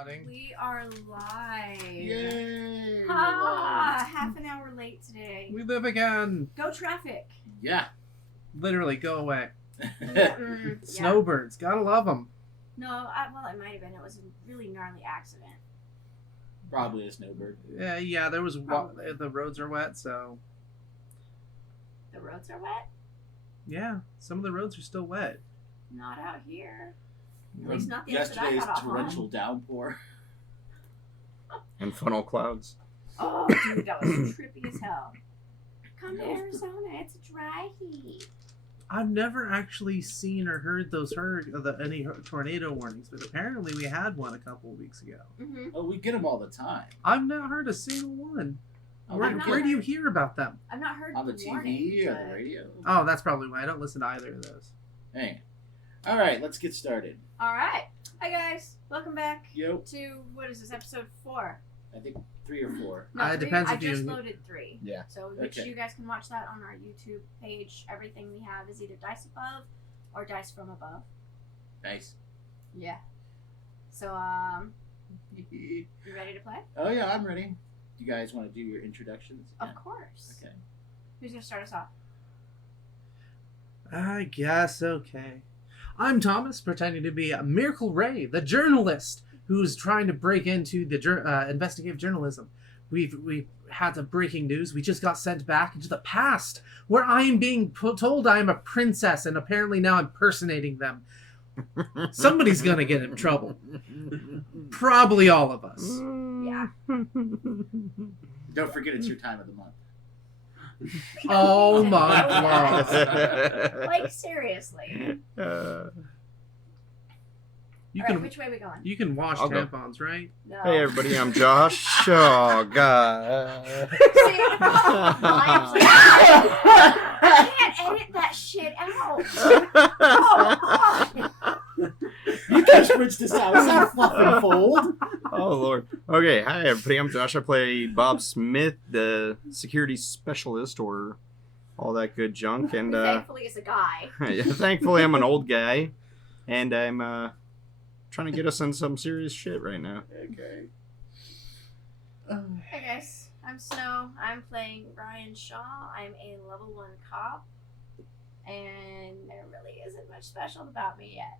modding. We are live. Yay! Half an hour late today. We live again. Go traffic. Yeah. Literally, go away. Yeah. Snowbirds, gotta love them. No, well, it might have been. It was a really gnarly accident. Probably a snowbird. Yeah, there was Probably. the roads are wet, so The roads are wet. yeah, some of the roads are still wet. Not out here. At least not the exit I Yesterday's got off torrential on. downpour. And funnel clouds. Oh, dude, that was trippy as hell. Come to Arizona. It's a dry heat. I've never actually seen or heard any tornado warnings, but apparently we had one a couple of weeks ago. Mm-hmm. Oh, we get them all the time. I've not heard a single one. Oh, Where, we not get where do you heard- hear about them? I've not heard on the warning, TV or but- the radio. Oh, that's probably why I don't listen to either of those. Hey. All right, let's get started. All right. Hi, guys. Welcome back Yo, to, what is this, episode 4? I think 3 or 4. No, It 3. depends I if you- just loaded 3. Yeah. So which Okay. you guys can watch that on our YouTube page. Everything we have is either Dice Above or Dice From Above. Nice. Yeah. So, you ready to play? Oh yeah, I'm ready. You guys want to do your introductions? Of course. Okay. Who's going to start us off? I guess, okay. I'm Thomas, pretending to be Miracle Ray, the journalist who's trying to break into the investigative journalism. We've had some breaking news. We just got sent back into the past, where I am being told I am a princess, and apparently now impersonating them. Somebody's gonna get in trouble. Probably all of us. Yeah. Don't forget it's your time of the month. Oh my God. god. Like, seriously. You All right, can which way are we going? you can wash I'll go. tampons, right? No. Hey everybody, I'm Josh. Oh god. See, I can't edit that shit out. Oh, God. You guys switched this out. It's not fluff and fold. Oh lord. Okay, hi everybody, I'm Josh. I play Bob Smith, the security specialist or all that good junk, and Thankfully, it's a guy. yeah, thankfully I'm an old guy, and I'm trying to get us in some serious shit right now. Okay. Hey guys, I'm Snow. I'm playing Brian Shaw. I'm a level 1 cop, and there really isn't much special about me yet.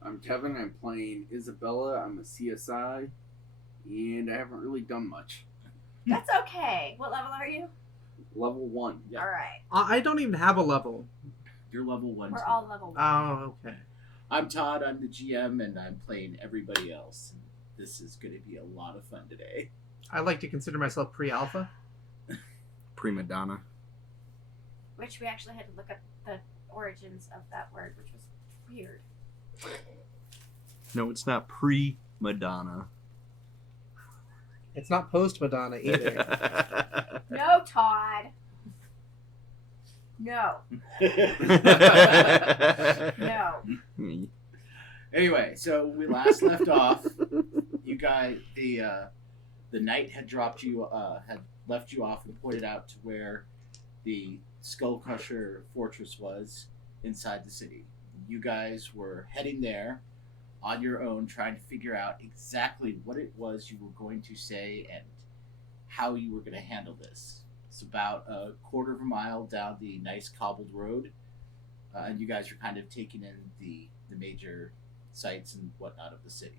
I'm Kevin. I'm playing Isabella. I'm a CSI, and I haven't really done much. That's okay. What level are you? Level 1. Yeah. All right. I don't even have a level. You're level 1. We're too. all level 1. Oh, okay. I'm Todd. I'm the GM, and I'm playing everybody else. This is going to be a lot of fun today. I like to consider myself pre-alpha. Prima donna. Which we actually had to look up the origins of that word, which was weird. No, it's not pre-Madonna. It's not post-Madonna either. No, Todd. No. No. Anyway, so we last left off. You guys, the knight had had left you off and pointed out to where the Skull Crusher fortress was inside the city. You guys were heading there on your own, trying to figure out exactly what it was you were going to say and how you were going to handle this. It's about a quarter of a mile down the nice cobbled road, and you guys are kind of taking in the major sights and whatnot of the city.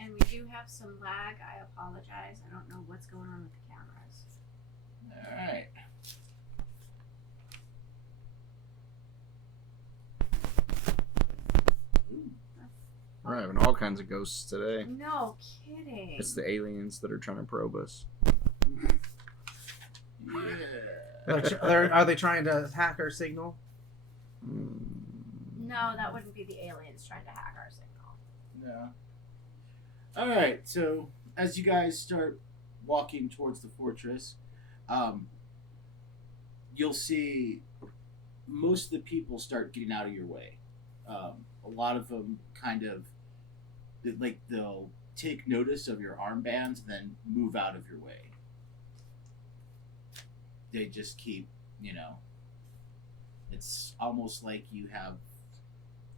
And we do have some lag. I apologize. I don't know what's going on with the cameras. All right. Ooh. We're having all kinds of ghosts today. No kidding. It's the aliens that are trying to probe us. Yeah. Are they trying to hack our signal? No, that wouldn't be the aliens trying to hack our signal. No. All right. So as you guys start walking towards the fortress, you'll see most of the people start getting out of your way. A lot of them kind of they'll take notice of your armbands and then move out of your way. They just keep, it's almost like you have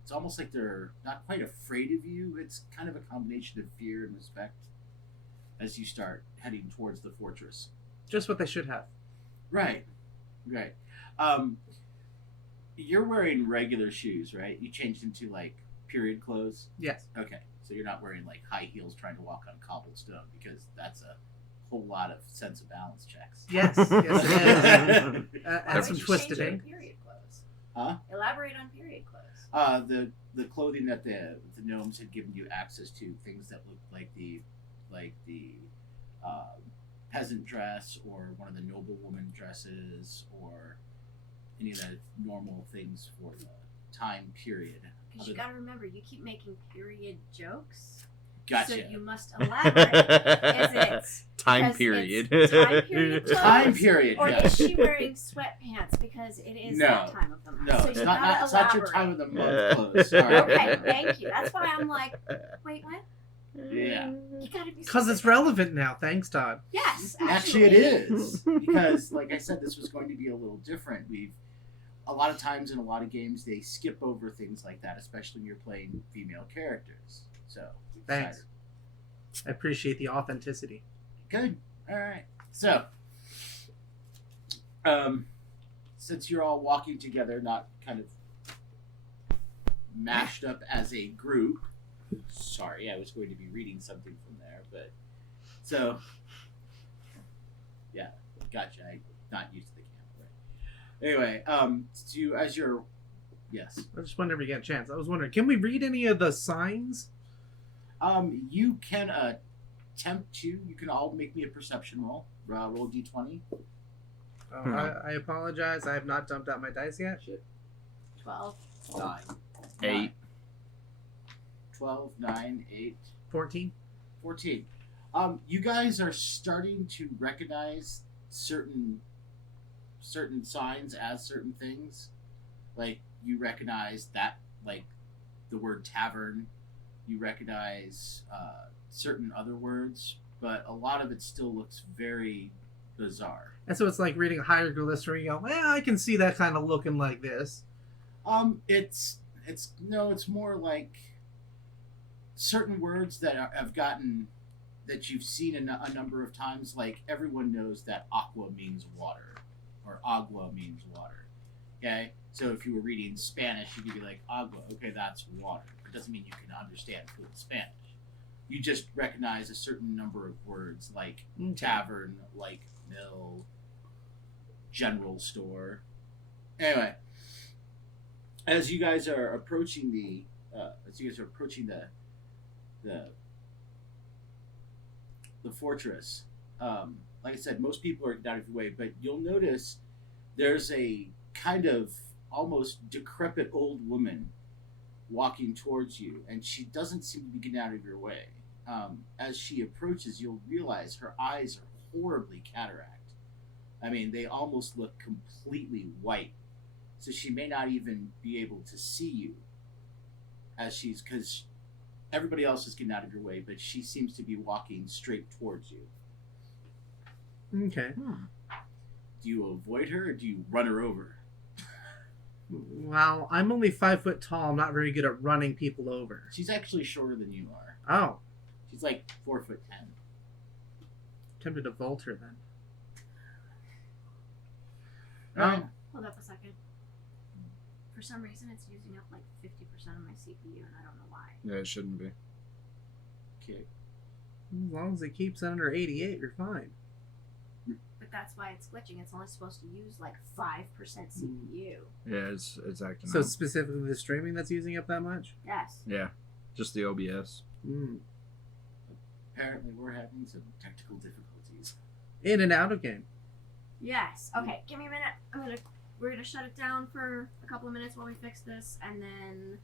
it's almost like they're not quite afraid of you. It's kind of a combination of fear and respect as you start heading towards the fortress. Just what they should have. Right. You're wearing regular shoes, right? You changed into like period clothes. Yes. Okay, so you're not wearing like high heels trying to walk on cobblestone, because that's a whole lot of sense of balance checks. Yes. Yes. It is. Why And would some you twisted change ink. your period clothes? Huh? Elaborate on period clothes. The clothing that the gnomes had given you access to, things that looked like the peasant dress, or one of the noblewoman dresses, or any of the normal things for the time period. Because you gotta remember, you keep making period jokes. Gotcha. So you must elaborate. Is it Time because period. it's time period clothes? Time period. Or Yes. is she wearing sweatpants because it is No. that time of the month? No, so it's you not. gotta It's not your elaborate. time of the month clothes. Sorry. Okay, thank you. That's why I'm like, wait, what? Yeah. You gotta be Because it's specific. relevant now. Thanks, Todd. Yes, Actually, it is, because, like I said, this was going to be a little different. A lot of times in a lot of games, they skip over things like that, especially when you're playing female characters. So, we Thanks. decided- I appreciate the authenticity. Good. All right. So, since you're all walking together, not kind of mashed up as a group. Sorry, I was going to be reading something from there, but so yeah, gotcha. I'm not used to the camera. Right. Anyway, as you're, yes, I just wonder if we get a chance. I was wondering, can we read any of the signs? you can attempt to. You can all make me a perception roll. Roll d20. Oh, I apologize. I have not dumped out my dice yet. 12. 9. 8. 12, 9, 8, 14. 14. You guys are starting to recognize certain signs as certain things. Like, you recognize that, like, the word tavern. You recognize certain other words, but a lot of it still looks very bizarre. And so it's like reading a hieroglyph where you go, well, I can see that kind of looking like this. It's more like certain words that that you've seen a number of times. Like, everyone knows that aqua means water, or agua means water. Okay, so if you were reading Spanish, you could be like, agua. Okay, that's water. It doesn't mean you can understand fluent Spanish. You just recognize a certain number of words, like tavern, like mill, general store. Anyway, as you guys are approaching the fortress, like I said, most people are out of your way, but you'll notice there's a kind of almost decrepit old woman walking towards you, and she doesn't seem to be getting out of your way. As she approaches, you'll realize her eyes are horribly cataract. I mean, they almost look completely white. So she may not even be able to see you because everybody else is getting out of your way, but she seems to be walking straight towards you. Okay. Do you avoid her, or do you run her over? Well, I'm only 5 foot tall. I'm not very good at running people over. She's actually shorter than you are. Oh, She's like 4'10". tempted to vault her then. Right. Hold up a second. For some reason, it's using up like 50% of my CPU, and I don't know why. Yeah, it shouldn't be. Okay. As long as it keeps under 88, you're fine. But that's why it's glitching. It's only supposed to use like 5% CPU. Yeah, it's acting So out. specifically the streaming that's using up that much? Yes. Yeah, just the OBS. Apparently, we're having some technical difficulties. In and out of game. Yes. Okay, give me a minute. We're gonna shut it down for a couple of minutes while we fix this, and then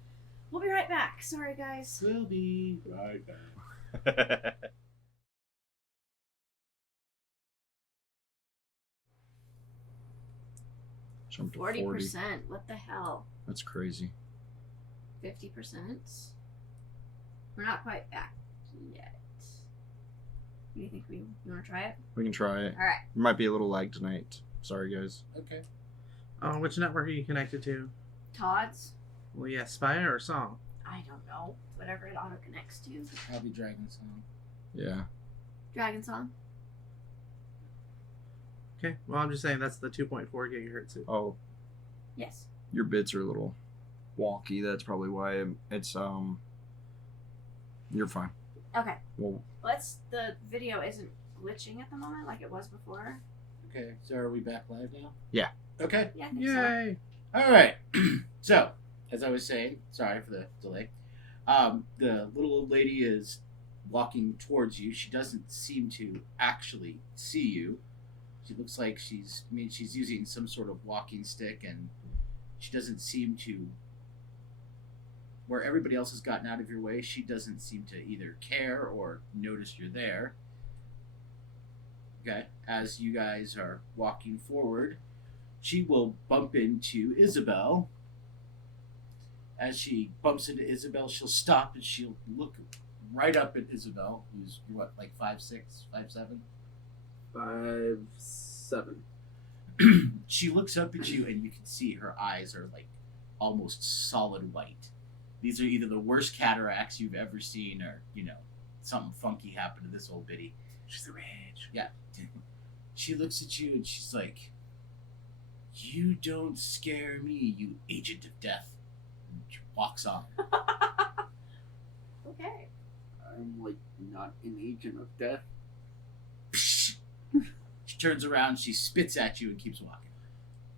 we'll be right back. Sorry, guys. We'll be right back. Jump to 40. 40%. What the hell? That's crazy. 50%. We're not quite back yet. What do you think? You want to try it? We can try it. All right. Might be a little lag tonight. Sorry, guys. Okay. Oh, which network are you connected to? Todd's. Well, yeah, Spire or Song? I don't know. Whatever it auto connects to. Probably Dragon Song. Yeah. Dragon Song. Okay. Well, I'm just saying that's the 2.4 gigahertz. Oh, Yes. your bits are a little wonky. That's probably why it's You're fine. Okay. Well, The video isn't glitching at the moment like it was before. Okay, so are we back live now? Yeah. Okay. Yeah, I think so. Yay! All right. So, as I was saying, sorry for the delay. The little old lady is walking towards you. She doesn't seem to actually see you. She looks like she's using some sort of walking stick, and she doesn't seem to. Where everybody else has gotten out of your way, she doesn't seem to either care or notice you're there. Okay, as you guys are walking forward, she will bump into Isabel. As she bumps into Isabel, she'll stop and she'll look right up at Isabel, who's what, like 5'6", 5'7"? 5'7". She looks up at you and you can see her eyes are like almost solid white. These are either the worst cataracts you've ever seen or, something funky happened to this old biddy. She's a rage. Yeah. She looks at you and she's like, "You don't scare me, you agent of death." And she walks on. Okay. I'm like not an agent of death. She turns around, she spits at you and keeps walking.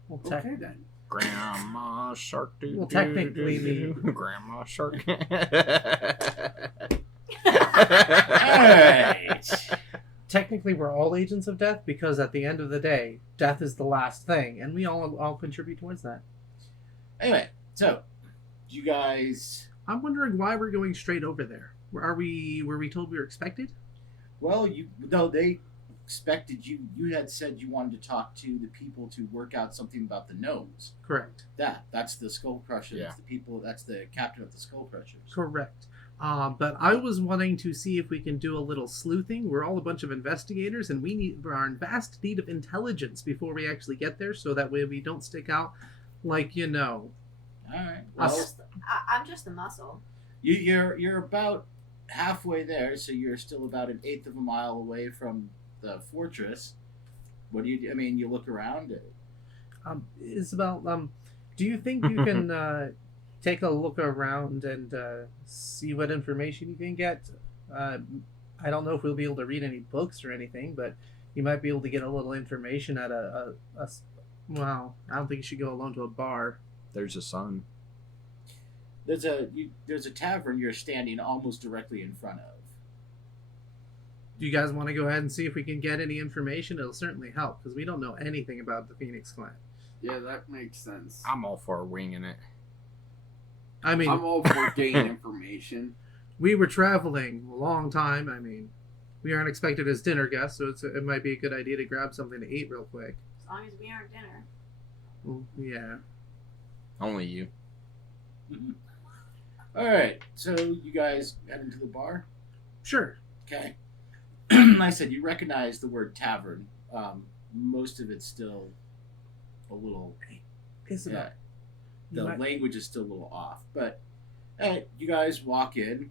Well, Okay then. Grandma Shark. Well, technically the- Grandma Shark. Alright. Technically, we're all agents of death because at the end of the day, death is the last thing, and we all contribute towards that. Anyway, so you guys, I'm wondering why we're going straight over there. Were we told we were expected? well, they expected you. You had said you wanted to talk to the people to work out something about the nose. Correct. That's the Skull Crusher. Yeah. That's the people. That's the captain of the Skull Crushers. Correct. But I was wanting to see if we can do a little sleuthing. We're all a bunch of investigators, and we're in vast need of intelligence before we actually get there, so that way we don't stick out like, All right. Us. Well, I'm just the muscle. you're about halfway there, so you're still about an eighth of a mile away from the fortress. What do you do? I mean, you look around. Isabel, do you think you can take a look around and see what information you can get? I don't know if we'll be able to read any books or anything, but you might be able to get a little information at well, I don't think you should go alone to a bar. There's a sun. There's a tavern you're standing almost directly in front of. Do you guys want to go ahead and see if we can get any information? It'll certainly help because we don't know anything about the Phoenix Clan. Yeah, that makes sense. I'm all for winging it. I mean, I'm all for getting information. we were traveling a long time. I mean, we aren't expected as dinner guests, so it might be a good idea to grab something to eat real quick. As long as we aren't dinner. Well, yeah. Only you. All right, so you guys head into the bar. Sure. Okay. Like I said, you recognize the word tavern. Most of it's still a little. Isabel. Yeah, You the might- language is still a little off, but you guys walk in.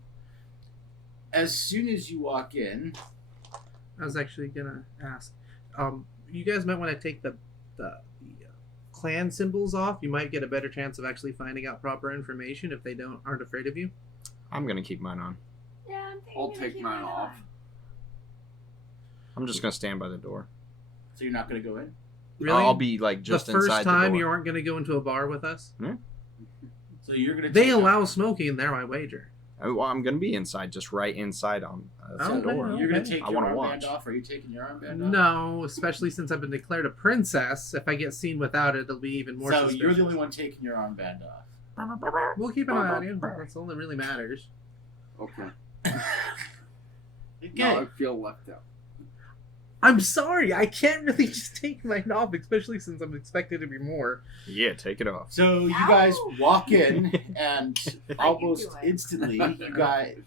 As soon as you walk in, I was actually gonna ask. You guys might want to take the clan symbols off. You might get a better chance of actually finding out proper information if they aren't afraid of you. I'm gonna keep mine on. Yeah, I'm thinking. I'll take mine off. I'm just gonna stand by the door. so you're not going to go in. Really? I'll be like just the first inside time the you door. aren't going to go into a bar with us. So you're going to. They allow smoking in there, I wager. Well, I'm gonna be inside, just right inside on the Oh, door. okay. You're going to take I your wanna armband watch. off. Are you taking your armband off? No, especially since I've been declared a princess. If I get seen without it, it'll be even more So suspicious. you're the only one taking your armband off. We'll keep an eye on you. That's all that really matters. Okay. Okay. Now I feel left out. I'm sorry, I can't really just take mine off, especially since I'm expected to be more. Yeah, take it off. So you guys Ow. walk in, and almost do it? instantly,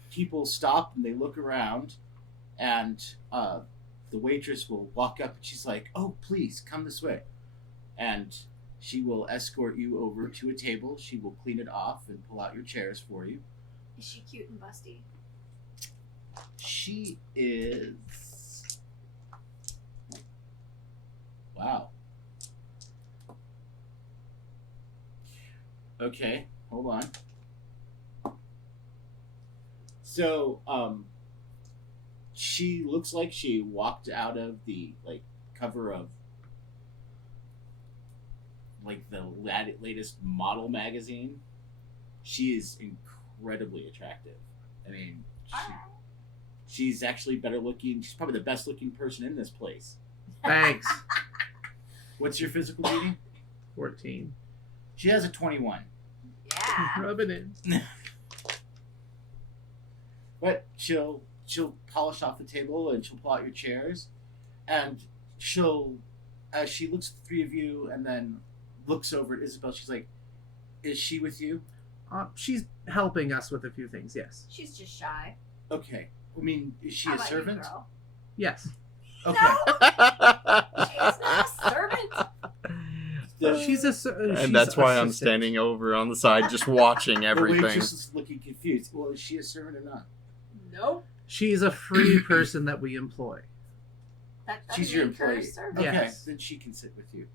people stop and they look around, and the waitress will walk up and she's like, "Oh, please come this way," and She will escort you over to a table. She will clean it off and pull out your chairs for you. Is she cute and busty? She is. Wow. Okay, hold on. So, she looks like she walked out of the cover of the latest model magazine. She is incredibly attractive. I mean, she's actually better looking. She's probably the best looking person in this place. Thanks. What's your physical beauty? 14. She has a 21. Yeah. Rub it in. But she'll polish off the table and she'll pull out your chairs, and she'll, as she looks at the three of you and then looks over at Isabel, she's like, "Is she with you?" She's helping us with a few things, yes. She's just shy. Okay. I mean, is she How a about you, servant? girl? Yes. Okay. No, she's not a servant. She's And that's why I'm standing over on the side just watching The everything. waitress is looking confused. Well, is she a servant or not? Nope. She's a free person that we employ. That She's doesn't your make her a employee. servant. Okay, Yes. then she can sit with you.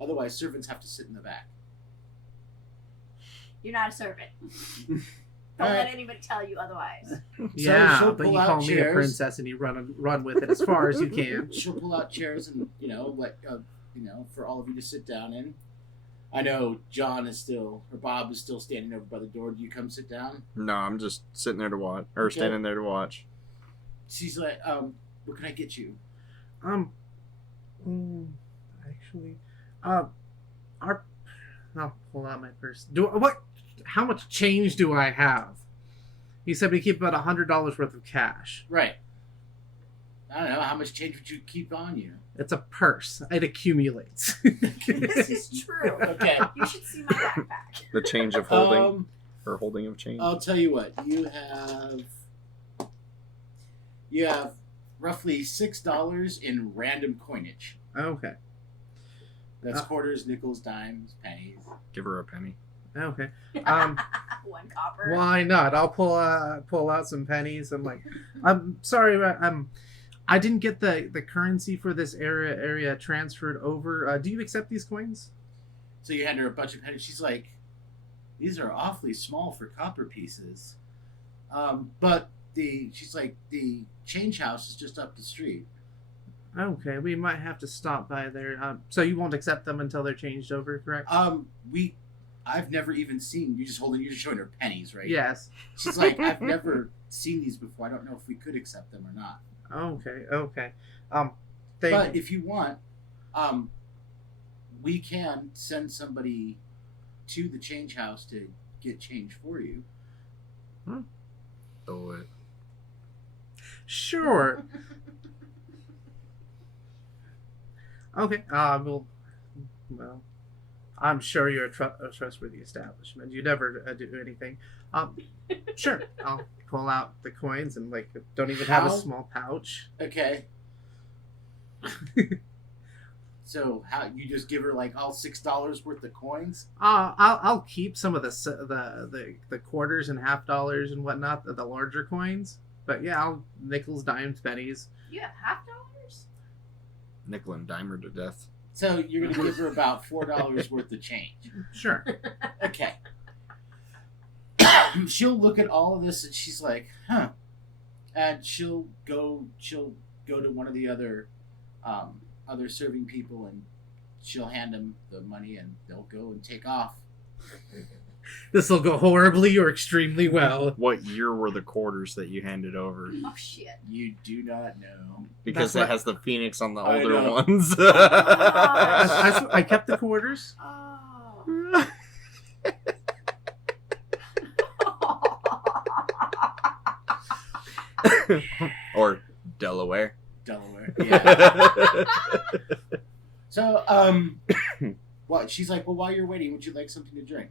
Otherwise, servants have to sit in the back. You're not a servant. Don't All let right. anybody tell you otherwise. Yeah, she'll but pull you out call me a chairs. princess and you run with it as far as you can. She'll pull out chairs and for all of you to sit down in. I know John is still, or Bob is still standing over by the door. Do you come sit down? No, I'm just sitting there to watch, or Okay. standing there to watch. She's like, what can I get you? Actually, I'll pull out my purse. How much change do I have? He said we keep about $100 worth of cash. Right. I don't know. How much change would you keep on you? It's a purse. It accumulates. This is true. Okay. You should see my backpack. The change of holding, or holding of change. I'll tell you what. You have roughly $6 in random coinage. Okay. That's quarters, nickels, dimes, pennies. Give her a penny. Okay. 1 copper. Why not? I'll pull out some pennies. I'm sorry. I didn't get the currency for this area transferred over. Do you accept these coins? So you hand her a bunch of pennies. She's like, "These are awfully small for copper pieces." But she's like, the change house is just up the street. Okay, we might have to stop by there. So you won't accept them until they're changed over, correct? I've never even seen you're just showing her pennies, right? Yes. She's like, "I've never seen these before. I don't know if we could accept them or not." Okay. But if you want, we can send somebody to the change house to get change for you. Do it. Sure. Okay. Well, I'm sure you're a trustworthy establishment. You never do anything. Sure. I'll pull out the coins and don't even have a How? small pouch. Okay. So how you just give her all $6 worth of coins? I'll keep some of the quarters and $half and whatnot, the larger coins. But yeah, I'll nickels, dimes, pennies. You have $half? Nickel and dime her to death. So you're gonna give her about $4 worth of change. Sure. Okay. She'll look at all of this and she's like, "Huh," and she'll go to one of the other serving people and she'll hand them the money and they'll go and take off. This will go horribly or extremely well. What year were the quarters that you handed over? Oh, shit. You do not know. Because That's it has the phoenix on the I older know. ones. I kept the quarters. Oh. Or Delaware. Delaware. Yeah. So, well, she's like, "Well, while you're waiting, would you like something to drink?"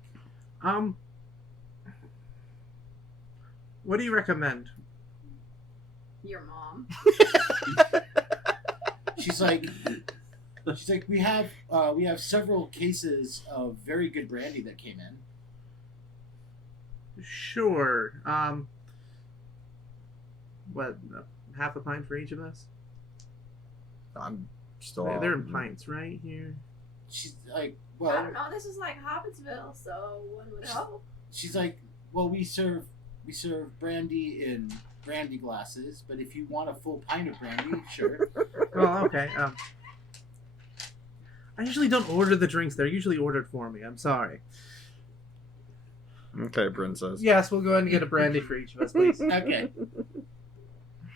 What do you recommend? Your mom. She's like, She's like, we have several cases of very good brandy that came in. Sure. What? Half a pint for each of us? I'm still. They're in pints, right here. She's like, I well, don't know. This is like Hobbinsville, so one would hope. she's like, well, we serve brandy in brandy glasses, but if you want a full pint of brandy, sure. Well, okay. I usually don't order the drinks. They're usually ordered for me. I'm sorry. Okay, princess. Yes, we'll go ahead and get a brandy for each of us, please. Okay.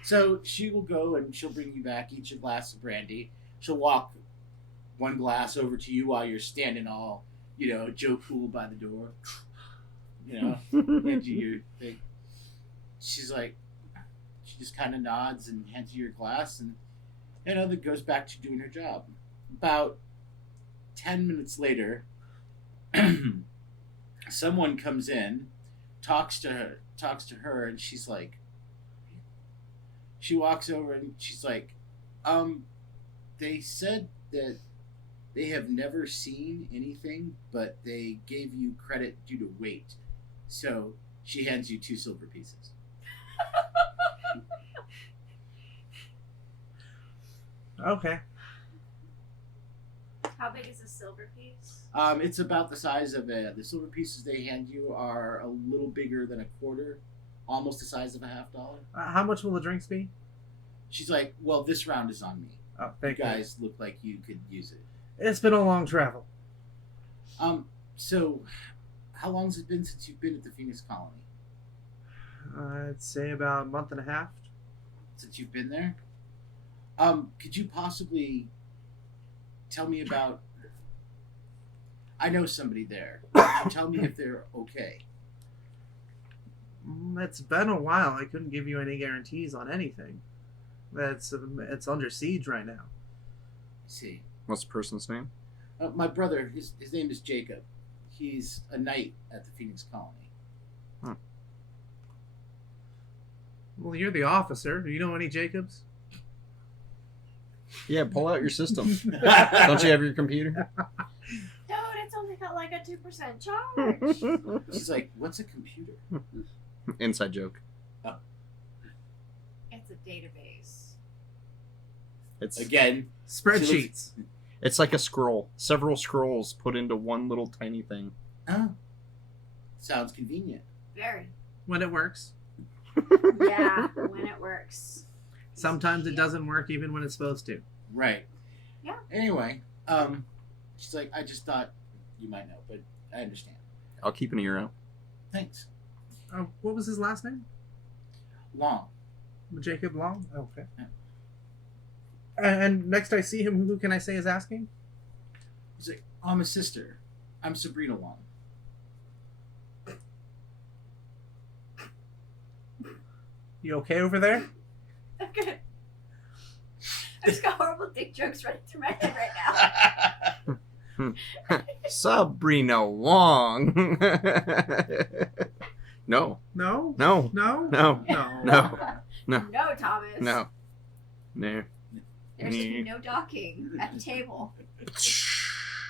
So she will go and she'll bring you back each a glass of brandy. She'll walk one glass over to you while you're standing all, Joe Cool by the door. Hand you your thing. She's like, she just kind of nods and hands you your glass, and that goes back to doing her job. About 10 minutes later, someone comes in, talks to her, and she's like, she walks over and she's like, they said that they have never seen anything, but they gave you credit due to weight. So she hands you 2 silver pieces. Okay. How big is a silver piece? It's about the size of the silver pieces they hand you are a little bigger than a quarter, almost the size of a $50. How much will the drinks be? She's like, well, this round is on me. Oh, You thank you. guys look like you could use it. It's been a long travel. So how long has it been since you've been at the Phoenix Colony? I'd say about a month and a half. Since you've been there? Could you possibly tell me about... I know somebody there. Could you tell me if they're okay? It's been a while. I couldn't give you any guarantees on anything. It's under siege right now. I see. What's the person's name? My brother, his name is Jacob. He's a knight at the Phoenix Colony. Well, you're the officer. Do you know any Jacobs? Yeah, pull out your system. Don't you have your computer? Dude, it's only got like a 2% charge. She's like, what's a computer? Inside joke. It's a database. It's Again, Spreadsheets. it's like a scroll. Several scrolls put into one little tiny thing. oh, sounds convenient. Very. When it works. Yeah, when it works. Sometimes it doesn't work even when it's supposed to. Right. Yeah. Anyway, she's like, I just thought you might know, but I understand. I'll keep an ear out. Thanks. What was his last name? Long. Jacob Long? Okay. Yeah. And next I see him, who can I say is asking? He's like, I'm a sister. I'm Sabrina Long. You okay over there? Good. I just got horrible dick jokes running through my head right now. Sabrina Wong. No. No? No. No? No. No. No. No. No, Thomas. No. No. There's no docking at the table.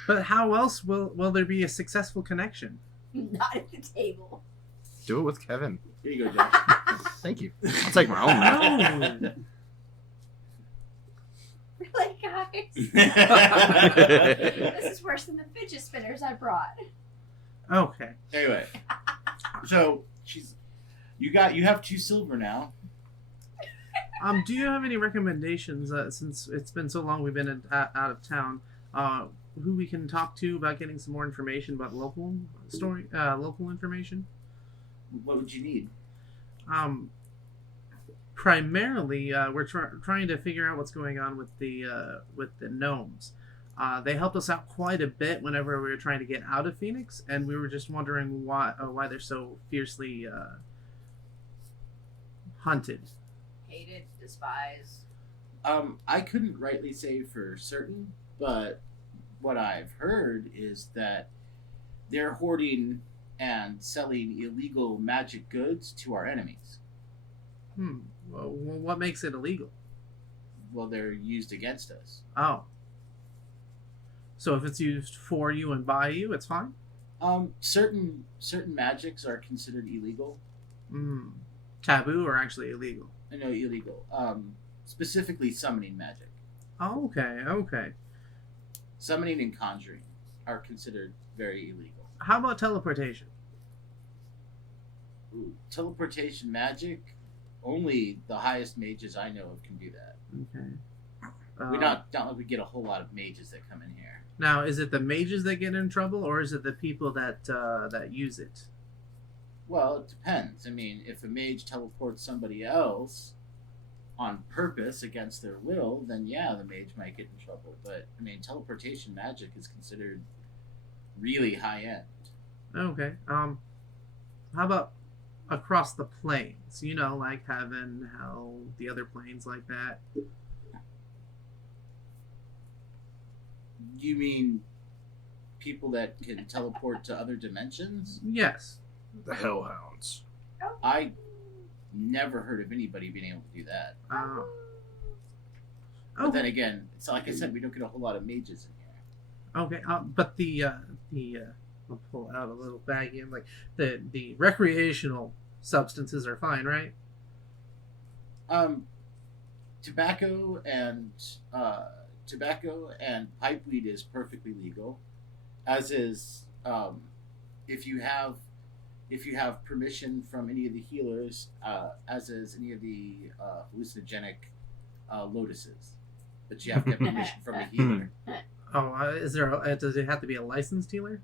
But how else will there be a successful connection? Not at the table. Do it with Kevin. Here you go, Josh. Thank you. I'll take my own now. No. Really, guys? This is worse than the fidget spinners I brought. Okay. Anyway, so you have 2 silver now. Do you have any recommendations, since it's been so long we've been out of town, who we can talk to about getting some more information about local information? What would you need? Primarily, we're trying to figure out what's going on with the gnomes. They helped us out quite a bit whenever we were trying to get out of Phoenix, and we were just wondering why they're so fiercely hunted. Hated, despised. I couldn't rightly say for certain, but what I've heard is that they're hoarding and selling illegal magic goods to our enemies. Well, what makes it illegal? Well, they're used against us. Oh. So if it's used for you and by you, it's fine? Certain magics are considered illegal. Taboo or actually illegal? No, illegal. Specifically summoning magic. Oh, okay. Summoning and conjuring are considered very illegal. How about teleportation? Ooh, teleportation magic, only the highest mages I know of can do that. Okay. We not like we get a whole lot of mages that come in here. Now, is it the mages that get in trouble, or is it the people that use it? Well, it depends. I mean, if a mage teleports somebody else on purpose against their will, then yeah, the mage might get in trouble. But I mean, teleportation magic is considered really high end. Okay. How about across the planes? You know, like heaven, hell, the other planes like that. You mean people that can teleport to other dimensions? Yes. The Hellhounds. I never heard of anybody being able to do that. But then again, it's like I said, we don't get a whole lot of mages in here. Okay. But the I'll pull out a little baggie. Like the recreational substances are fine, right? Tobacco and pipeweed is perfectly legal, as is if you have permission from any of the healers, as is any of the hallucinogenic lotuses, but you have to have permission from a healer. Oh, is there? Does it have to be a licensed healer?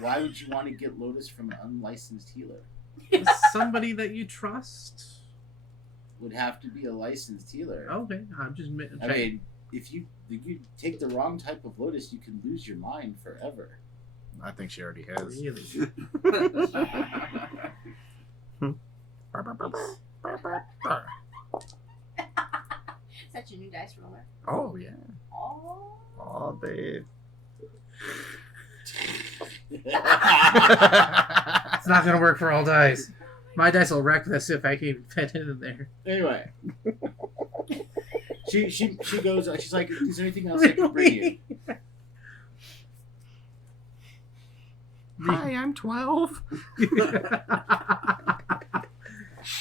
Why would you want to get lotus from an unlicensed healer? Somebody that you trust. Would have to be a licensed healer. Okay, I'm just. I mean, if you take the wrong type of lotus, you can lose your mind forever. I think she already has. Really? Is that your new dice roller? Oh, yeah. Oh. Oh, babe. It's not gonna work for all dice. My dice will wreck this if I can fit it in there. Anyway, she goes. She's like, "Is there anything else I can bring you?" Hi, I'm 12.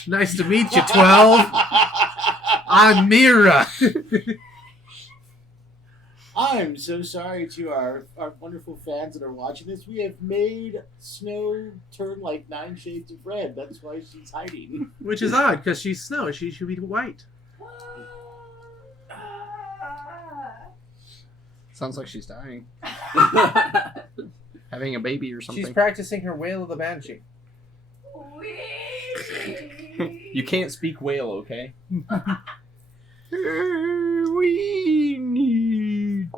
Nice to meet you, 12. I'm Mira. I'm so sorry to our wonderful fans that are watching this. We have made Snow turn like 9 shades of red. That's why she's hiding. Which is odd, because she's Snow. She should be white. Sounds like she's dying. Having a baby or something. She's practicing her Wail of the Banshee. You can't speak whale, okay? We need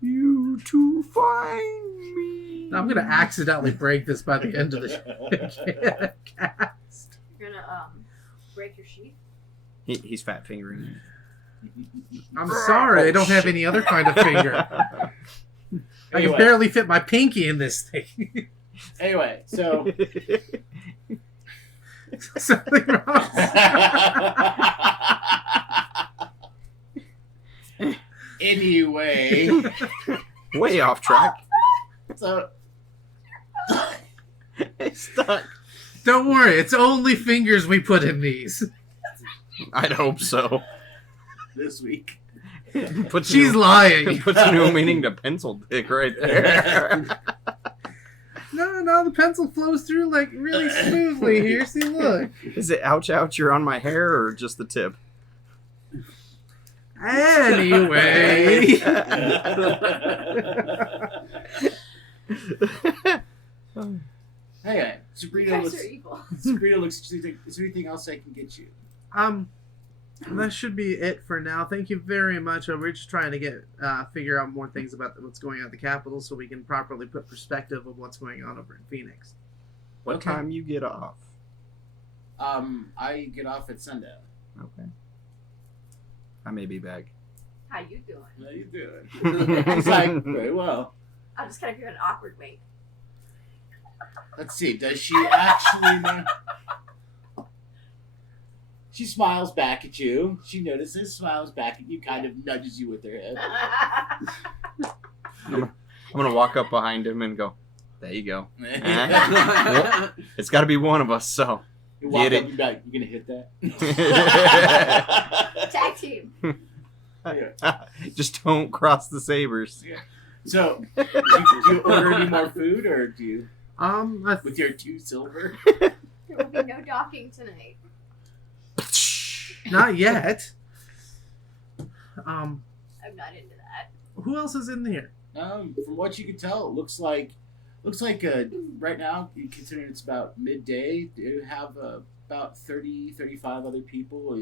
you to find me. I'm gonna accidentally break this by the end of the cast. You're gonna break your sheath. He's fat fingering. I'm sorry, I don't have any other kind of finger. I can barely fit my pinky in this thing. Anyway, so Something wrong. Anyway, Way off track. so It's stuck. Don't worry, it's only fingers we put in these. I'd hope so. this week. Puts She's lying. Puts a new meaning to pencil dick right there. No, the pencil flows through like really smoothly here. See, look. Is it ouch, you're on my hair, or just the tip? Anyway. Anyway, You Sabrina guys looks. are evil. Sabrina looks. Is there anything else I can get you? That should be it for now. Thank you very much. We're just trying to figure out more things about what's going on at the Capitol so we can properly put perspective of what's going on over in Phoenix. What Okay. time you get off? I get off at sundown. Okay. I may be back. How you doing? How you doing? It's like very well. I'm just gonna give an awkward wink. Let's see. Does she actually know? She smiles back at you. She notices, smiles back at you, kind of nudges you with her head. I'm gonna walk up behind him and go, there you go. It's got to be one of us, so. You walk Get up it. and be like, you gonna hit that? Tag team. Just don't cross the sabers. So, do you order any more food, or do you, with your 2 silver? There will be no docking tonight. Not yet. I'm not into that. Who else is in here? From what you can tell, it looks like right now, considering it's about midday, you have about 30, 35 other people.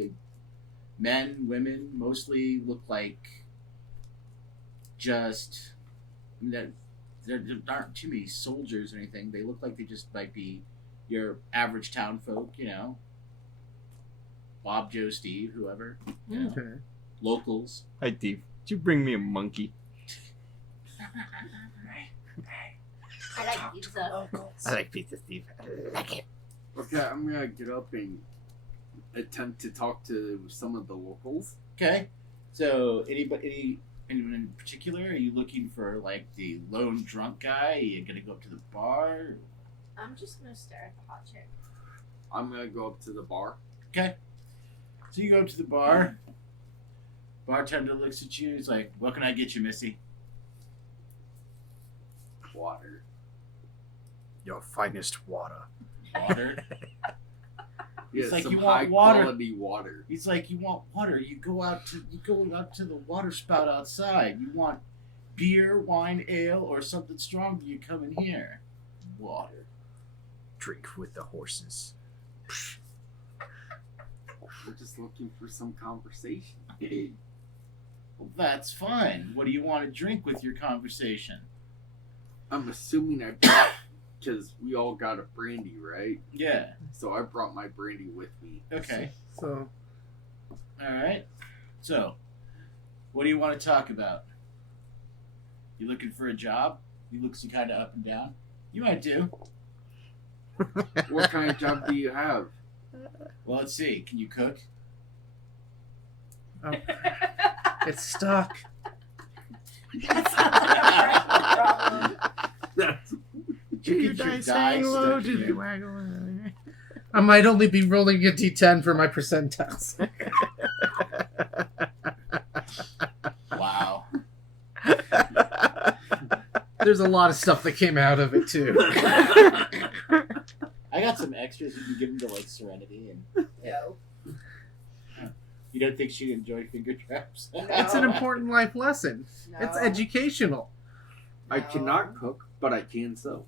Men, women, mostly look like just that. There aren't too many soldiers or anything. They look like they just might be your average town folk, you know. Bob, Joe, Steve, whoever. You know, Okay. locals. Hi, Steve. Did you bring me a monkey? I like pizza. I like pizza, Steve. I like it. Okay, I'm gonna get up and attempt to talk to some of the locals. Okay. So, anyone in particular? Are you looking for like the lone drunk guy? Are you gonna go up to the bar? I'm just gonna stare at the hot chick. I'm gonna go up to the bar. Okay. So you go up to the bar. Bartender looks at you. He's like, "What can I get you, Missy?" Water. Your finest water. Water. Yeah, like, some you want high water. quality water. He's like, "You want water? You go out to the water spout outside. You want beer, wine, ale, or something stronger? You come in here. Water." Drink with the horses. We're just looking for some conversation. Well, that's fine. What do you want to drink with your conversation? I'm assuming I brought, because we all got a brandy, right? Yeah. So I brought my brandy with me. Okay. So, All right. So, what do you want to talk about? You looking for a job? He looks you kind of up and down. You might do. What kind of job do you have? Well, let's see. Can you cook? oh, it's stuck. That sounds like a personal problem. You get your die stuck in. I might only be rolling a d10 for my percentiles. Wow. There's a lot of stuff that came out of it, too. I got some extras you can give him to like Serenity, and No. you don't think she'd enjoy finger traps? It's an important life lesson. It's No. educational. I No. cannot cook, but I can sew.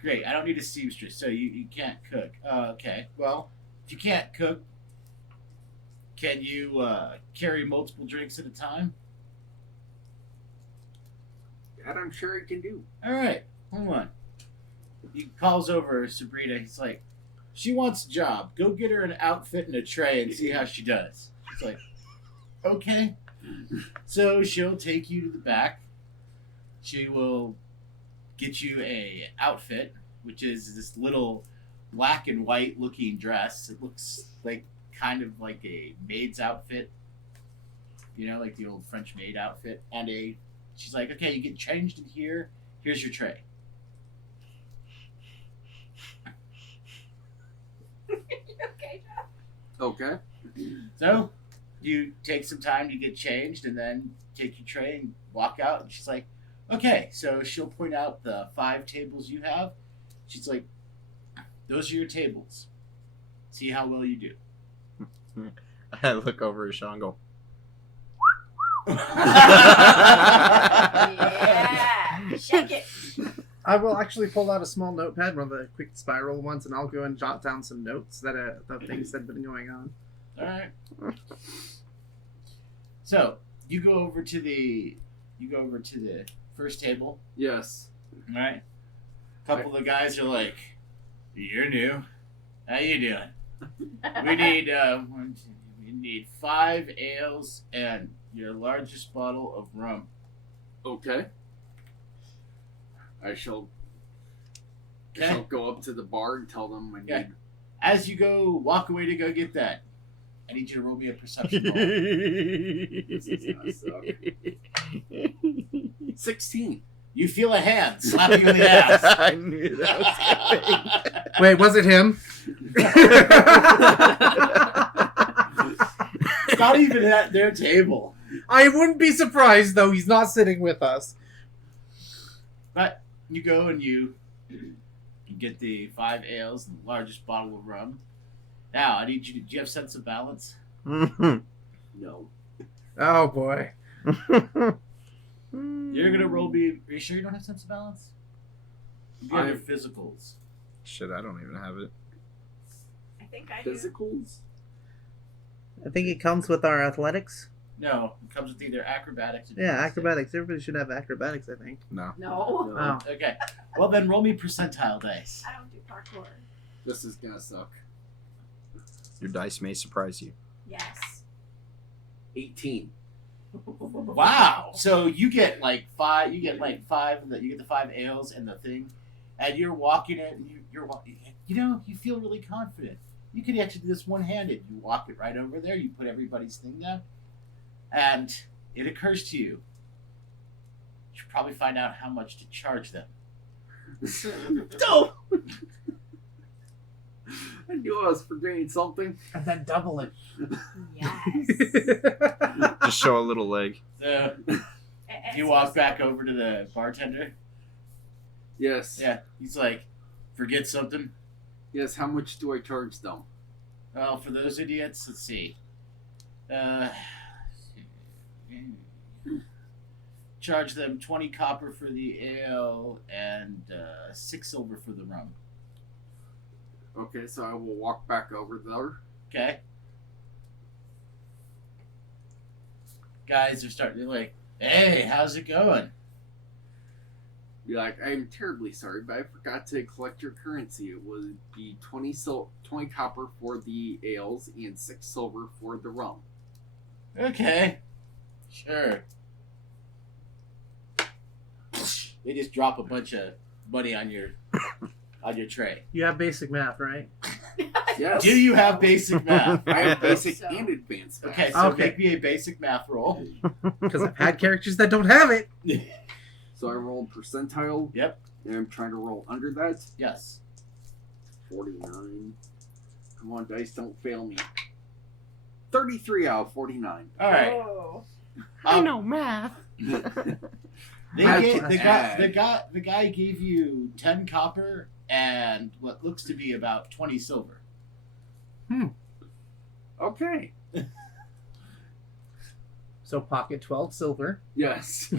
Great. I don't need a seamstress, so you can't cook. Okay. Well, if you can't cook, can you carry multiple drinks at a time? That I'm sure I can do. All right, hold on. He calls over Sabrina. He's like, she wants a job. Go get her an outfit and a tray and see how she does. She's like, okay. So she'll take you to the back. She will get you a outfit, which is this little black and white looking dress. It looks like kind of like a maid's outfit, you know, like the old French maid outfit. And she's like, okay, you get changed in here. Here's your tray. Okay. Okay. So you take some time to get changed and then take your tray and walk out. And she's like, okay. So she'll point out the 5 tables you have. She's like, those are your tables. See how well you do. I look over at Sean and go, Yeah. Shake it. I will actually pull out a small notepad, one of the quick spiral ones, and I'll go and jot down some notes that the things that have been going on. All right. So you go over to the first table. Yes. All right. A couple of the guys are like, "You're new. How you doing? We need 5 ales and your largest bottle of rum." Okay. I shall Okay. go up to the bar and tell them I need Yeah. As you walk away to go get that, I need you to roll me a perception roll. This is gonna suck. 16. You feel a hand slapping you in the ass. I knew that was coming. Wait, was it him? It's not even at their table. I wouldn't be surprised though. He's not sitting with us. But you go and you get the 5 ales and the largest bottle of rum. Now, I need you to. Do you have sense of balance? No. Oh boy. You're gonna roll me. Are you sure you don't have sense of balance? You have your I- physicals. Shit, I don't even have it. I think I do. Physicals? I think it comes with our athletics. No, it comes with either acrobatics. Or Yeah, gymnastics. acrobatics. Everybody should have acrobatics, I think. No. No. Oh. Okay. Well, then roll me percentile dice. I don't do parkour. This is gonna suck. Your dice may surprise you. Yes. 18. Wow. So you get like 5. You get like 5. You get the 5 ales and the thing, and you're walking it. And you're walking. You know, you feel really confident. You could actually do this one-handed. You walk it right over there. You put everybody's thing down, and it occurs to you. You should probably find out how much to charge them. No! I knew I was forgetting something. And then double it. Yes. Just show a little leg. So And you so walk it's back like- over to the bartender. Yes. Yeah, he's like, forget something. Yes, how much do I charge them? Well, for those idiots, let's see. Charge them 20 copper for the ale and 6 silver for the rum. Okay, so I will walk back over there. Okay? Guys are starting to like, hey, how's it going? Be like, I'm terribly sorry, but I forgot to collect your currency. It would be 20 copper for the ales and 6 silver for the rum. Okay. Sure. They just drop a bunch of money on your tray. You have basic math, right? Yes. Do you have basic math? I have basic So- and advanced math. Okay, so Okay. make me a basic math roll. Because I've had characters that don't have it. So I rolled percentile. Yep. And I'm trying to roll under that. Yes. 49. Come on, dice, don't fail me. 33 out of 49. All right. Oh. math. They I gave, can the guy gave you 10 copper and what looks to be about 20 silver. Okay. So pocket 12 silver. Yes.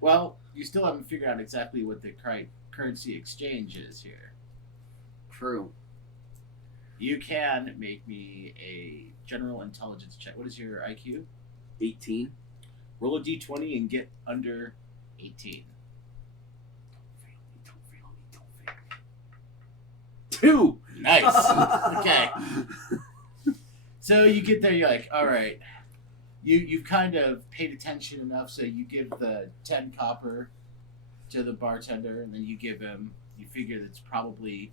Well, you still haven't figured out exactly what the currency exchange is here. True. You can make me a general intelligence check. What is your IQ? 18. Roll a d20 and get under 18. Don't fail me. 2. Nice. Okay. So you get there, you're like, all right. You've kind of paid attention enough, so you give the 10 copper to the bartender, and then you figure that's probably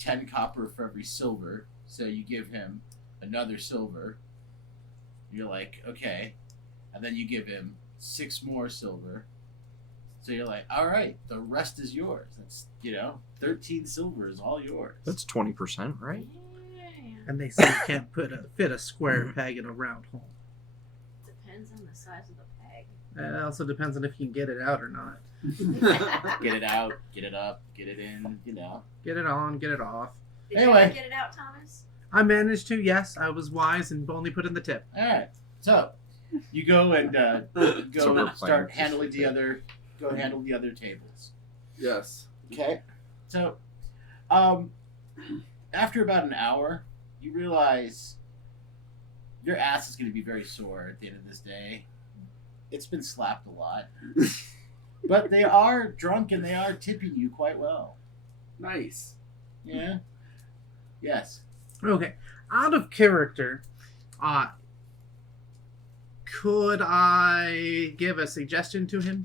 10 copper for every silver, so you give him another silver. You're like, okay. And then you give him 6 more silver. So you're like, all right, the rest is yours. That's, 13 silver is all yours. That's 20%, right? And they say you can't fit a square peg in a round hole. Depends on the size of the peg. It also depends on if you can get it out or not. Get it out, get it up, get it in, Get it on, get it off. Did Anyway. you ever get it out, Thomas? I managed to, yes. I was wise and only put in the tip. All right. So you go and So we're start playing. handling handle the other tables. Yes. Okay. So, after about an hour, you realize your ass is going to be very sore at the end of this day. It's been slapped a lot, but they are drunk and they are tipping you quite well. Nice. Yeah. Yes. Okay. Out of character, could I give a suggestion to him?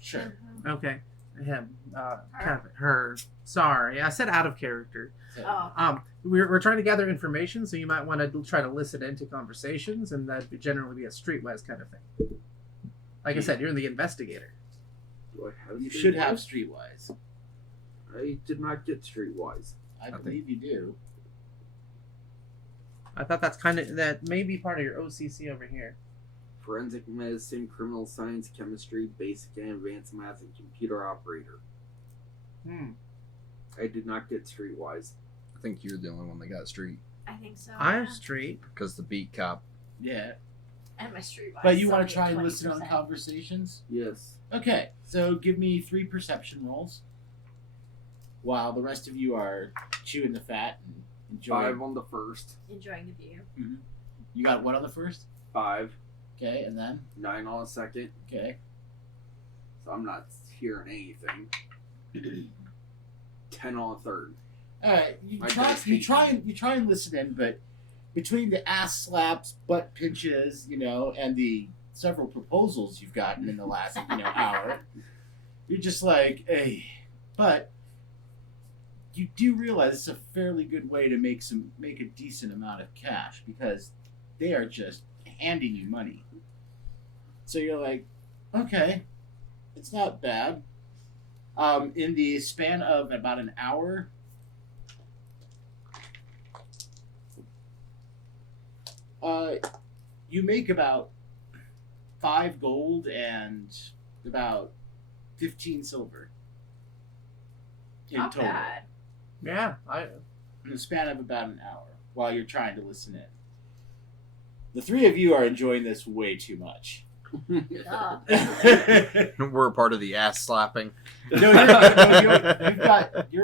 Sure. Okay. him. Her. Sorry, I said out of character. So, Oh, We're trying to gather information, so you might want to try to listen into conversations, and that'd generally be a streetwise kind of thing. Like I said, you're the investigator. Do I have you should have Streetwise? Streetwise. I did not get Streetwise. I believe you do. I thought that may be part of your OCC over here. Forensic medicine, criminal science, chemistry, basic and advanced math, and computer operator. I did not get Streetwise. I think you're the only one that got street I think so. I yeah. have street. because the beat cop. Yeah. And my streetwise. But you is want only to try at and listen on 20%. conversations? Yes. Okay, so give me 3 perception rolls. While the rest of you are chewing the fat and enjoying. 5 on the first. Enjoying the view. You got what on the first? 5. Okay, and then? 9 on the second. Okay. So I'm not hearing anything. 10 on the third. Alright, you My try dice you hate try me. and you try and listen in, but between the ass slaps, butt pinches, and the several proposals you've gotten in the last, hour, you're just like, hey. But you do realize it's a fairly good way to make a decent amount of cash because they are just handing you money. So you're like, okay, it's not bad. In the span of about an hour, you make about 5 gold and about 15 silver in Not total. bad. Yeah, In the span of about an hour while you're trying to listen in. The 3 of you are enjoying this way too much. Duh. We're a part of the ass slapping. You're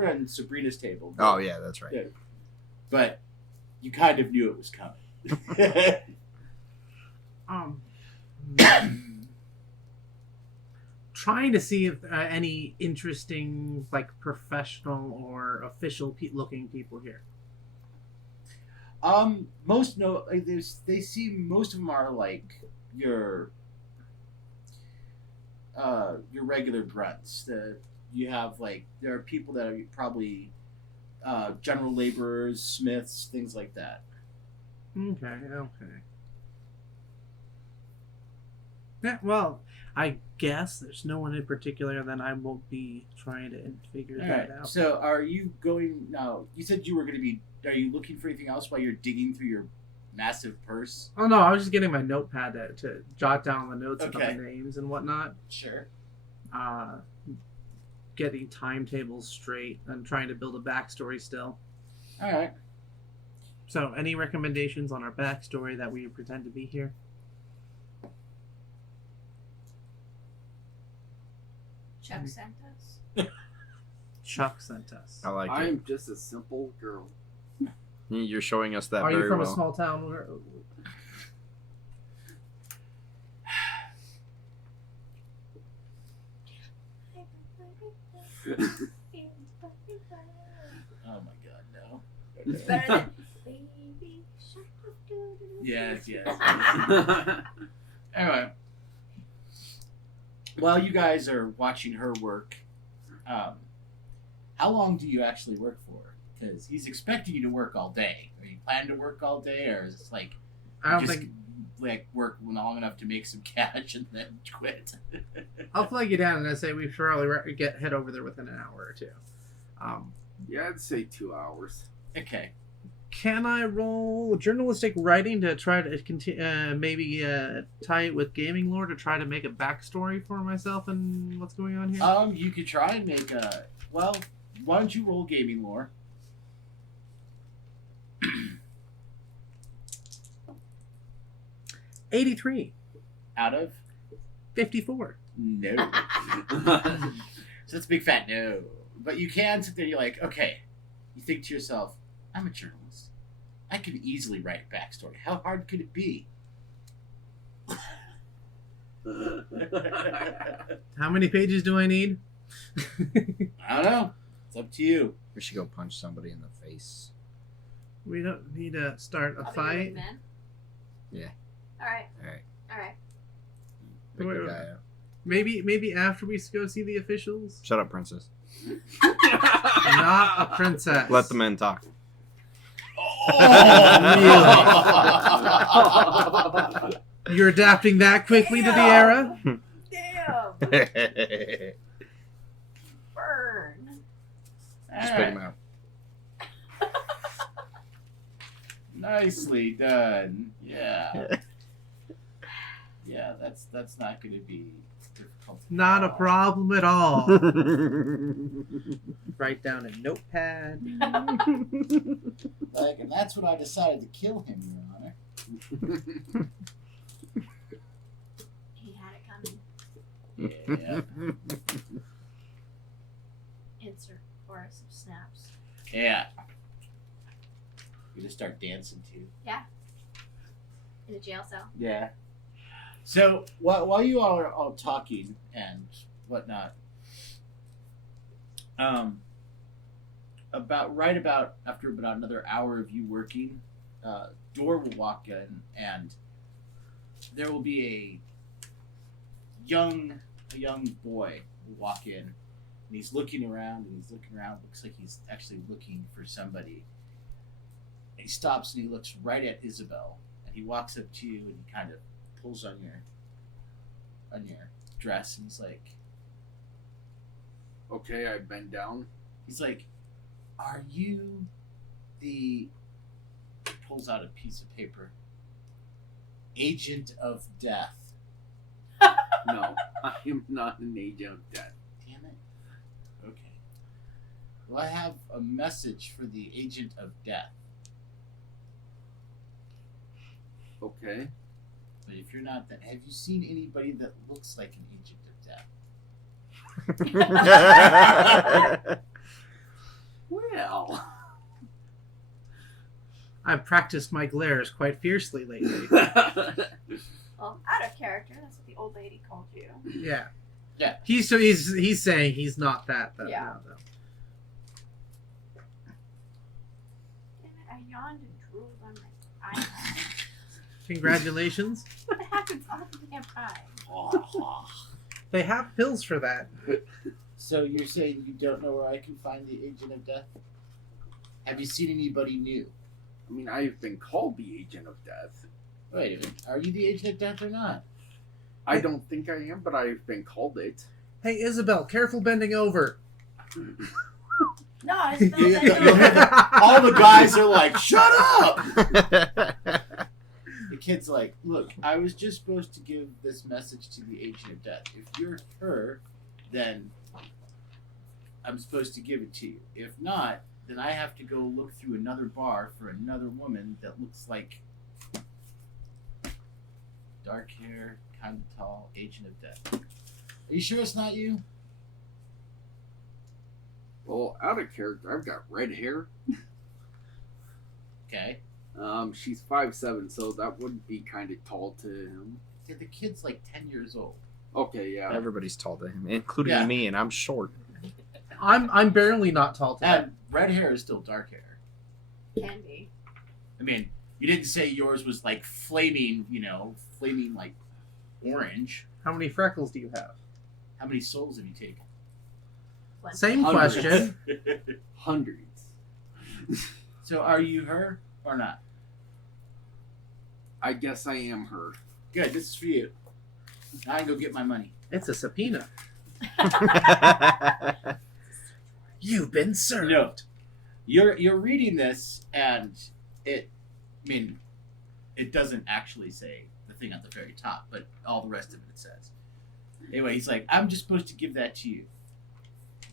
on Sabrina's table. Oh yeah, that's right. Yeah. But you kind of knew it was coming. trying to see if any interesting, like, professional or official looking people here. They seem, most of them are like your regular grunts. You have there are people that are probably general laborers, smiths, things like that. Okay. Yeah, well, I guess there's no one in particular, then I will be trying to figure that out. So are you going now? You said you were going to be. Are you looking for anything else while you're digging through your massive purse? Oh, no, I was just getting my notepad to jot down the notes Okay. about the names and whatnot. Sure. Getting timetables straight and trying to build a backstory still. All right. So, any recommendations on our backstory that we pretend to be here? Chuck Mm-hmm. sent us. Chuck sent us. I like it. I'm just a simple girl. You're showing us that Are very you from well. a small town? Oh my God, no. Better than Baby Shark. Yes. Anyway, while you guys are watching her work, how long do you actually work for? Because he's expecting you to work all day. Are you planning to work all day, or is it like I don't just think. work long enough to make some cash and then quit? I'll flag you down and I say we should probably head over there within an hour or two. Yeah, I'd say 2 hours. Okay. Can I roll journalistic writing to try to maybe tie it with gaming lore to try to make a backstory for myself and what's going on here? You could try and make a. Well, why don't you roll gaming lore? 83, Out of 54. no. So it's a big fat no. But you can sit there and you're like, okay. You think to yourself, I'm a journalist. I could easily write a backstory. How hard could it be? How many pages do I need? I don't know. It's up to you. We should go punch somebody in the face. We don't need to start a I'll be fight. then. Yeah. All right. All right. All right. Pick Wait, the wait. guy up. Maybe after we go see the officials. Shut up, princess. Not a princess. Let the men talk. You're adapting that quickly to the era. Damn. Just Burn. pick him out. Nicely done. Yeah. Yeah, that's not going to be difficult. Not a at all. problem at all. Write down a notepad. Like, and that's when I decided to kill him, Your Honor. He had it coming. Yeah. Insert chorus of snaps. Yeah. You just start dancing too. In a jail cell. Yeah. So while you all are all talking and whatnot, about after about another hour of you working, Door will walk in and there will be a young boy will walk in and he's looking around. Looks like he's actually looking for somebody. And he stops and he looks right at Isabel and he walks up to you and he kind of pulls on your dress and he's like, Okay, I bend down. are you the, pulls out a piece of paper, Agent of Death? No, I am not an agent of death. Damn it. Okay. Well, I have a message for the Agent of Death, Okay. but if you're not that, have you seen anybody that looks like an Agent of Death? Well. I've practiced my glares quite fiercely lately. Well, out of character. That's what the old lady called you. Yeah. Yeah. He's saying he's not that though. Yeah. No, though. Damn it, I yawned and drooled on my eye. Congratulations. What happens all the damn time? They have pills for that. So you're saying you don't know where I can find the Agent of Death? Have you seen anybody new? I mean, I've been called the agent of death. Wait a minute. Are you the Agent of Death or not? I don't think I am, but I've been called it. Hey Isabel, careful bending over. No, I spelled Yeah, that yeah, over. yeah. All the guys are like, shut up! The kid's like, look, I was just supposed to give this message to the Agent of Death. If you're her, then I'm supposed to give it to you. If not, then I have to go look through another bar for another woman that looks like dark hair, kind of tall, Agent of Death. Are you sure it's not you? Well, out of character, I've got red hair. Okay. She's 5'7", so that would be kind of tall to him. Yeah, the kid's like 10 years old. Okay, yeah. Everybody's tall to him, including Yeah. me, and I'm short. I'm barely not tall to that. And red hair is still dark hair. Can be. I mean, you didn't say yours was like flaming, flaming like orange. How many freckles do you have? How many souls have you taken? Plenty. Same Hundreds. question. Hundreds. So are you her or not? I guess I am her. Good, this is for you. Now I can go get my money. It's a subpoena. You've been served. No. You're reading this and it doesn't actually say the thing at the very top, but all the rest of it says. Anyway, he's like, I'm just supposed to give that to you.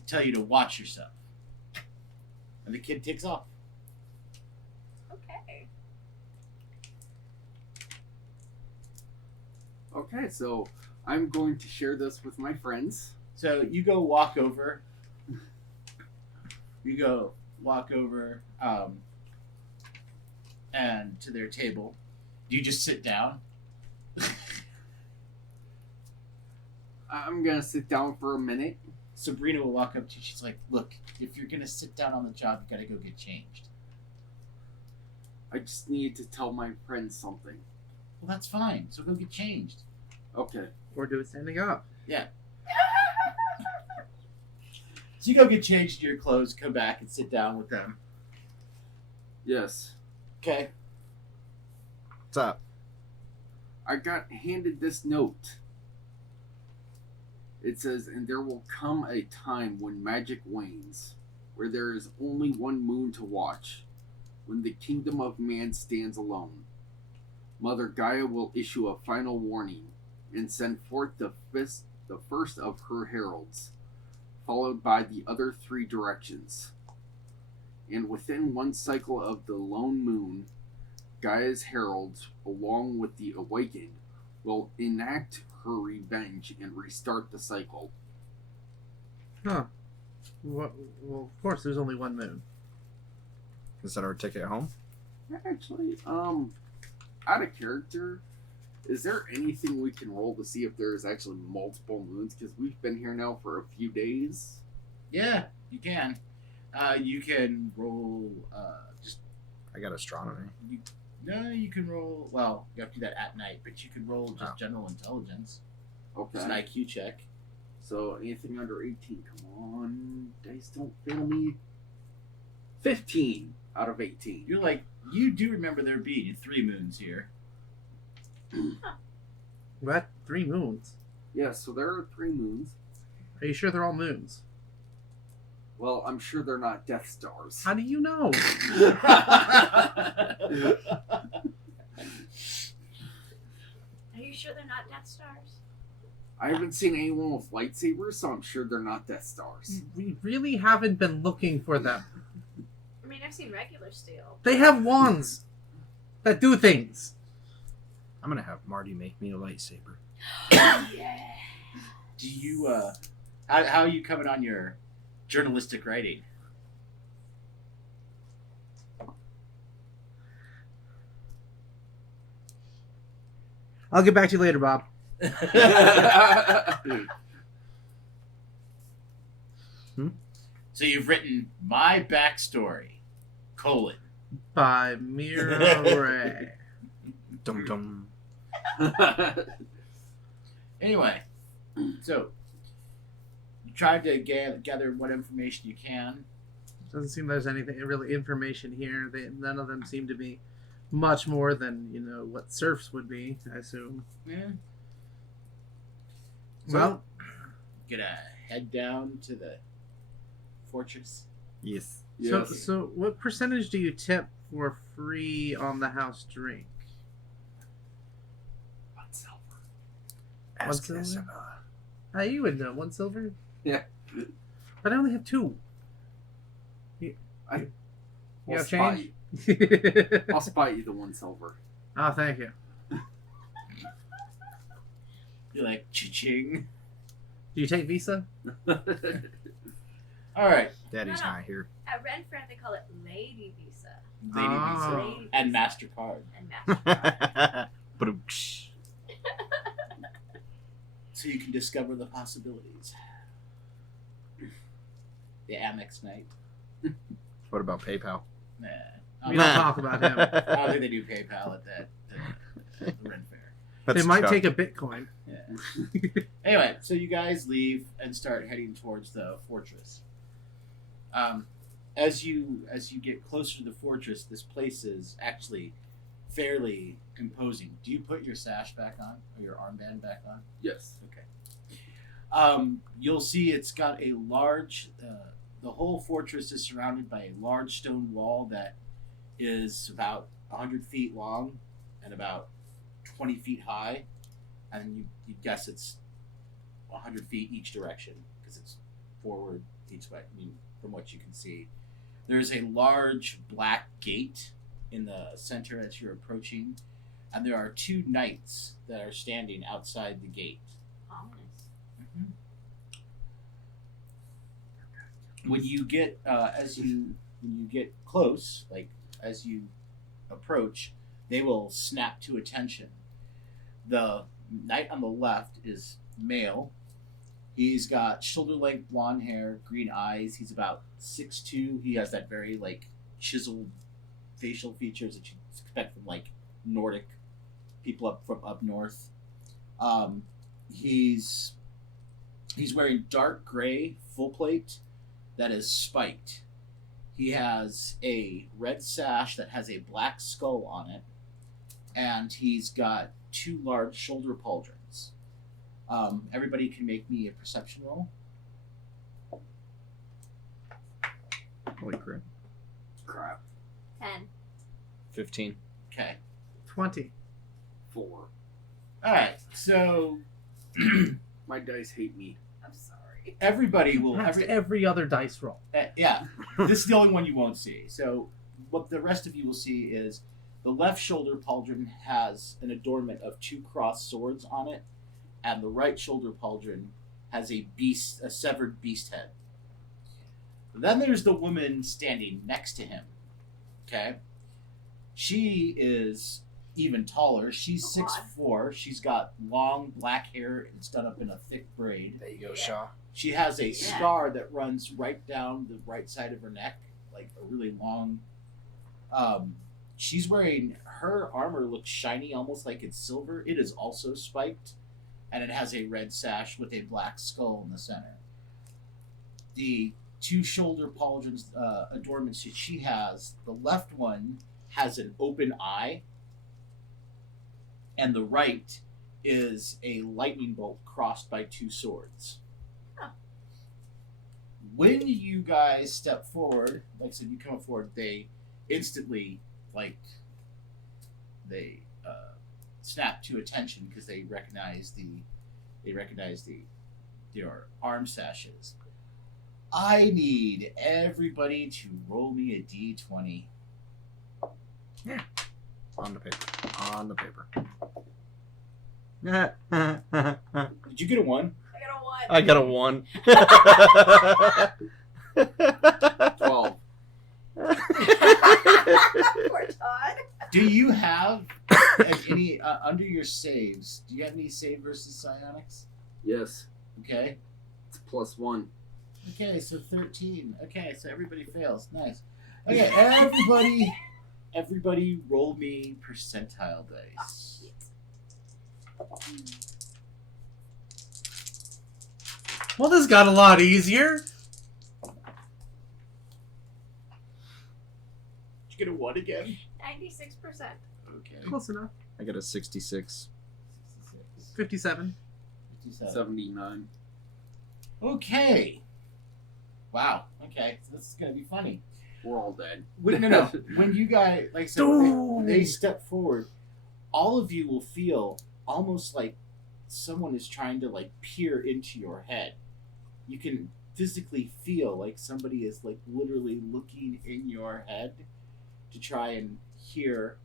Tell you to watch yourself. And the kid takes off. Okay. Okay, so I'm going to share this with my friends. So you go walk over. And to their table. Do you just sit down? I'm going to sit down for a minute. Sabrina will walk up to you. She's like, look, if you're going to sit down on the job, you got to go get changed. I just need to tell my friends something. Well, that's fine. So go get changed. Okay. Or do it standing up. So you go get changed in your clothes, come back and sit down with them. Yes. Okay. What's up? I got handed this note. It says, and there will come a time when magic wanes, where there is only one moon to watch, when the kingdom of man stands alone. Mother Gaia will issue a final warning and send forth the first of her heralds, followed by the other 3 directions. And within one cycle of the lone moon, Gaia's heralds, along with the awakened, will enact her revenge and restart the cycle. Huh. Well, of course, there's only one moon. Is that our ticket home? Actually, out of character, is there anything we can roll to see if there's actually multiple moons? Because we've been here now for a few days. Yeah, you can. You can roll. Just I got astronomy. you can roll. Well, you have to do that at night, but you can roll just Oh. general intelligence. Okay. It's an IQ check. So anything under 18, come on, dice don't fail me. 15 out of 18. You're like, you do remember there being 3 moons here. What? 3 moons? Yeah, so there are 3 moons. Are you sure they're all moons? Well, I'm sure they're not Death Stars. How do you know? Are you sure they're not Death Stars? I haven't seen anyone with lightsabers, so I'm sure they're not Death Stars. We really haven't been looking for them. I mean, I've seen regular steel. They have wands that do things. I'm gonna have Marty make me a lightsaber. Yeah. Do you how are you coming on your journalistic writing? I'll get back to you later, Bob. So you've written my backstory, : By Mirai. Dum dum. Anyway, so you tried to gather what information you can. Doesn't seem there's anything really information here. None of them seem to be much more than what serfs would be. I assume. Yeah. Well, Gonna head down to the fortress. Yes. Yes. so what percentage do you tip for free on the house drink? One silver. Ask silver? Esma. You would know. 1 silver. Yeah. But I only have 2. I'll You have spy change? you. I'll spy you the 1 silver. Oh, thank you. You're like cha-ching. Do you take Visa? All right, Daddy's No. not here. At Renfrew, they call it Lady Visa Lady Oh. Visa Lady and Visa. Mastercard. and Mastercard. Ba-dum-tsh. So you can discover the possibilities. The Amex night. What about PayPal? Nah. We don't talk about him. I don't think they do PayPal at the Ren Fair. They might Chuck. take a Bitcoin. Yeah. Anyway, so you guys leave and start heading towards the fortress. As you get closer to the fortress, this place is actually fairly imposing. Do you put your sash back on or your armband back on? Yes. Okay. You'll see it's got a large. The whole fortress is surrounded by a large stone wall that is about 100 feet long and about 20 feet high, and you guess it's 100 feet each direction because it's forward each way. I mean, from what you can see, there's a large black gate in the center as you're approaching, and there are 2 knights that are standing outside the gate. Ominous. When you get when you get close, like as you approach, they will snap to attention. The knight on the left is male. He's got shoulder-length blonde hair, green eyes. He's about 6'2". He has that very chiseled facial features that you expect from Nordic people up north. He's He's wearing dark gray full plate that is spiked. He has a red sash that has a black skull on it, and he's got 2 large shoulder pauldrons. Everybody can make me a perception roll. Holy crap. Crap. 10. 15. Okay. 20. 4. All right. So My dice hate me. I'm sorry. everybody will. Past every other dice roll. Yeah. This is the only one you won't see. So what the rest of you will see is the left shoulder pauldron has an adornment of 2 crossed swords on it, and the right shoulder pauldron has a severed beast head. Then there's the woman standing next to him. Okay? She is even taller. She's Oh, God. 6'4". She's got long black hair and it's done up in a thick braid. There you go, Yeah. Shaw. She has a Yeah. scar that runs right down the right side of her neck, like a really long. She's wearing, her armor looks shiny, almost like it's silver. It is also spiked, and it has a red sash with a black skull in the center. The 2 shoulder pauldrons adornments that she has, the left one has an open eye, and the right is a lightning bolt crossed by 2 swords. Huh. When you guys step forward, like I said, you come forward, they instantly, they snap to attention because they recognize your arm sashes. I need everybody to roll me a d20. On the paper. On the paper. Did you get a 1? I got a 1. I got a 1. 12. Poor Todd. Do you have any under your saves? Do you have any save versus psionics? Yes. Okay. It's +1. Okay, so 13. Okay, so everybody fails. Nice. Okay, everybody roll me percentile dice. Well, this got a lot easier. Did you get a 1 again? 96%. Okay. Close enough. I got a 66. 57. 57. 79. Okay. Wow. Okay, so this is gonna be funny. We're all dead. No. When you guys, like I said, when they step forward, all of you will feel almost like someone is trying to peer into your head. You can physically feel like somebody is literally looking in your head to try and hear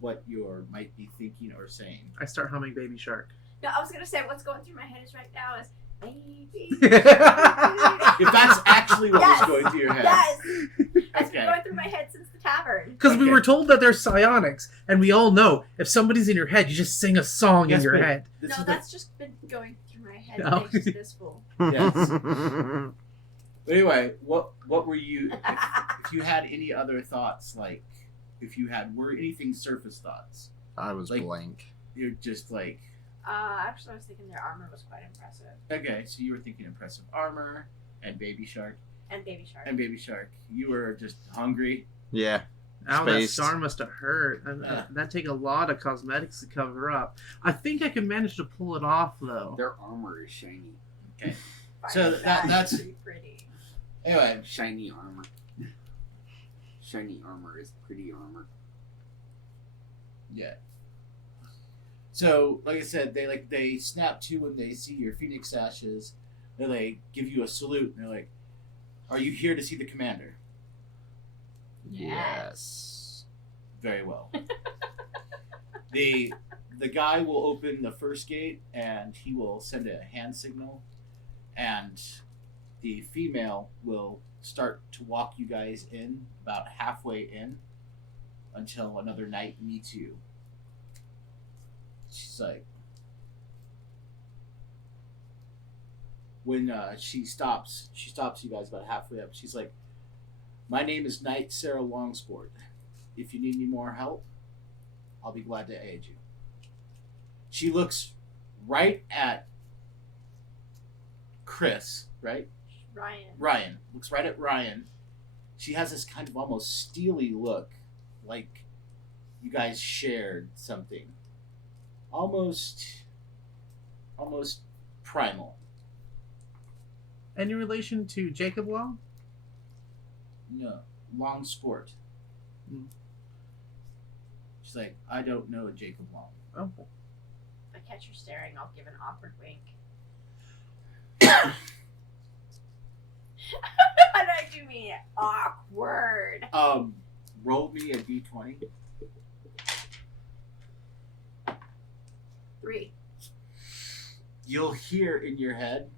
what you might be thinking or saying. I start humming Baby Shark. No, I was gonna say what's going through my head is right now is baby. If that's actually what Yes. was going through your head. Yes, that's Okay. been going through my head since the tavern. Because we Okay. were told that there's psionics, and we all know if somebody's in your head, you just sing a song Yes, in your but head. this No, is that's just been going through my head No. thanks to this fool. Yes. But anyway, what were you? If you had any other thoughts, were anything surface thoughts? I was Like- blank. You're just Actually, I was thinking their armor was quite impressive. okay. So you were thinking impressive armor and Baby Shark. And Baby Shark. And Baby Shark, you were just hungry. Yeah. Ow, that Spaced. scar must have hurt. Yeah. That'd take a lot of cosmetics to cover up. I think I can manage to pull it off, though. Their armor is shiny. Okay. Fine, So that's- pretty pretty. Anyway, Shiny armor. Shiny armor is pretty armor. yeah. So, like I said, they snap to when they see your phoenix sashes. They give you a salute. And they're like, "Are you here to see the commander?" Yes. Very well. the guy will open the first gate and he will send a hand signal, and the female will start to walk you guys in about halfway in until another knight meets you. She's like, when she stops you guys about halfway up. She's like, "My name is Knight Sarah Longsport. If you need any more help, I'll be glad to aid you." She looks right at Chris, right? Ryan looks right at Ryan. She has this kind of almost steely look, like you guys shared something, almost primal. Any relation to Jacob Long? No, long sport. Hmm. She's like, I don't know Jacob Long. Oh. If I catch her staring, I'll give an awkward wink. How did I do mean awkward? Roll me a d20. 3. You'll hear in your head,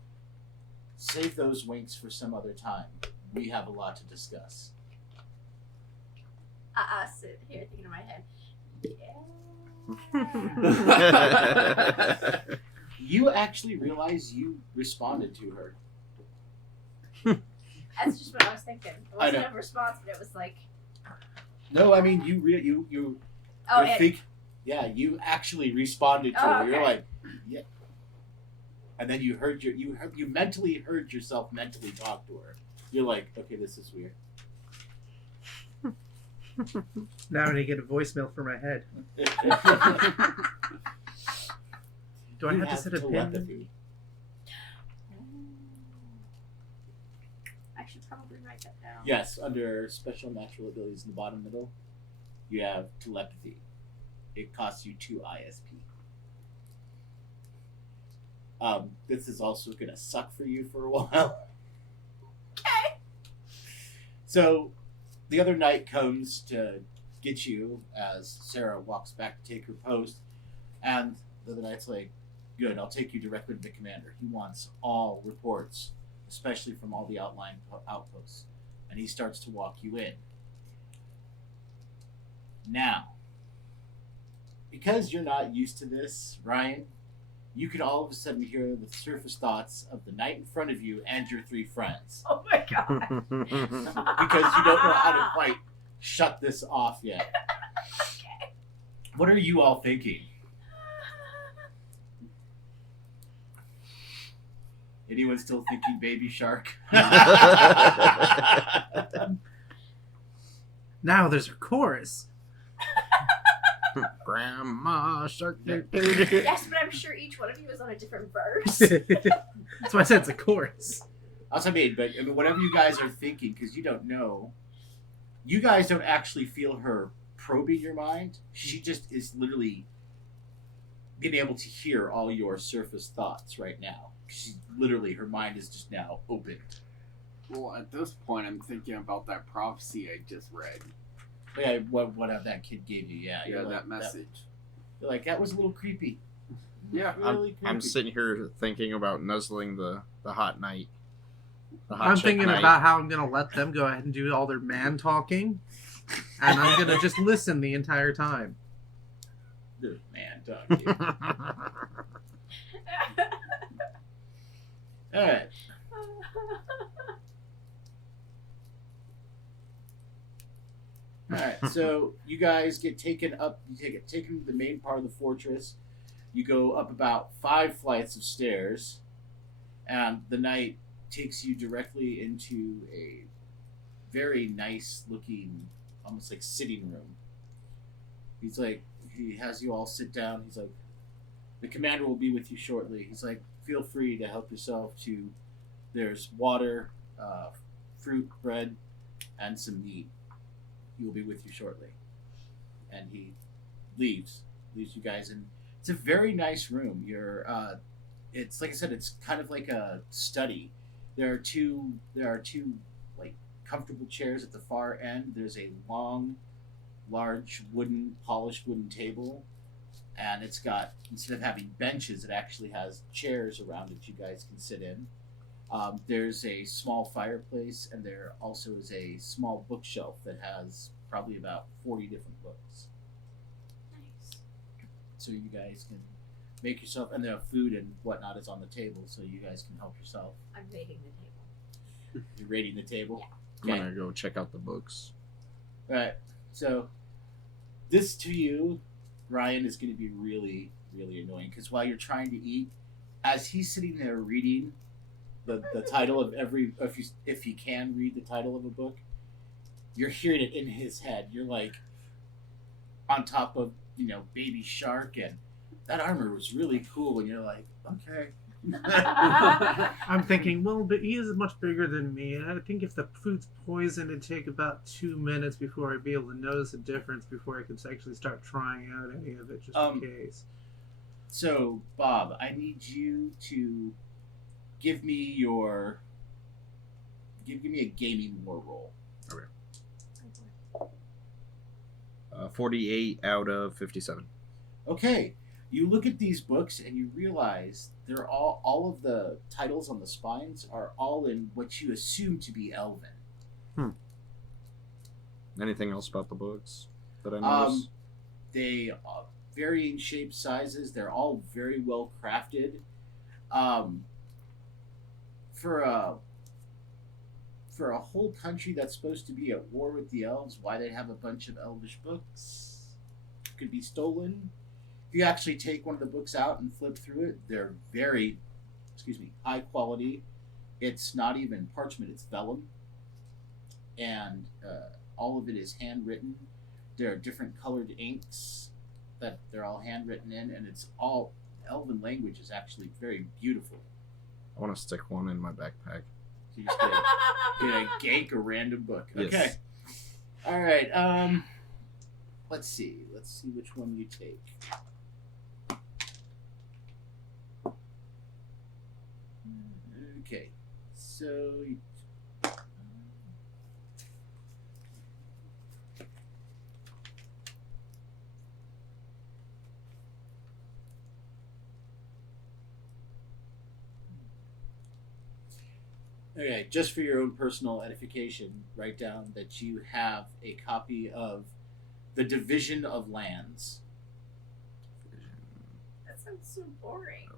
save those winks for some other time. We have a lot to discuss. Sit here thinking in my head. Yeah. You actually realize you responded to her. That's just what I was thinking. It I wasn't know. a response, but it was like, No, I mean you oh, you yeah. think, yeah, you actually responded to Oh, her. okay. You're like, yeah, and then you mentally heard yourself mentally talk to her. You're like, okay, this is weird. Now I need to get a voicemail for my head. Do I You have to set a pin? telepathy. I should probably write that down. Yes, under special natural abilities in the bottom middle, you have telepathy. It costs you 2 ISP. This is also gonna suck for you for a while. Okay. So, the other night comes to get you as Sarah walks back to take her post, and the other night's like, good, I'll take you directly to the commander. He wants all reports, especially from all the outlying outposts. And he starts to walk you in. Now, because you're not used to this, Ryan, you can all of a sudden hear the surface thoughts of the knight in front of you and your 3 friends. Oh my god. Because you don't know how to quite shut this off yet. Okay. What are you all thinking? Anyone still thinking Baby Shark? Now there's a chorus. Grandma Shark. Yes, but I'm sure each one of you is on a different verse. That's why I said it's a chorus. That's what I mean, but I mean, whatever you guys are thinking, because you don't know, you guys don't actually feel her probing your mind. She just is literally being able to hear all your surface thoughts right now. She's literally, her mind is just now open. Well, at this point, I'm thinking about that prophecy I just read. Yeah, what that kid gave you, yeah. Yeah, You're like, that message. You're like, that was a little creepy. Yeah, Really creepy. I'm sitting here thinking about nuzzling the hot knight. The hot I'm chick thinking knight. about how I'm going to let them go ahead and do all their man talking. And I'm going to just listen the entire time. Dude, man, dog. Alright. Alright, so you guys get taken up, taken to the main part of the fortress. You go up about 5 flights of stairs, and the knight takes you directly into a very nice looking, almost like sitting room. He's like, he has you all sit down. He's like, the commander will be with you shortly. He's like, feel free to help yourself to, there's water, fruit, bread, and some meat. He will be with you shortly. And he leaves you guys in. It's a very nice room. It's like I said, it's kind of like a study. There are two like comfortable chairs at the far end. There's a long, large polished wooden table, and it's got, instead of having benches, it actually has chairs around it you guys can sit in. There's a small fireplace, and there also is a small bookshelf that has probably about 40 different books. Nice. So you guys can make yourself, and the food and whatnot is on the table, so you guys can help yourself. I'm raiding the table. You're raiding the table. I'm gonna go check out the books. All right. So this to you, Ryan, is going to be really, really annoying because while you're trying to eat, as he's sitting there reading, the title of every if you can read the title of a book, you're hearing it in his head. You're like on top of Baby Shark, and that armor was really cool. And you're like, okay. I'm thinking, well, but he is much bigger than me, and I think if the food's poisoned, it'd take about 2 minutes before I'd be able to notice a difference before I could actually start trying out any of it, just in case. So, Bob, I need you to give me a gaming war roll. 48 out of 57. Okay, you look at these books and you realize they're all of the titles on the spines are all in what you assume to be Elven. Anything else about the books that I noticed? They varying shapes, sizes. They're all very well crafted. For a whole country that's supposed to be at war with the elves, why they have a bunch of elvish books could be stolen. If you actually take one of the books out and flip through it, they're very, high quality. It's not even parchment; it's vellum, and all of it is handwritten. There are different colored inks that they're all handwritten in, and it's all Elven language is actually very beautiful. I want to stick one in my backpack. So you just gonna gank a random book. Yes. Okay. All right. Let's see. Let's see which one you take. Okay. So. Okay, just for your own personal edification, write down that you have a copy of The Division of Lands. That sounds so boring.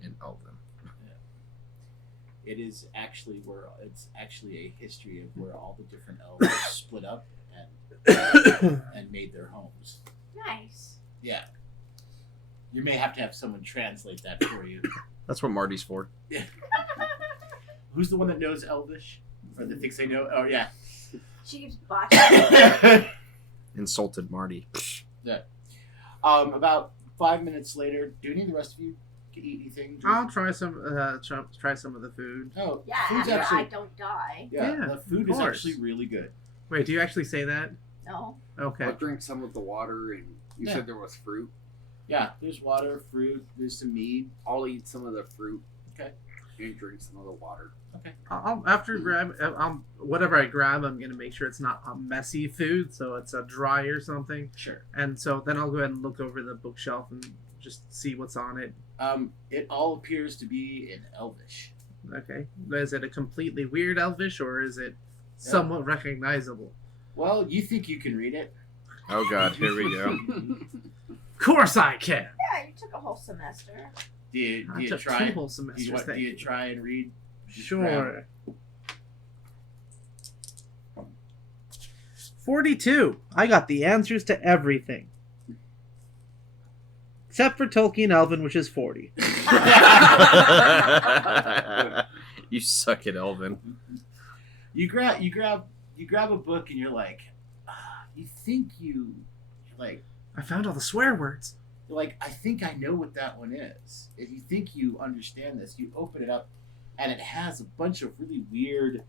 In Elven. It is actually a history of where all the different elves split up and made their homes. Nice. Yeah. You may have to have someone translate that for you. That's what Marty's for. Yeah. Who's the one that knows Elvish? Or that thinks they know? Oh, yeah. She keeps botching. Insulted Marty. About 5 minutes later, do any of the rest of you eat anything? I'll try some of the food. Oh, Yeah, food's after actually, I don't die. Yeah, the food of is course. actually really good. Wait, do you actually say that? No. Okay. I'll drink some of the water, and you Yeah. said there was fruit. Yeah, there's water, fruit, there's some meat. I'll eat some of the fruit. Okay. And drink some of the water. I'll after grab whatever I grab, I'm gonna make sure it's not a messy food, so it's a dry or something. Sure. And so then I'll go ahead and look over the bookshelf and just see what's on it. It all appears to be in Elvish. Okay, is it a completely weird Elvish or is it somewhat recognizable? Well, you think you can read it? Oh god, here we go. Of course I can. Yeah, you took a whole semester. Do you I took try? 2 whole Do semesters. you, thank do you you. try and read? Just grab- Sure. 42. I got the answers to everything. Except for Tolkien Elven, which is 40. You suck at Elven. You grab a book and you're like, you're I found all the swear words. like, I think I know what that one is. If you think you understand this, you open it up and it has a bunch of really weird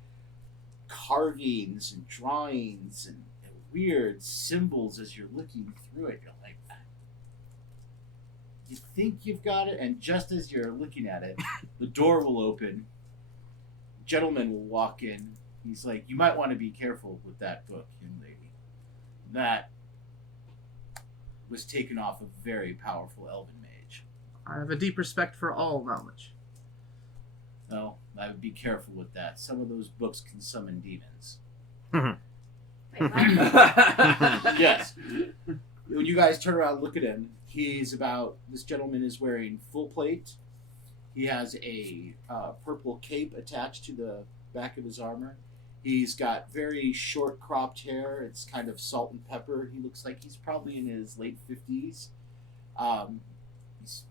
carvings and drawings and weird symbols as you're looking through it. You're like, you think you've got it, and just as you're looking at it, the door will open. A gentleman will walk in. He's like, you might want to be careful with that book, young lady. That was taken off a very powerful elven mage. I have a deep respect for all knowledge. No, I would be careful with that. Some of those books can summon demons. Wait, what? Yes. When you guys turn around and look at him, this gentleman is wearing full plate. He has a purple cape attached to the back of his armor. He's got very short cropped hair. It's kind of salt and pepper. He looks like he's probably in his late 50s. He's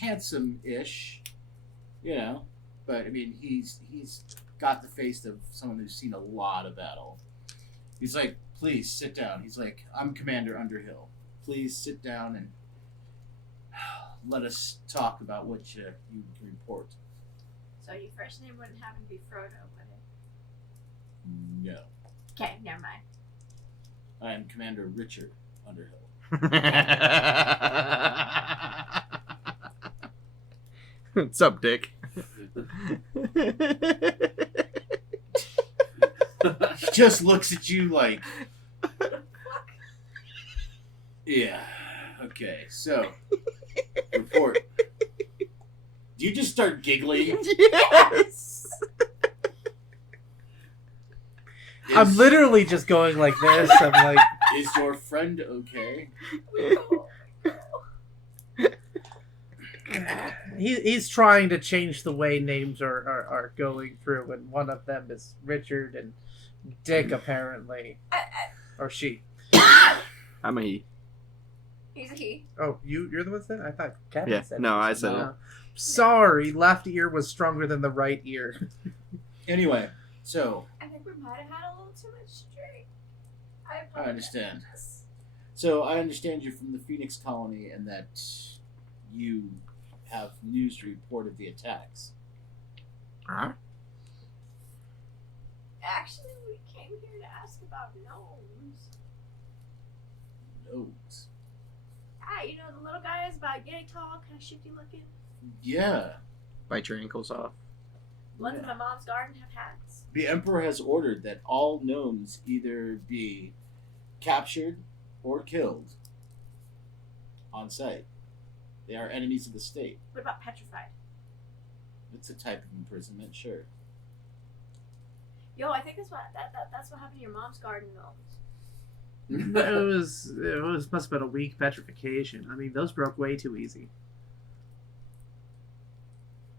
handsome-ish, you know, but I mean, he's got the face of someone who's seen a lot of battle. He's like, please sit down. He's like, I'm Commander Underhill. Please sit down and let us talk about what you can report. So your first name wouldn't happen to be Frodo, would it? No, Okay, never mind. I am Commander Richard Underhill. What's up, Dick? He just looks at you like, yeah, okay, so, report. Do you just start giggling? Yes. I'm literally just going like this. I'm like, Is your friend okay? he's trying to change the way names are going through, and one of them is Richard and Dick, apparently. Or she. I'm a he. He's a he. Oh, you're the one that said? I thought Kevin Yeah, said no, it. I said it. Sorry, left ear was stronger than the right ear. Anyway, so, I think we might have had a little too much drink. I I apologize. understand. So I understand you're from the Phoenix Colony and that you have news to report of the attacks. Huh? Actually, we came here to ask about gnomes. Gnomes. Ah, you know, the little guy is about yay tall, kind of shifty looking. Yeah. Bite your ankles off. Ones in my mom's garden have hats. The Emperor has ordered that all gnomes either be captured or killed on sight. They are enemies of the state. What about petrified? It's a type of imprisonment, sure. Yo, I think that's what happened to your mom's garden gnomes. it was must have been a weak petrification. I mean, those broke way too easy.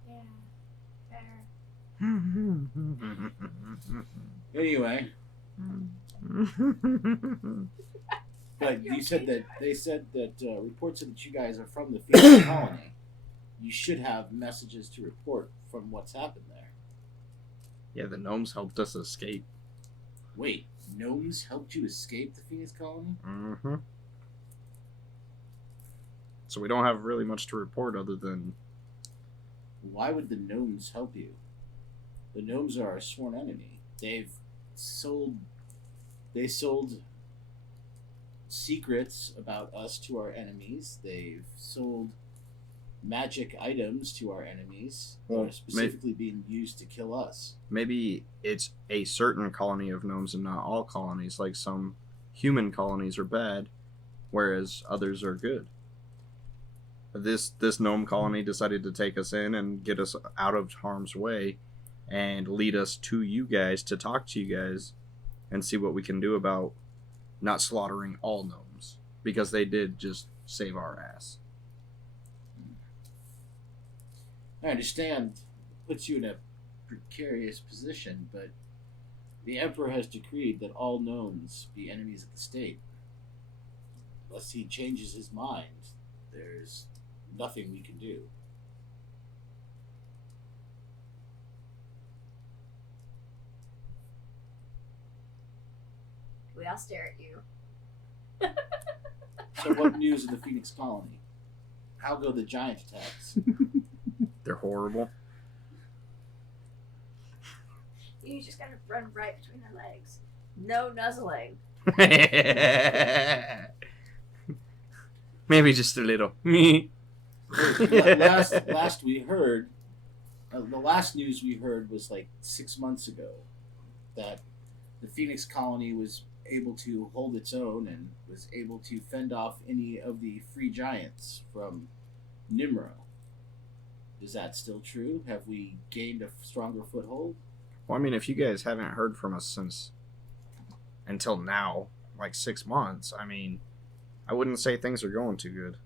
Yeah, fair. Anyway, but you said that they said that reports said that you guys are from the Phoenix Colony. You should have messages to report from what's happened there. Yeah, the gnomes helped us escape. Wait, gnomes helped you escape the Phoenix Colony? Mm-hmm. So we don't have really much to report other than Why would the gnomes help you? The gnomes are our sworn enemy. They sold secrets about us to our enemies. They've sold magic items to our enemies that Well, are specifically being used to kill us. maybe it's a certain colony of gnomes and not all colonies. Like some human colonies are bad, whereas others are good. This gnome colony decided to take us in and get us out of harm's way and lead us to you guys to talk to you guys and see what we can do about not slaughtering all gnomes, because they did just save our ass. I understand it puts you in a precarious position, but the Emperor has decreed that all gnomes be enemies of the state. Unless he changes his mind, there's nothing we can do. We all stare at you. So what news of the Phoenix Colony? How go the giant attacks? They're horrible. You just gotta run right between their legs. No nuzzling. Maybe just a little. last we heard, the last news we heard was like 6 months ago, that the Phoenix Colony was able to hold its own and was able to fend off any of the free giants from Nimro. Is that still true? Have we gained a stronger foothold? Well, I mean, if you guys haven't heard from us since until now, like 6 months, I mean, I wouldn't say things are going too good.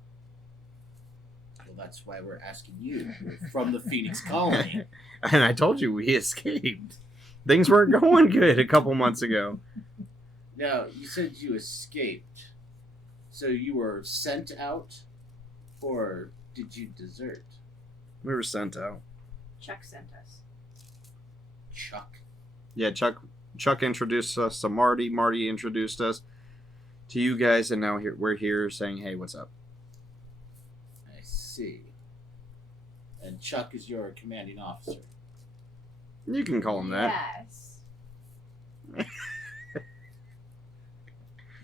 Well, that's why we're asking you. We're from the Phoenix Colony. And I told you we escaped. Things weren't going good a couple months ago. Now, you said you escaped. So you were sent out? Or did you desert? We were sent out. Chuck sent us. Chuck. Yeah, Chuck introduced us to Marty. Marty introduced us to you guys, and now we're here saying, "Hey, what's up?" I see. And Chuck is your commanding officer. You can call him that. Yes.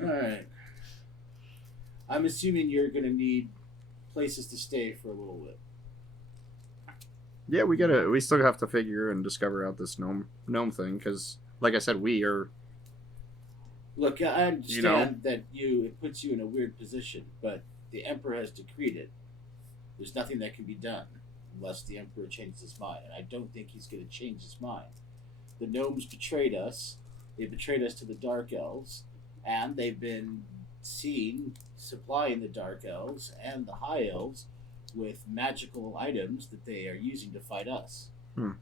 All right. I'm assuming you're gonna need places to stay for a little bit. Yeah, we still have to figure and discover out this gnome thing because, like I said, we are. Look, I understand You know. that it puts you in a weird position, but the Emperor has decreed it. There's nothing that can be done unless the Emperor changes his mind, and I don't think he's going to change his mind. The gnomes betrayed us. They betrayed us to the Dark Elves, and they've been seen supplying the Dark Elves and the High Elves with magical items that they are using to fight us. Can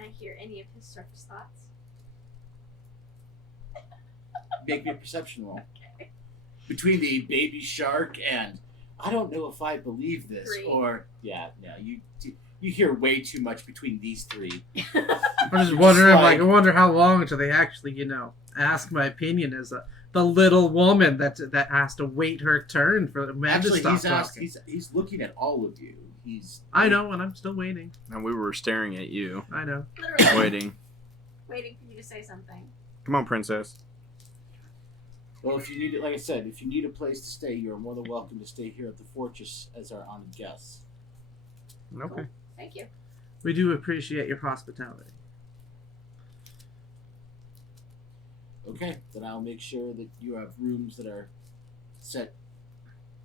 I hear any of his surface thoughts? Make me a perception roll. Okay. Between the baby shark and I don't know if I believe this, 3. or you hear way too much between these three. I'm just wondering, like- I wonder how long until they actually, ask my opinion as the little woman that has to wait her turn for the man Actually, to stop talking. he's looking at all of you. I know, and I'm still waiting. And we were staring at you, I know. Literally waiting. waiting for you to say something. Come on, princess. Well, if you need it, like I said, if you need a place to stay, you're more than welcome to stay here at the fortress as our honored guests. Okay. Thank you. We do appreciate your hospitality. Okay, then I'll make sure that you have rooms that are set.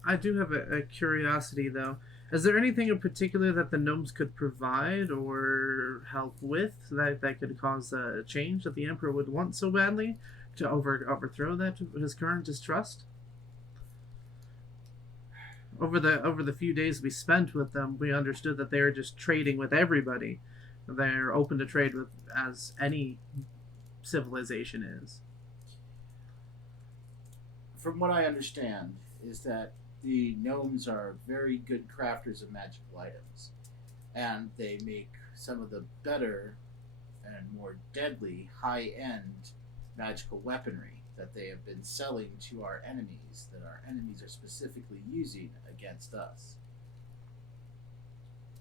I do have a curiosity, though. Is there anything in particular that the gnomes could provide or help with that could cause a change that the Emperor would want so badly to overthrow his current distrust? Over the few days we spent with them, we understood that they are just trading with everybody. They're open to trade with as any civilization is. From what I understand, is that the gnomes are very good crafters of magical items, and they make some of the better and more deadly high-end magical weaponry that they have been selling to our enemies, that our enemies are specifically using against us.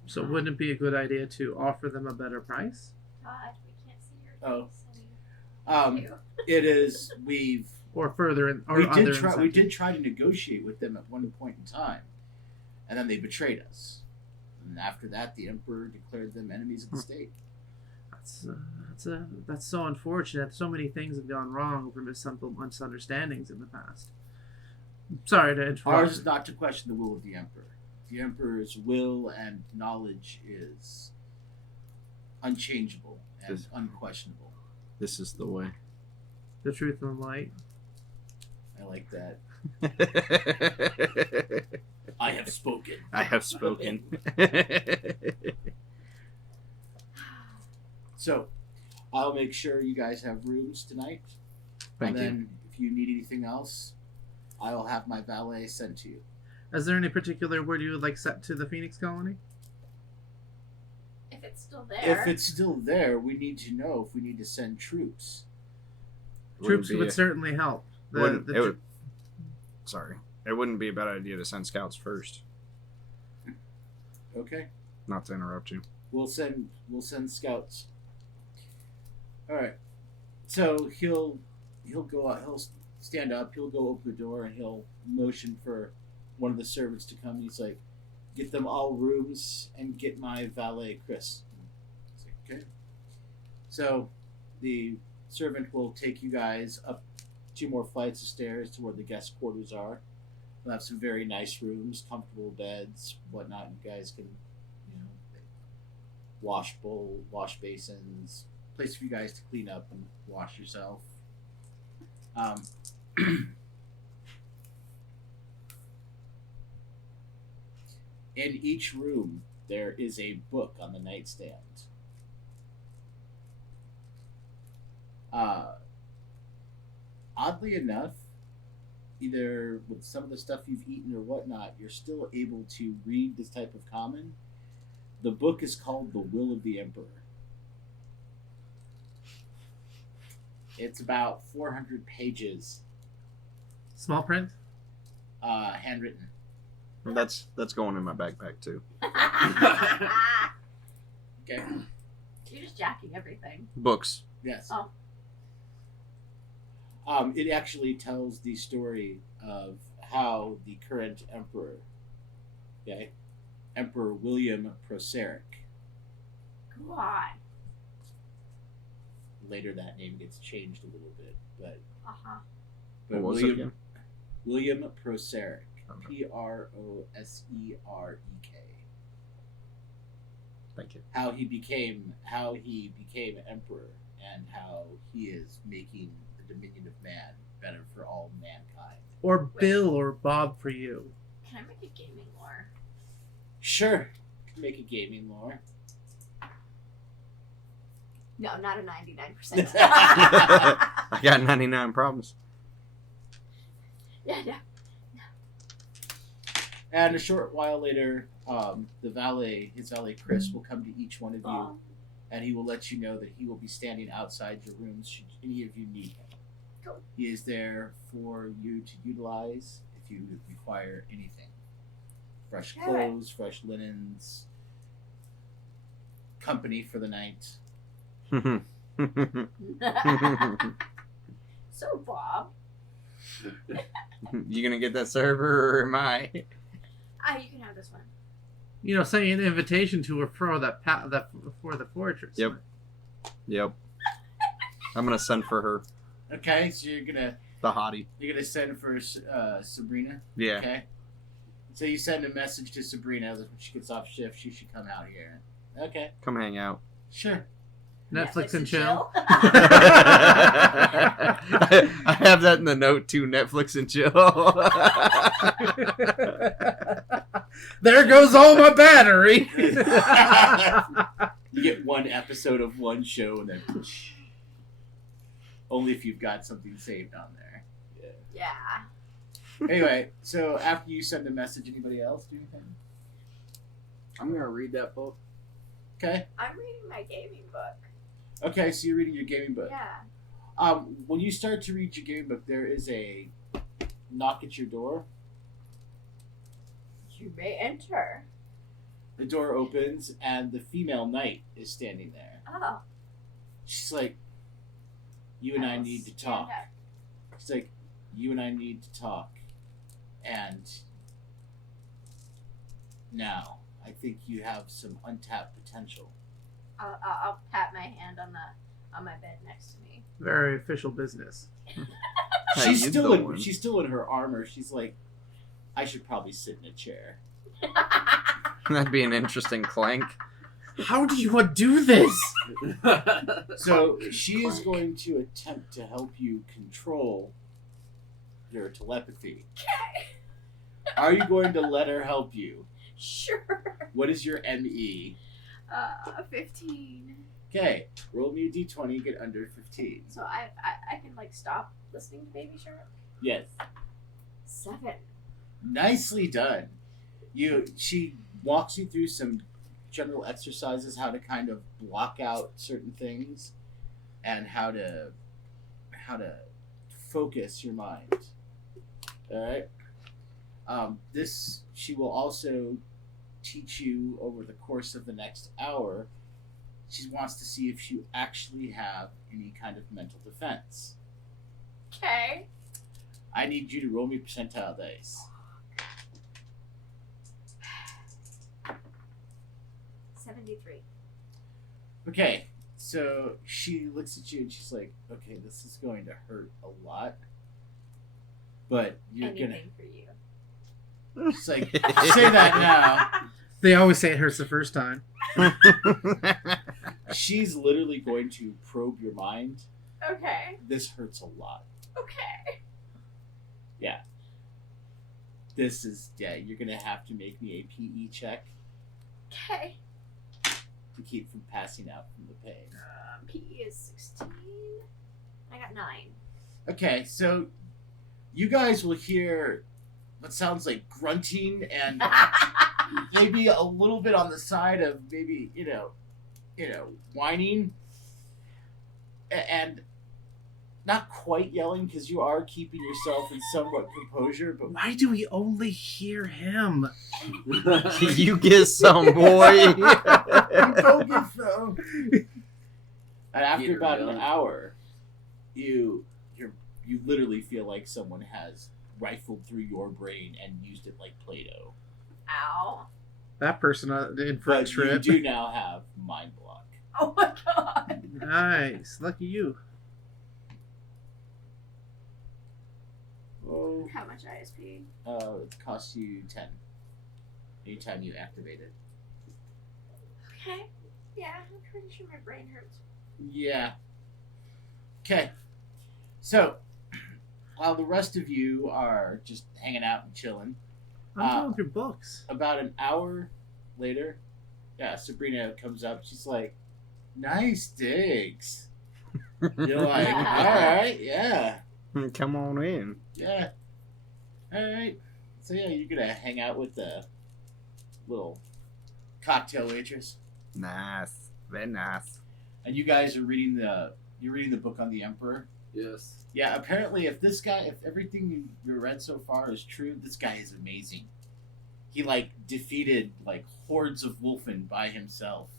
So wouldn't it be a good idea to offer them a better price? Todd, we can't see your Oh. face. Thank you. It is Or further in, or we other did try. We incentive? did try to negotiate with them at one point in time, and then they betrayed us. And after that, the Emperor declared them enemies of the state. That's so unfortunate. So many things have gone wrong over misunderstandings in the past. Sorry to interrupt. Ours is not to question the will of the Emperor. The Emperor's will and knowledge is unchangeable and Yes. unquestionable. This is the way. The truth and the light. I like that. I have spoken. I have spoken. So, I'll make sure you guys have rooms tonight. Thank and you. then, if you need anything else, I'll have my valet sent to you. Is there any particular word you would like set to the Phoenix colony? If it's still there. If it's still there, we need to know if we need to send troops. Troops Wouldn't would be certainly help. wouldn't- it would- sorry. It wouldn't be a bad idea to send scouts first. Okay, Not to interrupt you. we'll send scouts. All right. So he'll go out. He'll stand up. He'll go open the door and he'll motion for one of the servants to come. He's like, "Get them all rooms and get my valet Chris." It's like, okay. So the servant will take you guys up 2 more flights of stairs to where the guest quarters are. We'll have some very nice rooms, comfortable beds, whatnot. You guys can, wash basins, place for you guys to clean up and wash yourself. In each room, there is a book on the nightstand. Oddly enough, either with some of the stuff you've eaten or whatnot, you're still able to read this type of common. The book is called The Will of the Emperor. It's about 400 pages, Small print. handwritten. That's going in my backpack too. Okay. You're just jacking everything. Books. Yes. Oh. It actually tells the story of how the current emperor, okay, Emperor William Proseric. God. Later, that name gets changed a little bit, but Uh-huh. What was it William again? William Proseric. Okay. Proserek. Thank you. How he became emperor, and how he is making the dominion of man better for all mankind. Or Bill or Bob for you. Can I make a gaming lore? Sure, make a gaming lore. No, not a 99%. I got 99 problems. Yeah, no. And a short while later, his valet Chris, will come to each one of you, Oh. and he will let you know that he will be standing outside your rooms should any of you need him. Cool. He is there for you to utilize if you require anything. Fresh Okay. clothes, fresh linens, company for the night. So, Bob, You gonna get that server or am I? you can have this one. You know, sending an invitation to her for for the fortress. Yep. Yep. I'm gonna send for her. Okay, so you're gonna The hottie. send for Sabrina. Yeah. Okay. So you send a message to Sabrina that when she gets off shift, she should come out here. Okay. Come hang out. Sure. Netflix and chill. I have that in the note too. Netflix and chill. There goes all my battery. You get one episode of one show and then only if you've got something saved on there. Yeah. Anyway, so after you send a message, anybody else do anything? I'm gonna read that book. Okay. I'm reading my gaming book. Okay, so you're reading your gaming book. Yeah. When you start to read your gaming book, there is a knock at your door. You may enter. The door opens and the female knight is standing there. Oh. She's like, "You and I will need to stand talk." up. She's like, "You and I need to talk." And now, I think you have some untapped potential. I'll pat my hand on my bed next to me. Very official business. Hey, She's you're still the in. one. She's still in her armor. She's like, "I should probably sit in a chair." That'd be an interesting clank. How do you do this? So she is going to attempt to help you control your telepathy. Are you going to let her help you? Sure. What is your ME? 15. Okay, roll me a d20, get under 15. So I can like stop listening to Baby Shark. Yes. 7. Nicely done. She walks you through some general exercises, how to kind of block out certain things, and how to focus your mind. All right. This she will also teach you over the course of the next hour. She wants to see if you actually have any kind of mental defense. Okay. I need you to roll me percentile dice. 73. Okay, so she looks at you and she's like, "Okay, this is going to hurt a lot, but you're Anything for you. gonna." She's like, "Say that now." They always say it hurts the first time. She's literally going to probe your mind. Okay. This hurts a lot. Okay. This is you're gonna have to make me a PE check Okay. to keep from passing out from the pain. PE is 16. I got 9. Okay, so you guys will hear what sounds like grunting and maybe a little bit on the side of maybe whining, and not quite yelling because you are keeping yourself in somewhat composure, but Why do we only hear him? You get some, boy. focus though. And after Peter, about an really? hour, you literally feel like someone has rifled through your brain and used it like Play-Doh. Ow. That person in for a But you trip. do now have mind block. Oh my god. Nice. Lucky you. Oh. How much ISP? It costs you 10 anytime you activate it. Okay. Yeah, I'm pretty sure my brain hurts. Yeah. Okay. So, while the rest of you are just hanging out and chilling, I'm going through books. about an hour later, Sabrina comes up. She's like, "Nice digs." You're like, "All right, yeah, Come on in. yeah, all right." So yeah, you're gonna hang out with the little cocktail waitress, Nice. Very nice. and you guys are reading the book on the Emperor. Yes. Yeah, apparently, if everything you read so far is true, this guy is amazing. He defeated hordes of Wolfen by himself.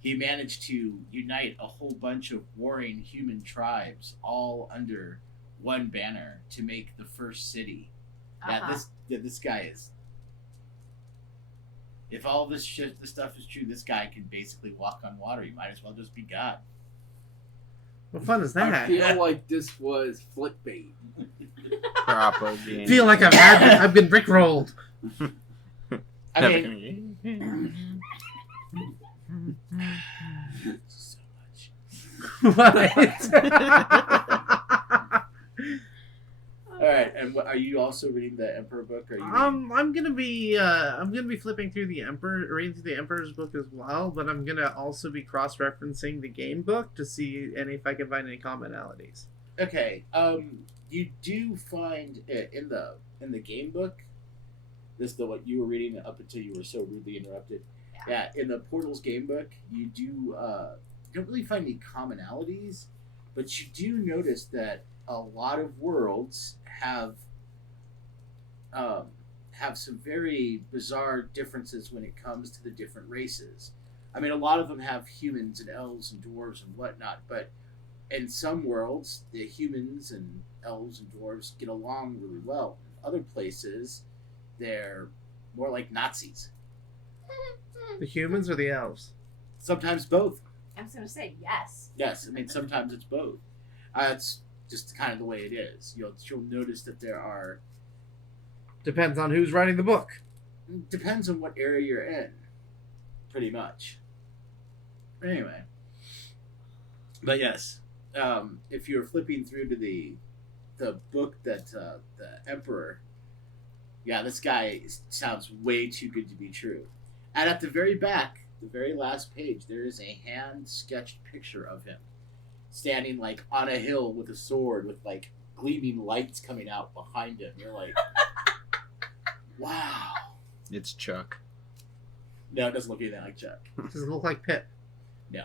He managed to unite a whole bunch of warring human tribes all under one banner to make the first city. This guy is. If all this stuff is true, this guy can basically walk on water. You might as well just be God. What fun is I that? feel like this was clickbait. Propaganda. Feel like I've been rickrolled. I mean, so much. What? All right, and are you also reading the Emperor book? Or are you I'm gonna be flipping through reading through the Emperor's book as well, but I'm gonna also be cross-referencing the game book to see if I can find any commonalities. Okay. You do find it in the game book. What you were reading up until you were so rudely interrupted. Yeah, in the Portals game book, you do don't really find any commonalities, but you do notice that a lot of worlds have some very bizarre differences when it comes to the different races. I mean, a lot of them have humans and elves and dwarves and whatnot, but in some worlds, the humans and elves and dwarves get along really well. In other places, they're more like Nazis. The humans or the elves? Sometimes both. I'm just gonna say yes. Yes, I mean sometimes it's both. It's just kind of the way it is. You'll notice that there are. Depends on who's writing the book. Depends on what area you're in, pretty much. Anyway, but yes, if you're flipping through to the book that the Emperor, yeah, this guy sounds way too good to be true. And at the very back, the very last page, there is a hand-sketched picture of him standing on a hill with a sword with gleaming lights coming out behind him. You're like, wow. It's Chuck. No, it doesn't look anything like Chuck. Does it look like Pip? No.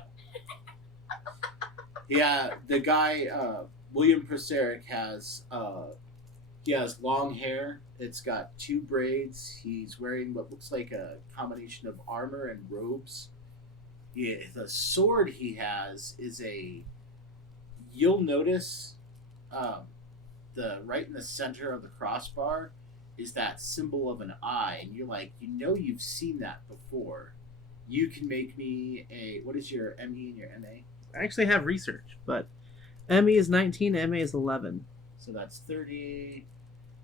Yeah, the guy William Proseric has long hair. It's got 2 braids. He's wearing what looks like a combination of armor and robes. Yeah, the sword he has is you'll notice the right in the center of the crossbar is that symbol of an eye, and you're like, you've seen that before. You can make me what is your ME and your MA? I actually have research, but ME is 19, MA is 11. So that's 30.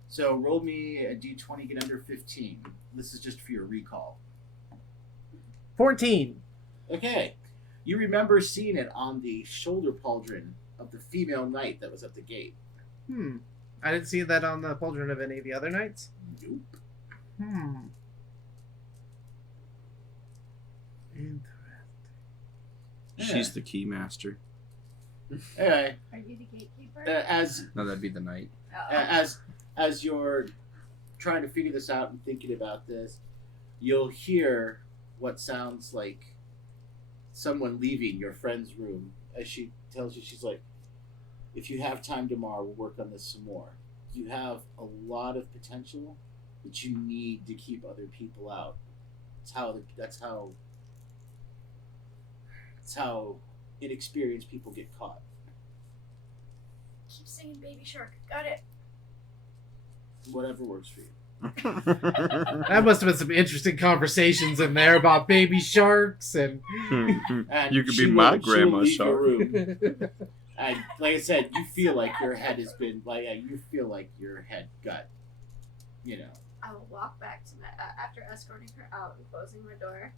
So roll me a d20, get under 15. This is just for your recall. 14. Okay. You remember seeing it on the shoulder pauldron of the female knight that was at the gate. I didn't see that on the pauldron of any of the other knights. Nope. Interesting. She's the key master. Anyway, Are you the gatekeeper? as No, that'd be the knight. As you're trying to figure this out and thinking about this, you'll hear what sounds like someone leaving your friend's room. As she tells you, she's like, if you have time tomorrow, we'll work on this some more. You have a lot of potential, but you need to keep other people out. That's how inexperienced people get caught. Keep singing Baby Shark. Got it. Whatever works for you. That must have been some interesting conversations in there about baby sharks and. And You could she be my will grandma leave shark. your room. And like I said, you feel like your head has been you feel like your head got, I will walk back to my after escorting her out and closing my door.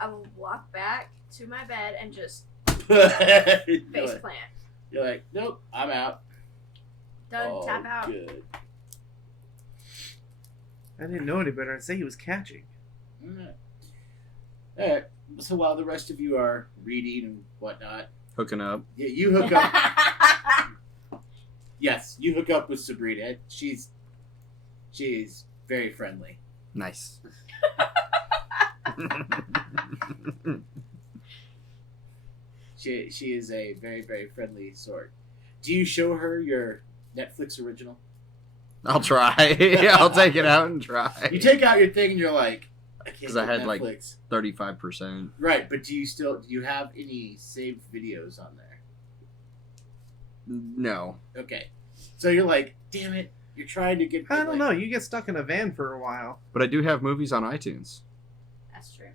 I will walk back to my bed and just face plant. You're like, nope, I'm out. Done. Oh, Tap out. Good. I didn't know any better. I'd say he was catching. All right. So while the rest of you are reading and whatnot, Hooking up. you hook up. Yes, you hook up with Sabrina. She's very friendly. Nice. She is a very, very friendly sort. Do you show her your Netflix original? I'll try. I'll take it out and try. You take out your thing and you're like, I can't 'Cause I get had, like, Netflix. 35%. Right, but do you have any saved videos on there? No. Okay. So you're like, damn it, you're trying to get I don't know. You get stuck in a van for a while. But I do have movies on iTunes. That's true.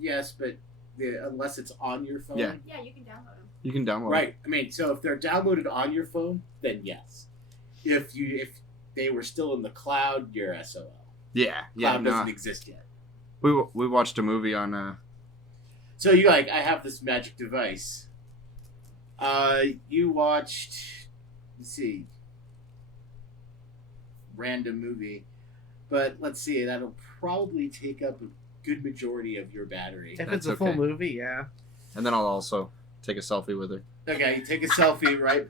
Yes, but unless it's on your phone. Yeah. Yeah, you can download them. You can download. Right. I mean, so if they're downloaded on your phone, then yes. If they were still in the cloud, you're SOL. Yeah. Yeah. Cloud No. doesn't exist yet. We watched a movie on. So you're like, I have this magic device. You watched, let's see, random movie, but let's see, that'll probably take up a good majority of your battery. If That's it's a full okay. movie, yeah. And then I'll also take a selfie with her. Okay, you take a selfie, right?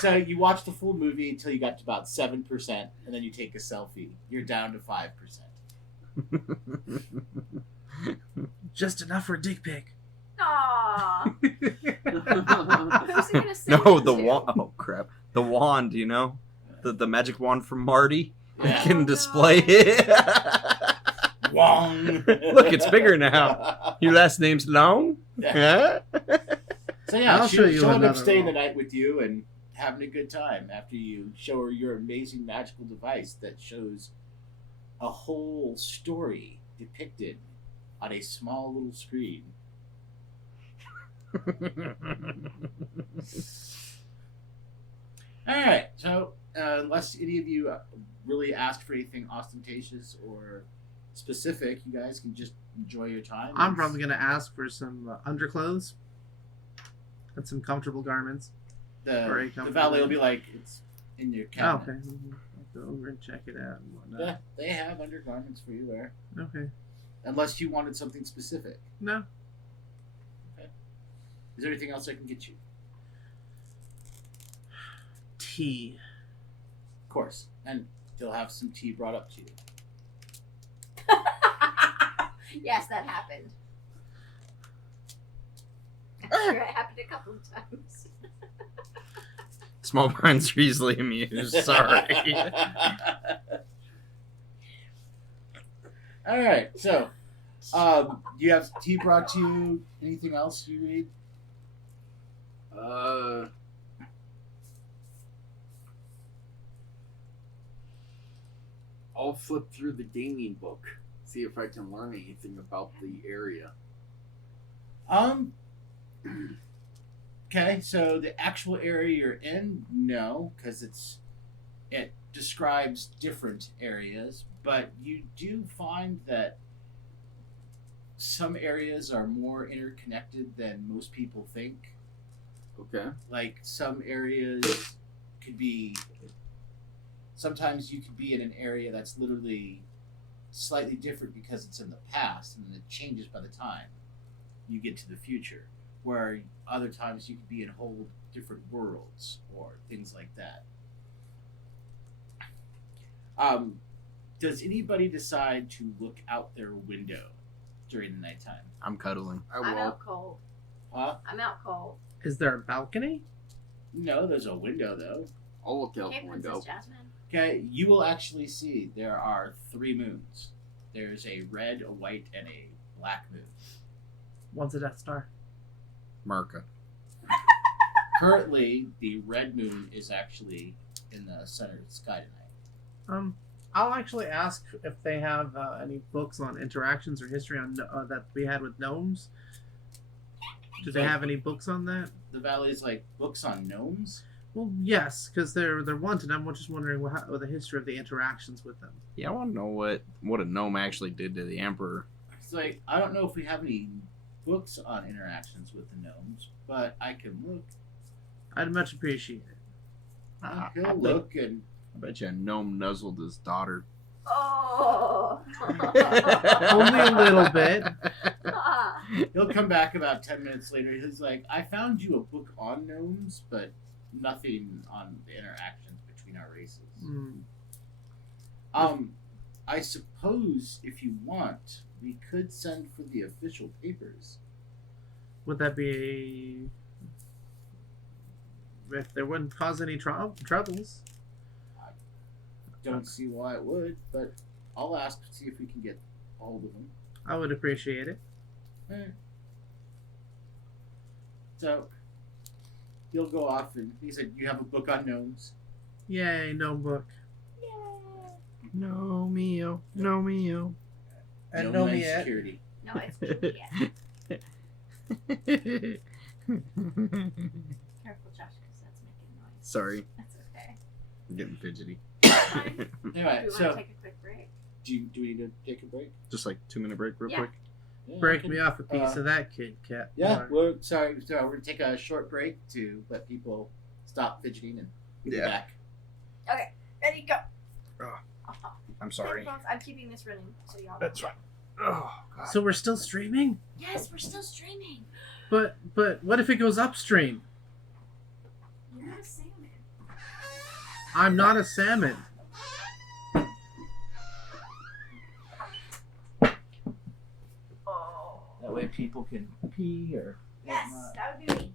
So you watch the full movie until you got to about 7%, and then you take a selfie. You're down to 5%. Just enough for a dick pic. Aww. Who's he gonna say No, that the to? wand. Oh crap! The wand. You know, the magic wand from Marty. Yeah. You can display it. Wong. Look, it's bigger now. Your last name's Long. Yeah. Huh? So yeah, I'll show you she'll end up another staying the roll. night with you and having a good time after you show her your amazing magical device that shows a whole story depicted on a small little screen. All right, so unless any of you really asked for anything ostentatious or specific, you guys can just enjoy your time. I'm probably going to ask for some underclothes and some comfortable garments. very the comfortable. valet will be like, it's in your Oh, cabinet. okay. I'll go over and check it out and whatnot. Yeah, they have undergarments for you there. Okay. Unless you wanted something specific. No. Is there anything else I can get you? Tea. Of course. And they'll have some tea brought up to you. Yes, that happened. I'm sure it happened a couple of times. Small minds are easily amused. Sorry. All right. So, do you have tea brought to you? Anything else you read? I'll flip through the gaming book, see if I can learn anything about the area. Okay, so the actual area you're in, no, because it describes different areas, but you do find that some areas are more interconnected than most people think. Okay. Like some areas could be, sometimes you could be in an area that's literally slightly different because it's in the past and it changes by the time you get to the future, where other times you could be in whole different worlds or things like that. Does anybody decide to look out their window during the nighttime? I'm cuddling. I I'm will. out cold. Huh? I'm out cold. Is there a balcony? No, there's a window though. I'll look out Okay, the window. Princess Jasmine. Okay, you will actually see there are 3 moons. There's a red, a white, and a black moon. One's a Death Star. Merca. Currently, the red moon is actually in the center of the sky tonight. I'll actually ask if they have any books on interactions or history on that we had with gnomes. Do they have any books on that? The valley's like books on gnomes. Well, yes, because they're wanted. I'm just wondering what the history of the interactions with them. Yeah, I want to know what a gnome actually did to the emperor. It's like I don't know if we have any books on interactions with the gnomes, but I can look. I'd much appreciate it. I He'll look and bet you a gnome nuzzled his daughter. Oh. Only a little bit. he'll come back about 10 minutes later. He's like, I found you a book on gnomes, but nothing on the interactions between our races. Hmm. I suppose if you want, we could send for the official papers. Would that be if there wouldn't cause any troubles? Don't see why it would, but I'll ask to see if we can get a hold of them. I would appreciate it. Alright. So he'll go off and he said, "You have a book on gnomes." Yay, gnome book. No mio, no mio. And Gnome Gnome and yet. security. No, it's Juliet. Careful, Josh, because that's making noise. Sorry, That's okay. I'm getting fidgety. Fine. Do we Anyway, want so to take a quick break? do we need to take a break? Just like 2-minute break, real Yeah. quick. Yeah, Break okay. me off a piece of that, Kit Kat. Yeah, Or- we're sorry. So we're gonna take a short break to let people stop fidgeting and we'll be Yeah. back. Okay, ready, go. Oh. Oh, I'm sorry. headphones, I'm keeping this running, so y'all. That's right. Oh, God. So we're still streaming? Yes, we're still streaming. But what if it goes upstream? You're not a salmon. I'm not a salmon. Oh. That way people can pee or Yes, whatnot. that would be me.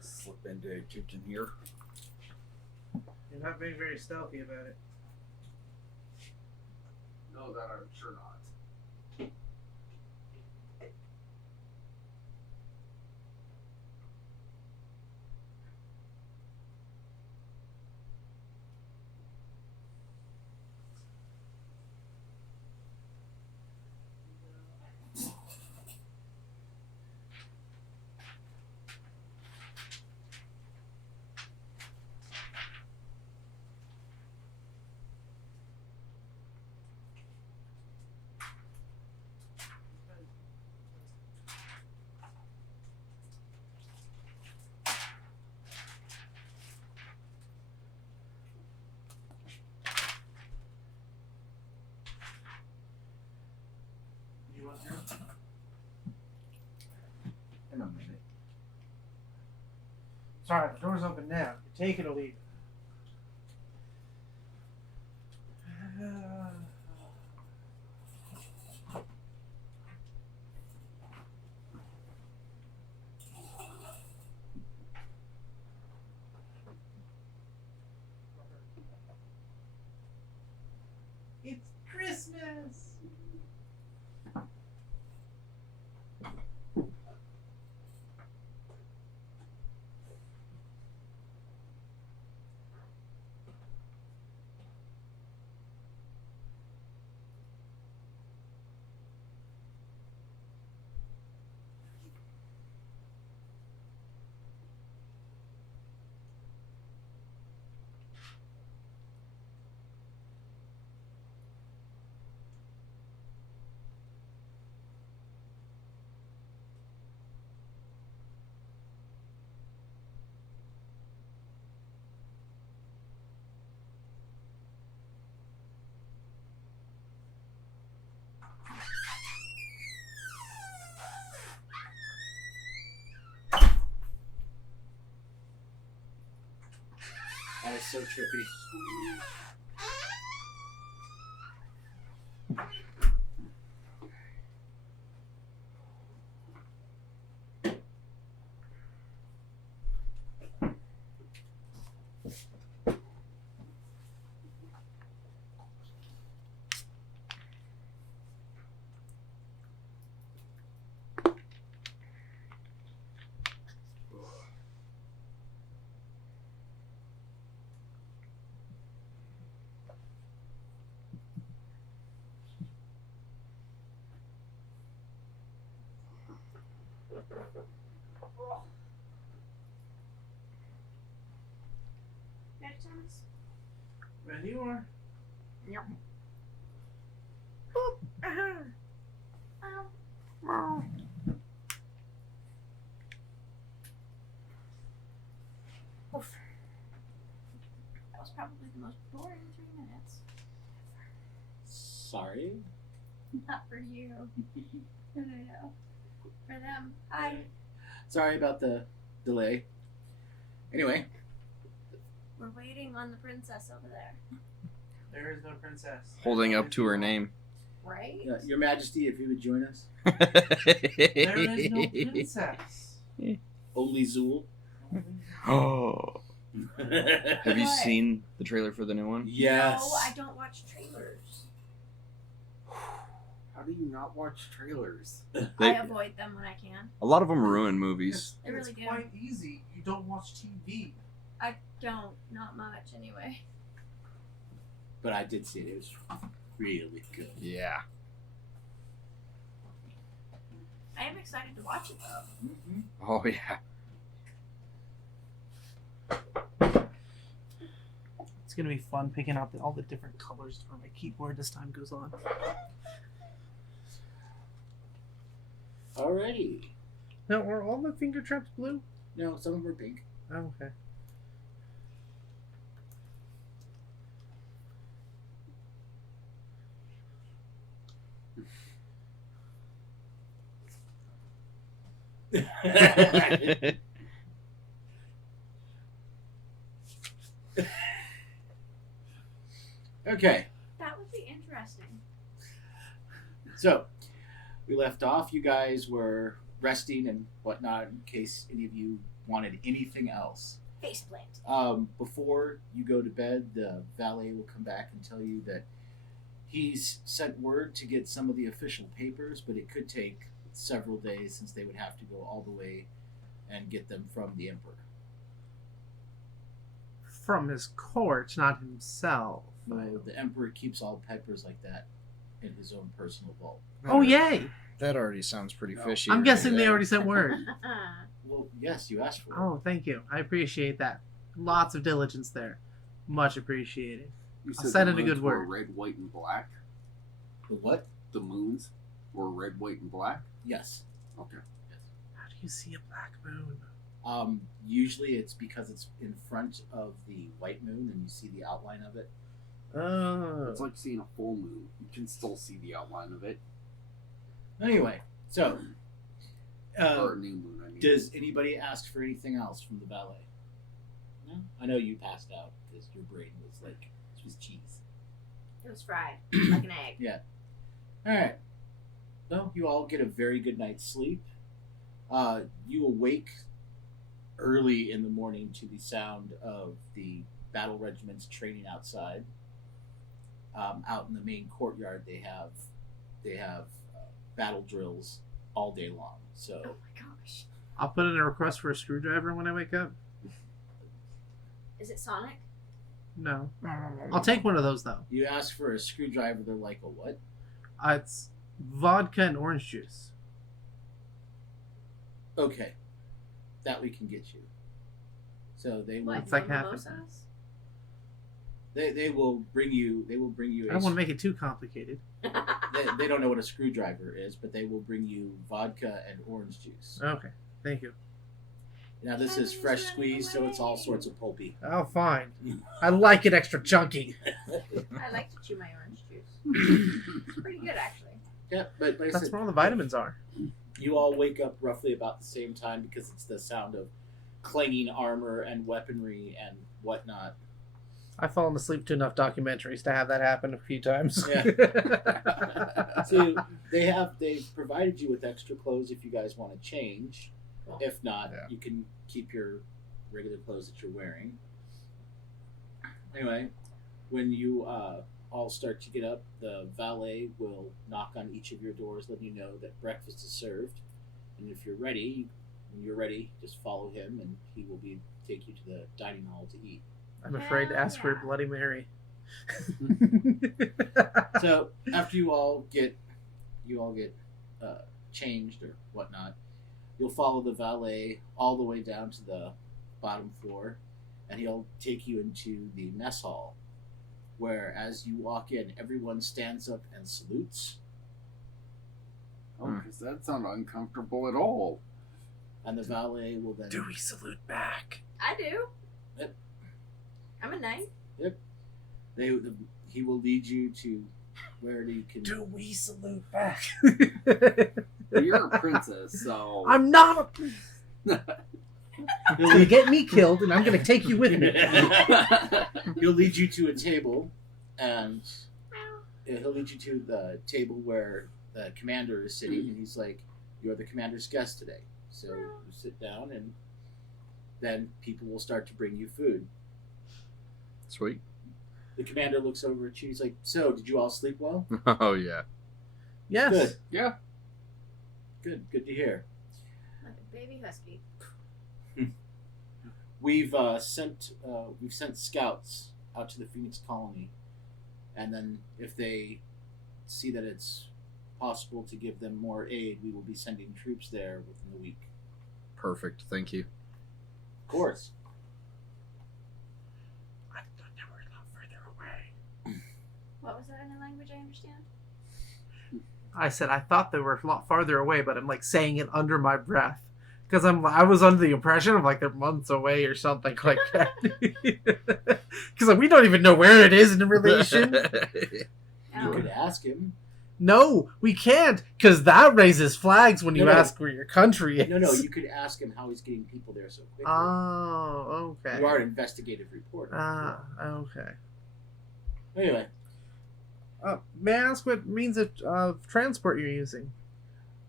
Slip into a kitchen here. You're not being very stealthy about it. No, that I'm sure not. You want to? In a minute. Sorry, the door's open now. You take it or leave it. It's Christmas! That is so trippy. Ready, Thomas? Ready you are. Oh. Oof. That was probably the most boring 3 minutes. Sorry. Not for you. No. For them. Hi. Sorry about the delay. Anyway, We're waiting on the princess over there. There is no princess. Holding up to her name. Right? Your Majesty, if you would join us. There is no princess. Only Zool. Oh. Have you What? seen the trailer for the new one? Yes. No, I don't watch trailers. How do you not watch trailers? They- I avoid them when I can. A lot of them ruin movies. They really do. It's quite easy. You don't watch TV. I don't. Not much, anyway. But I did see it. It was really good. Yeah. I am excited to watch it, though. Mm-hmm. Oh yeah. It's gonna be fun picking out all the different colors for my keyboard as time goes on. Alrighty. Now, are all the finger traps blue? No, some of them are pink. Oh, okay. Okay, That would be interesting. so we left off. You guys were resting and whatnot in case any of you wanted anything else. Faceplant. Before you go to bed, the valet will come back and tell you that he's sent word to get some of the official papers, but it could take several days since they would have to go all the way and get them from the Emperor. From his court, not himself. No, the Emperor keeps all papers like that in his own personal vault. Oh, yay! That already sounds pretty No. fishy. I'm right guessing they there. already sent word. Well, yes, you asked for it. Oh, thank you. I appreciate that. Lots of diligence there. Much appreciated. You I'll said send the it a good moons were word. red, white, and black. The what? The moons were red, white, and black. Yes. Okay. How do you see a black moon? Usually it's because it's in front of the white moon and you see the outline of it. Oh. It's like seeing a full moon. You can still see the outline of it. Anyway, so Or a new moon, I mean. does anybody ask for anything else from the valet? No? I know you passed out because your brain was like Swiss cheese. It was fried like an egg. Alright. So you all get a very good night's sleep. You awake early in the morning to the sound of the battle regiments training outside. Out in the main courtyard, they have battle drills all day long. Oh So my gosh. I'll put in a request for a screwdriver when I wake up. Is it Sonic? No. I'll take one of those, though. you ask for a screwdriver, they're like, a what? It's vodka and orange juice. Okay, that we can get you. So they will What? It's like half of mimosas? they will bring you I don't want to make it too complicated. they don't know what a screwdriver is, but they will bring you vodka and orange juice. Okay. Thank you. Now this is fresh squeezed, so it's all sorts of pulpy. Oh, fine. I like it extra chunky. I like to chew my orange juice. It's pretty good, actually. Yeah, but like I That's said, where all the vitamins are. you all wake up roughly about the same time because it's the sound of clanging armor and weaponry and whatnot I've fallen asleep to enough documentaries to have that happen a few times. Yeah. So they've provided you with extra clothes if you guys want to change. If not, Yeah. you can keep your regular clothes that you're wearing. Anyway, when you all start to get up, the valet will knock on each of your doors, letting you know that breakfast is served. And if you're ready, when you're ready, just follow him, and he will take you to the dining hall to eat. I'm afraid to ask for a Yeah. Bloody Mary. So after you all get changed or whatnot, you'll follow the valet all the way down to the bottom floor, and he'll take you into the mess hall, where as you walk in, everyone stands up and salutes, Oh, because that's not uncomfortable at all. and the valet will then Do we salute back? I do. Yep. I'm a knight. he will lead you to where you can. Do we salute back? Well, you're a princess, so I'm not a... You're gonna get me killed, and I'm gonna take you with me. He'll lead you to a table, and he'll lead you to the table where the commander is sitting, and he's like, "You're the commander's guest today." So you sit down, and then people will start to bring you food. Sweet. The commander looks over at you. He's like, "So, did you all sleep well?" Oh yeah. Yes. Good. yeah. Good to hear. Like a baby husky. We've sent scouts out to the Phoenix colony, and then if they see that it's possible to give them more aid, we will be sending troops there within the week. Perfect. Thank you. Of course. I thought they were a lot further away. What was that in a language I understand? I said I thought they were a lot farther away, but I'm like saying it under my breath because I was under the impression of like they're months away or something like that. Because like, we don't even know where it is in relation. You Oh. could ask him. No, we can't, because that raises flags when you No. ask where your country is. No, you could ask him how he's getting people there so quickly. Oh, okay. You are an investigative reporter. Okay. Anyway, May I ask what means of transport you're using?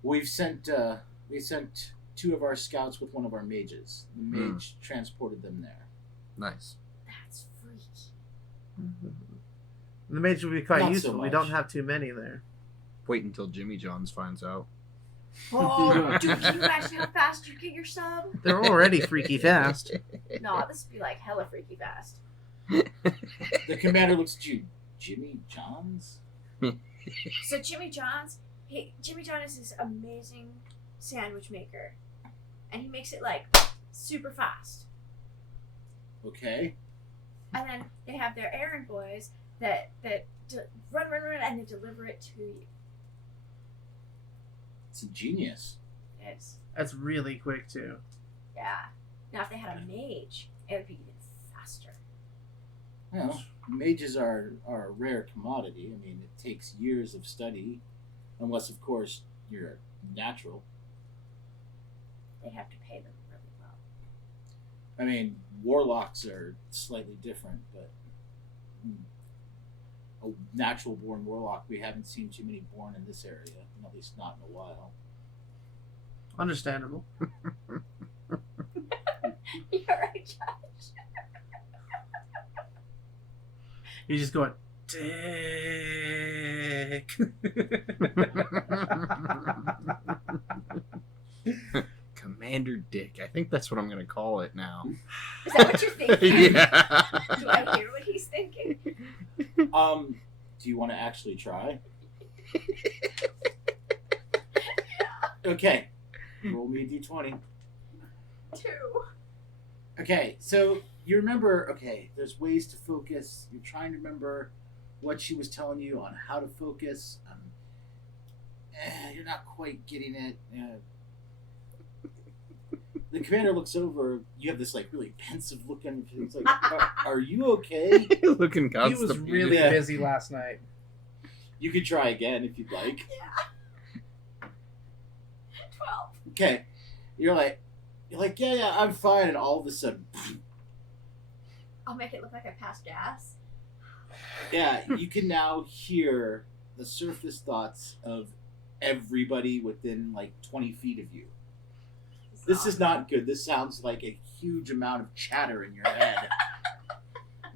we sent two of our scouts with one of our mages. The mage transported them there. Nice. That's freaky. The mage would be quite Not so useful. We much. don't have too many there. Wait until Jimmy Johns finds out. Oh, dude, can you imagine how fast you get your sub? They're already freaky fast. No, this would be like hella freaky fast. The commander looks at you. Jimmy Johns? So Jimmy John is this amazing sandwich maker, and he makes it like super fast. Okay. And then they have their errand boys that run, and they deliver it to you. It's a genius. Yes. That's really quick too. Yeah. Now if they had a mage, it would be even faster. Well, mages are a rare commodity. I mean, it takes years of study, unless, of course, you're a natural. They'd have to pay them really well. I mean, warlocks are slightly different, but a natural-born warlock, we haven't seen too many born in this area, at least not in a while. Understandable. You're right, Josh. You're just going, dick. Commander Dick. I think that's what I'm gonna call it now. Is that what you're thinking? Yeah. Do I hear what he's thinking? Do you want to actually try? Okay. Roll me a d20. 2. Okay, so you remember, there's ways to focus. You're trying to remember what she was telling you on how to focus. You're not quite getting it. The commander looks over. You have this like really pensive look on your face. It's like, are you okay? Looking He was constipated. really Yeah. busy last night. You could try again if you'd like. 12. Okay, you're like, yeah, I'm fine, and all of a sudden, I'll make it look like I passed gas. Yeah, you can now hear the surface thoughts of everybody within like 20 feet of you. This is not good. This sounds like a huge amount of chatter in your head.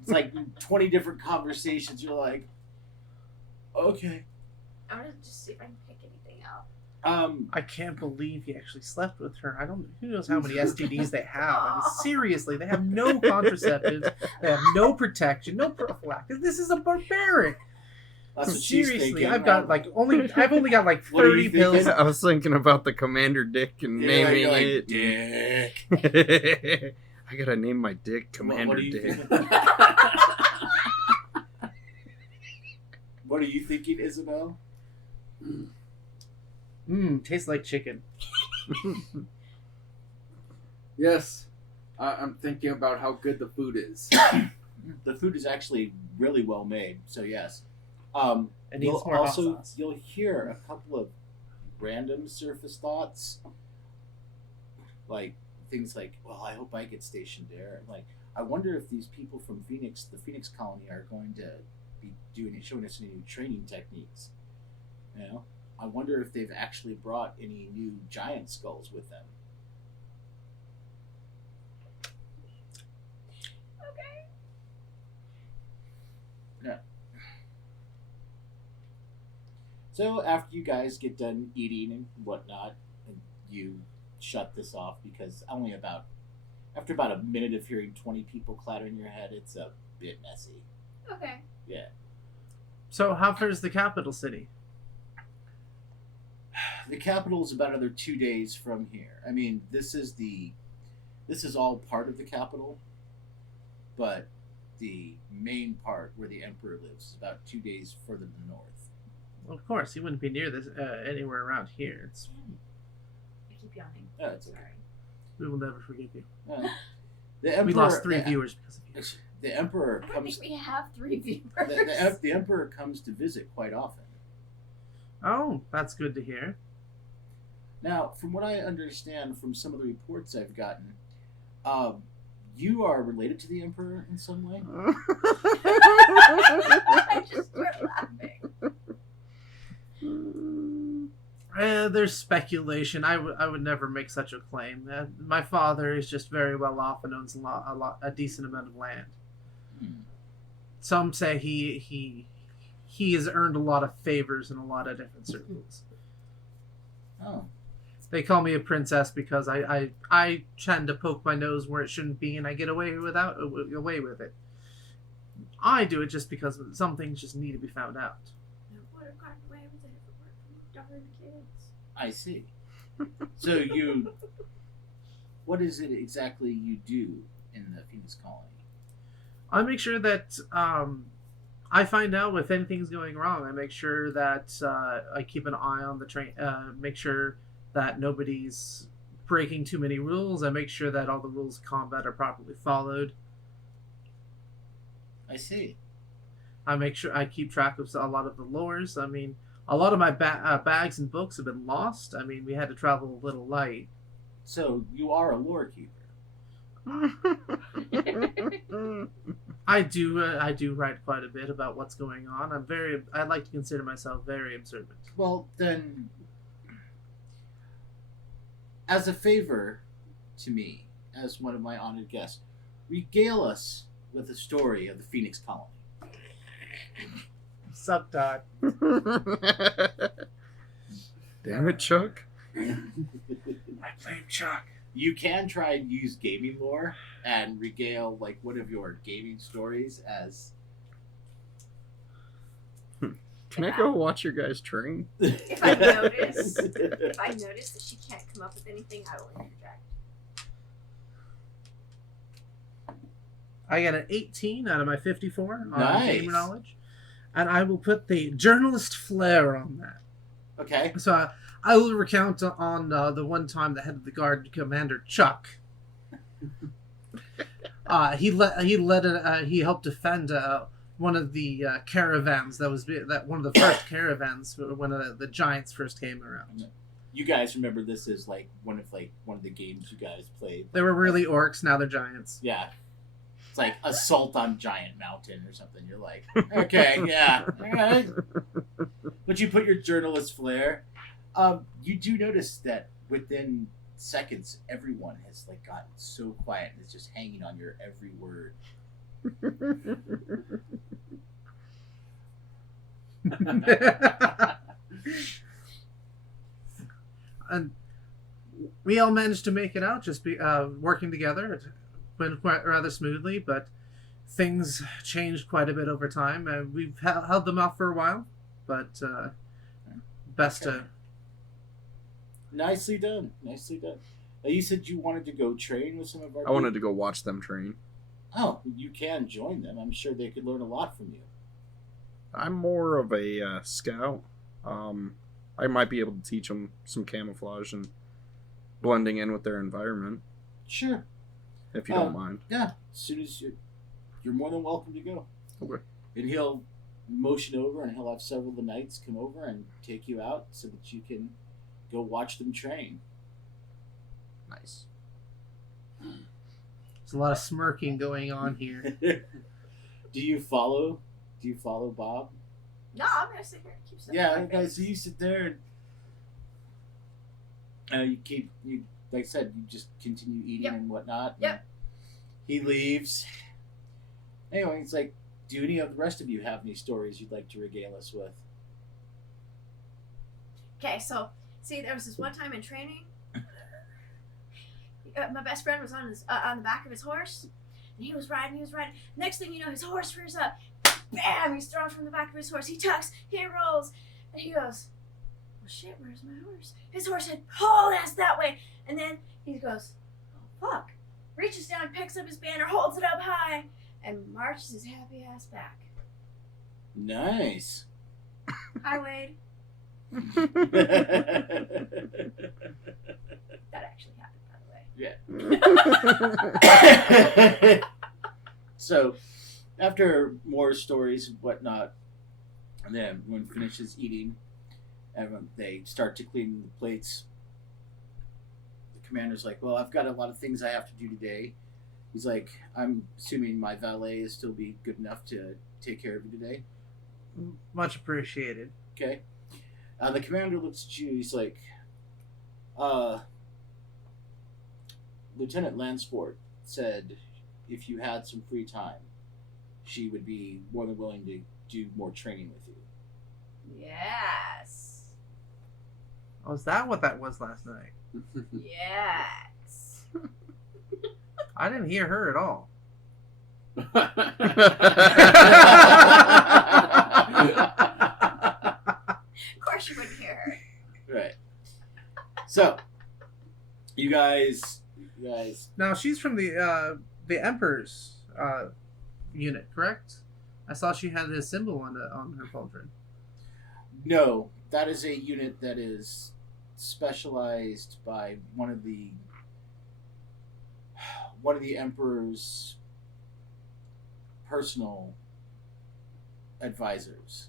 It's like 20 different conversations. You're like, okay. I'm gonna just see if I can pick anything out. I can't believe he actually slept with her. I don't. Who knows how many STDs they have? I mean, seriously, they have no contraceptives. They have no protection, no prophylactics. This is a barbaric. That's what she's Seriously, thinking. I've only got like What are you 30 pills. thinking? I was thinking about the Commander Dick and Yeah, naming you're like, it. Dick. I gotta name my dick Commander What are you Dick. thinking? What are you thinking, Isabel? Tastes like chicken. Yes, I'm thinking about how good the food is. The food is actually really well made, so yes. It needs more hot sauce. You'll hear a couple of random surface thoughts, like things like, "Well, I hope I get stationed there." Like, I wonder if these people from Phoenix, the Phoenix colony, are going to be showing us any new training techniques. You know, I wonder if they've actually brought any new giant skulls with them. Okay. Yeah. So after you guys get done eating and whatnot, and you shut this off because after about a minute of hearing 20 people clatter in your head, it's a bit messy. Okay. Yeah. So how far is the capital city? The capital is about another 2 days from here. I mean, this is all part of the capital, but the main part where the emperor lives is about 2 days further to the north. Well, of course, he wouldn't be near this anywhere around here. It's, I keep yawning. Oh, it's okay. Sorry. we will never forgive you. The emperor, We lost 3 viewers because of you. The emperor I don't comes. think we have 3 viewers. The emperor comes to visit quite often. Oh, that's good to hear. Now, from what I understand from some of the reports I've gotten, you are related to the emperor in some way. I just started laughing. There's speculation. I would never make such a claim. My father is just very well off and owns a decent amount of land. Some say he has earned a lot of favors in a lot of different circles. Oh. They call me a princess because I tend to poke my nose where it shouldn't be, and I get away with it. I do it just because some things just need to be found out. I would have gotten away with it if it weren't for you darn kids. I see. So what is it exactly you do in the Phoenix colony? I make sure that I find out if anything's going wrong. I make sure that I keep an eye on the train. Make sure that nobody's breaking too many rules. I make sure that all the rules of combat are properly followed. I see. I make sure I keep track of a lot of the lores. I mean, a lot of my bags and books have been lost. I mean, we had to travel a little light. So you are a lore keeper. I do write quite a bit about what's going on. I like to consider myself very observant. Well, then, as a favor to me, as one of my honored guests, regale us with the story of the Phoenix colony. Sup, Todd? Damn it, Chuck. I blame Chuck. You can try and use gaming lore and regale like one of your gaming stories as. Can I go watch your guys train? If I notice that she can't come up with anything, I will interject. I got an 18 out of my 54 on Nice. gamer knowledge, and I will put the journalist flair on that. Okay. So I will recount on the one time the head of the guard, Commander Chuck. He helped defend one of the caravans that one of the first caravans when the giants first came around. You guys remember this as like one of the games you guys played. They were really orcs, now they're giants. Yeah. It's like Assault on Giant Mountain or something. You're like, okay, yeah, all right. But you put your journalist flair. You do notice that within seconds, everyone has like gotten so quiet and is just hanging on your every word. And we all managed to make it out, just working together. It went quite rather smoothly, but things changed quite a bit over time. We've held them off for a while, but best to... Nicely done. Nicely done. You said you wanted to go train with some of our I wanted to go watch them train. Oh, you can join them. I'm sure they could learn a lot from you. I'm more of a scout. I might be able to teach them some camouflage and blending in with their environment, Sure. if you don't mind. Yeah. As soon as you're more than welcome to go. Okay. And he'll motion over, and he'll have several of the knights come over and take you out so that you can go watch them train. Nice. There's a lot of smirking going on here. Do you follow Bob? No, I'm gonna sit here and keep stuff. Yeah, in my okay, face. so you sit there and you like I said, you just continue eating Yep. and whatnot. Yep. He leaves. Anyway, it's like, do any of the rest of you have any stories you'd like to regale us with? Okay, so see, there was this one time in training. My best friend was on the back of his horse, and he was riding. Next thing you know, his horse rears up. Bam! He's thrown from the back of his horse. He tucks. He rolls, and he goes, "Well, shit, where's my horse?" His horse had hauled ass that way, and then he goes, "Oh fuck!" Reaches down, picks up his banner, holds it up high, and marches his happy ass back. Nice. Hi, Wade. That actually happened, by the way. So, after more stories and whatnot, and then everyone finishes eating, they start to clean the plates. The commander's like, "Well, I've got a lot of things I have to do today." He's like, "I'm assuming my valet is still be good enough to take care of you today." Much appreciated. Okay. The commander looks at you. He's like, Lieutenant Lansport said if you had some free time, she would be more than willing to do more training with you. Yes. Oh, is that what that was last night? Yes. I didn't hear her at all. Of course you wouldn't hear her. Right. So, you guys. Now she's from the Emperor's unit, correct? I saw she had this symbol on her pauldron. No, that is a unit that is specialized by one of the Emperor's personal advisors.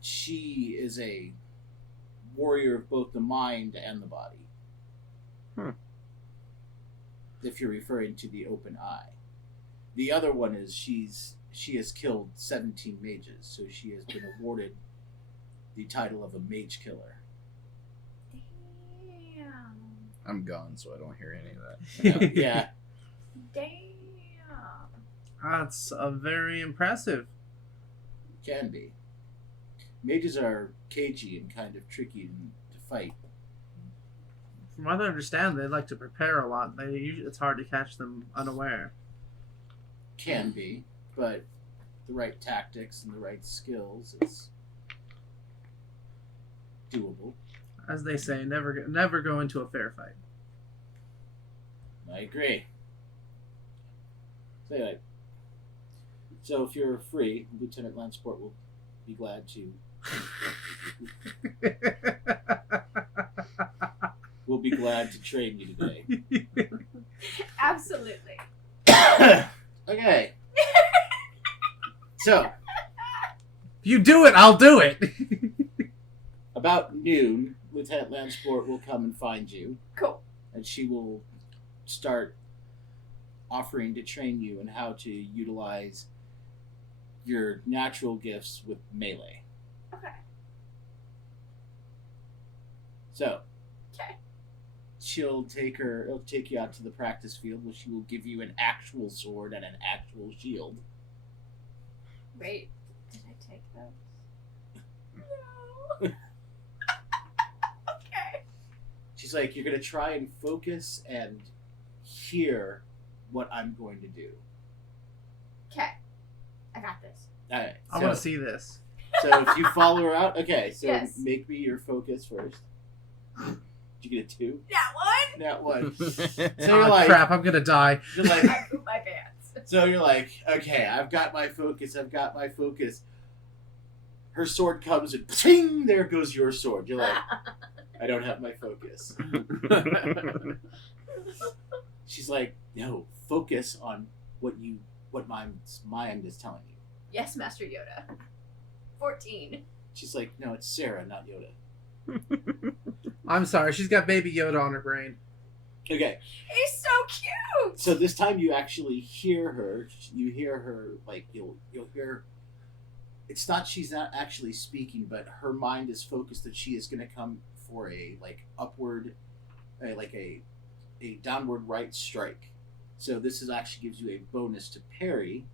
She is a warrior of both the mind and the body. If you're referring to the open eye. The other one is she has killed 17 mages, so she has been awarded the title of a mage killer. Damn. I'm gone, so I don't hear any of that. Yeah. Damn. That's very impressive. Can be. Mages are cagey and kind of tricky to fight. From what I understand, they like to prepare a lot. It's hard to catch them unaware. Can be, but the right tactics and the right skills, it's doable. As they say, never go into a fair fight. I agree. So anyway, so if you're free, Lieutenant Lansport will be glad to. We'll be glad to train you today. Absolutely. Okay. So, You do it, I'll do it. about noon, Lieutenant Lansport will come and find you, Cool. and she will start offering to train you in how to utilize your natural gifts with melee. Okay. So Okay. she'll take you out to the practice field where she will give you an actual sword and an actual shield. Wait, did I take those? No. Okay. She's like, you're gonna try and focus and hear what I'm going to do. Okay. I got this. Alright. I want to see this. So if you follow her out, okay, so Yes. make me your focus first. Did you get a 2? That one? That one. So Oh, you're like, crap, I'm gonna die. you're like, I pooped my pants. so you're like, okay, I've got my focus. Her sword comes and ting, there goes your sword. You're like, I don't have my focus. She's like, no, focus on what my mind is telling you. Yes, Master Yoda. 14. She's like, no, it's Sarah, not Yoda. I'm sorry, she's got Baby Yoda on her brain. Okay, He's so cute. so this time you actually hear her. You hear her like you'll hear. It's not she's not actually speaking, but her mind is focused that she is going to come for a like upward, a downward right strike. So this is actually gives you a bonus to parry,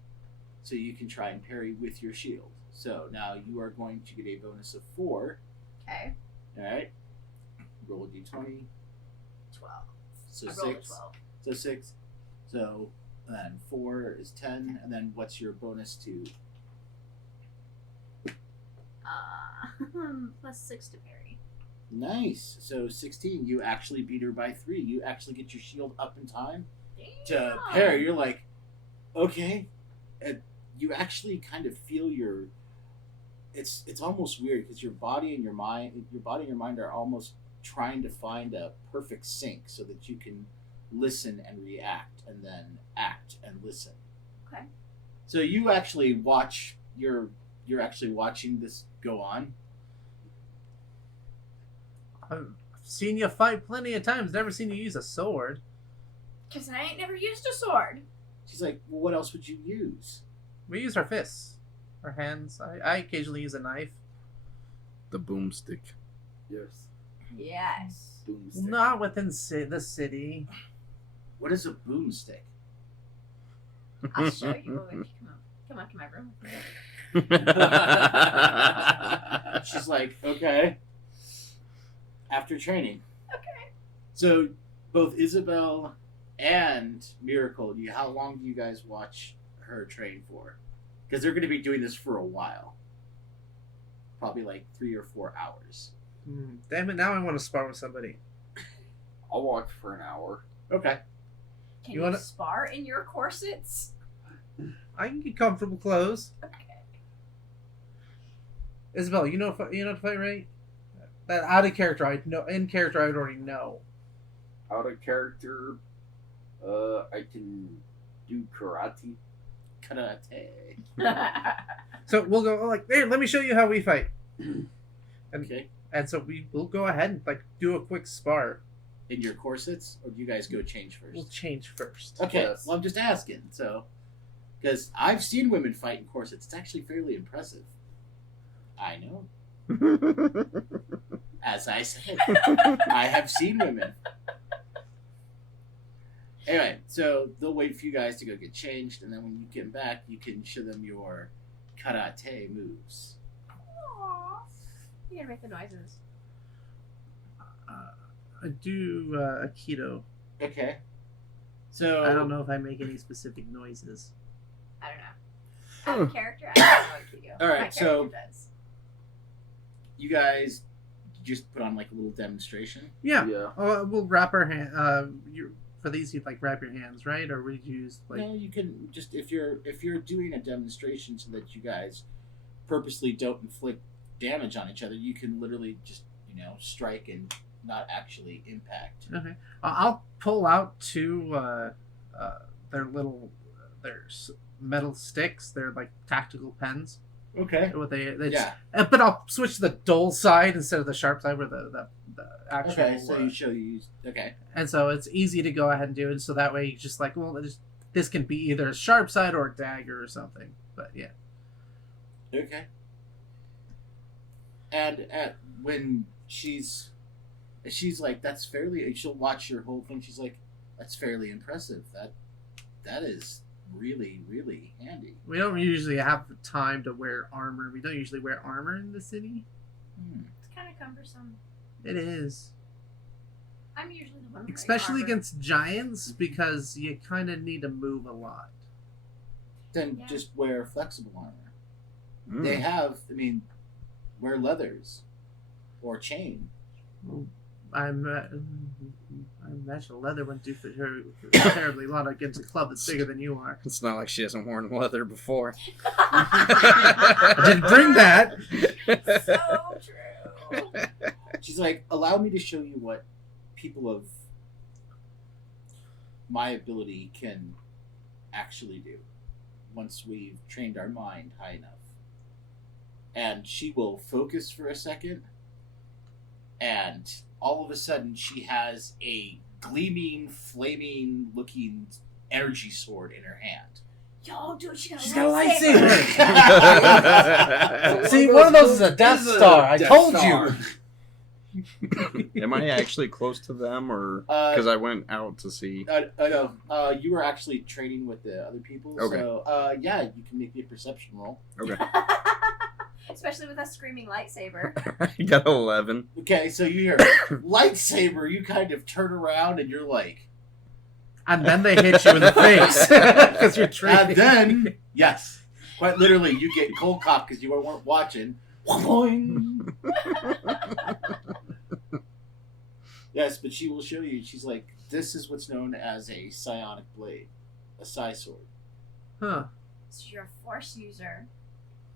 so you can try and parry with your shield. So now you are going to get a bonus of 4. Okay. All right. Roll a d20. 12. So I rolled a 6. 12. So 6. So then 4 is 10, and then what's your bonus to? Plus 6 to parry. Nice. So 16. You actually beat her by 3. You actually get your shield up in time to Damn. parry. You're like, okay. And you actually kind of feel your. It's almost weird because your body and your mind are almost trying to find a perfect sync so that you can listen and react and then act and listen. Okay. So you actually watch you're actually watching this go on. I've seen you fight plenty of times, never seen you use a sword. Because I ain't never used a sword. She's like, well, what else would you use? We use our fists, our hands. I occasionally use a knife. The boomstick. Yes. Yes. Boomstick. Not within the city. What is a boomstick? I'll show you when you come up to my room with me. She's like, okay. After training. Okay. So both Isabel and Miracle, how long do you guys watch her train for? Because they're going to be doing this for a while. Probably like 3 or 4 hours. Damn it, now I want to spar with somebody. I'll watch for an hour. Okay. Can You you, wanna- spar in your corsets? I can get comfortable clothes. Okay. Isabel, you know to fight, right? That out of character, I know. In character, I would already know. Out of character, I can do karate. Karate. So we'll go like, here, let me show you how we fight. Okay. And so we'll go ahead and like do a quick spar. In your corsets, or do you guys go change We'll first? change first. Okay. Yes. Well, I'm just asking. So, because I've seen women fight in corsets, it's actually fairly impressive. I know. As I said, I have seen women. Anyway, so they'll wait for you guys to go get changed, and then when you get back, you can show them your karate moves. Aww. You gotta make the noises. I do Aikido. Okay. So I don't know if I make any specific noises. I don't know. Out of character, I don't know what to do. All right, My so- character does. you guys just put on like a little demonstration. Yeah. Yeah. We'll wrap our hand. For these, you'd like wrap your hands, right? Or would you use like? No, you can just if you're doing a demonstration so that you guys purposely don't inflict damage on each other, you can literally just strike and not actually impact. Okay. I'll pull out two. Their metal sticks. They're like tactical pens. Okay. What they Yeah. but I'll switch to the dull side instead of the sharp side, where the actual. Okay. So you use. Okay. And so it's easy to go ahead and do it. So that way you just like, well, just this can be either a sharp side or a dagger or something. But yeah. Okay. And when she's like, that's fairly. She'll watch your whole thing. She's like, that's fairly impressive. That is really, really handy. We don't usually have the time to wear armor. We don't usually wear armor in the city. It's kind of cumbersome. It is. I'm usually the one wearing Especially armor. against giants, because you kind of need to move a lot. Then Yeah. just wear flexible armor. Mm. They have. I mean, wear leathers or chain. I imagine a leather wouldn't do for her terribly a lot against a club that's bigger than you are. It's not like she hasn't worn leather before. I didn't bring that. So true. She's like, allow me to show you what people of my ability can actually do once we've trained our mind high enough. And she will focus for a second, and all of a sudden she has a gleaming, flaming looking energy sword in her hand. Yo, dude, she got She's a got a lightsaber. lightsaber. See, one of those is a Death Star. I told you. Am I actually close to them, or because I went out to see? No, you were actually training with the other people, Okay. so yeah, you can make me a perception roll. Okay, Especially with a screaming lightsaber. I got 11. Okay, so you hear lightsaber, you kind of turn around and you're like, And then they hit you in the face because you're and training. then yes, quite literally, you get cold cocked because you weren't watching. Boing. Yes, but she will show you. She's like, this is what's known as a psionic blade, a psi sword. Huh. So you're a force user.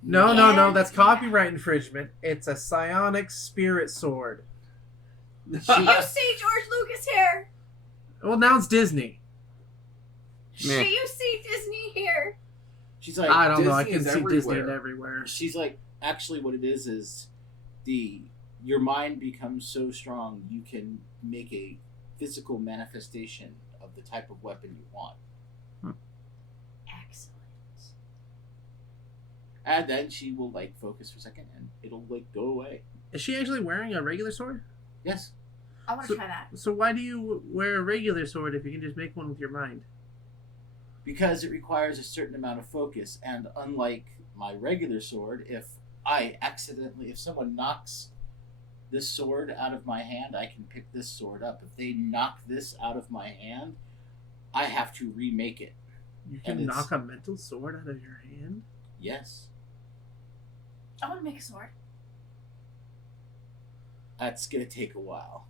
No, Yeah. that's copyright infringement. It's a psionic spirit sword. You see George Lucas here? Well, now it's Disney. Do Meh. you see Disney here? She's like, I don't know. I Disney can is see Disney everywhere. everywhere. she's like, actually, what it is your mind becomes so strong you can make a physical manifestation of the type of weapon you want. Excellent. And then she will like focus for a second and it'll like go away. Is she actually wearing a regular sword? Yes. I want to So- try that. So why do you wear a regular sword if you can just make one with your mind? Because it requires a certain amount of focus, and unlike my regular sword, if someone knocks this sword out of my hand, I can pick this sword up. If they knock this out of my hand, I have to remake it. You And can it's- knock a mental sword out of your hand? Yes. I want to make a sword. That's gonna take a while.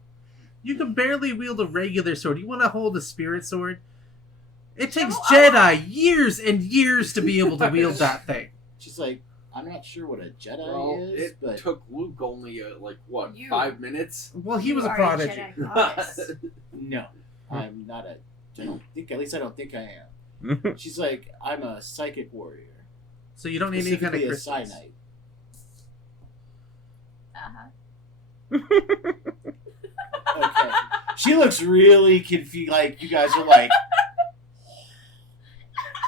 You can barely wield a regular sword. You want to hold a spirit sword? It takes No, Jedi years and years to be able to wield that thing. She's like, I'm not sure what a Jedi Well, is, it but took Luke only You- 5 minutes. Well, he You was a are prodigy. Jedi goddess. no, I'm not a. I don't think. At least I don't think I am. She's like, I'm a psychic warrior. So you don't need any kind of Specifically a crystals. cyanide. Okay. She looks really confused. Like, you guys are like,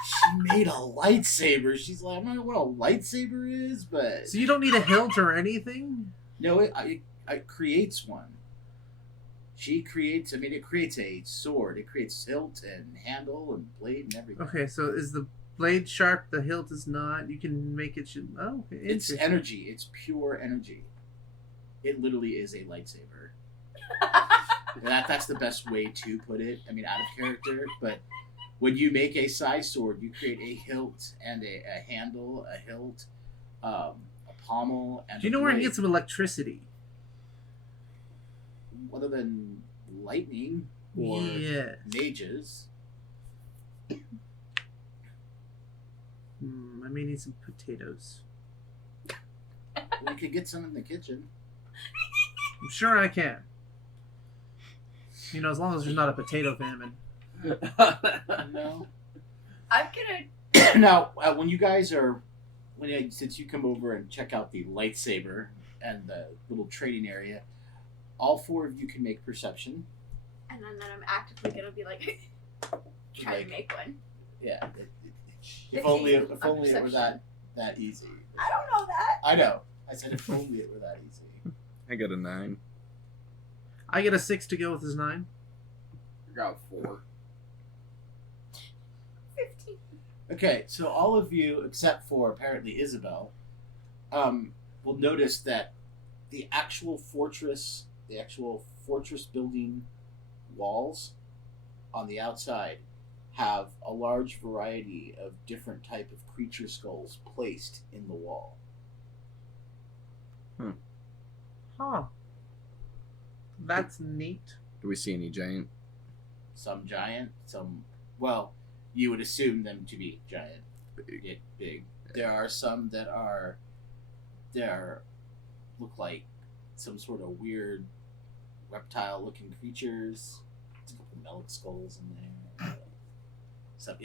she made a lightsaber. She's like, I don't know what a lightsaber is, but So you don't need a hilt or anything? no, it creates one. She creates. I mean, it creates a sword. It creates hilt and handle and blade and everything. Okay, so is the blade sharp? The hilt is not. You can make it. Oh, okay, It's interesting. energy. It's pure energy. It literally is a lightsaber. That's the best way to put it. I mean, out of character, but when you make a side sword, you create a hilt and a handle, a hilt, a pommel, and Do you know where I can get some electricity? other than lightning or Yeah. mages. I may need some potatoes. We could get some in the kitchen. I'm sure I can. You know, as long as there's not a potato famine. No. I'm gonna. Now, when you guys are, since you come over and check out the lightsaber and the little trading area, all four of you can make perception. And then I'm actively gonna be like, trying Like, to make one. Yeah. If 15 only on it were perception. that easy. I don't know that. I know. I said if only it were that easy. I got a 9. I get a 6 to go with his 9. I got 4. 15. Okay, so all of you, except for apparently Isabel, will notice that the actual fortress building walls on the outside have a large variety of different type of creature skulls placed in the wall. Huh. That's neat. Do we see any giant? Some giant, some you would assume them to be giant, big. There are some that look like some sort of weird reptile-looking creatures. There's a couple Melek skulls in there. So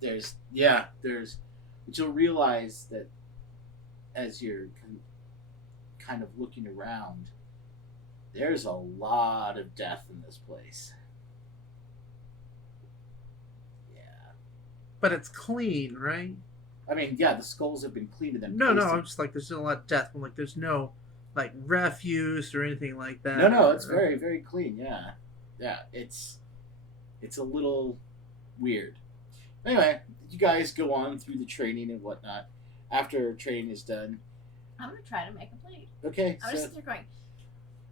there's. But you'll realize that as you're kind of looking around, there's a lot of death in this place. But it's clean, right? I mean, the skulls have been cleaned and then No, pasted. I'm just like, there's still a lot of death. I'm like, there's no, like, refuse or anything like that. No, it's very, very clean. Yeah, it's a little weird. Anyway, you guys go on through the training and whatnot. After training is done, I'm gonna try to make a plate. okay. I'm So, just sitting there going,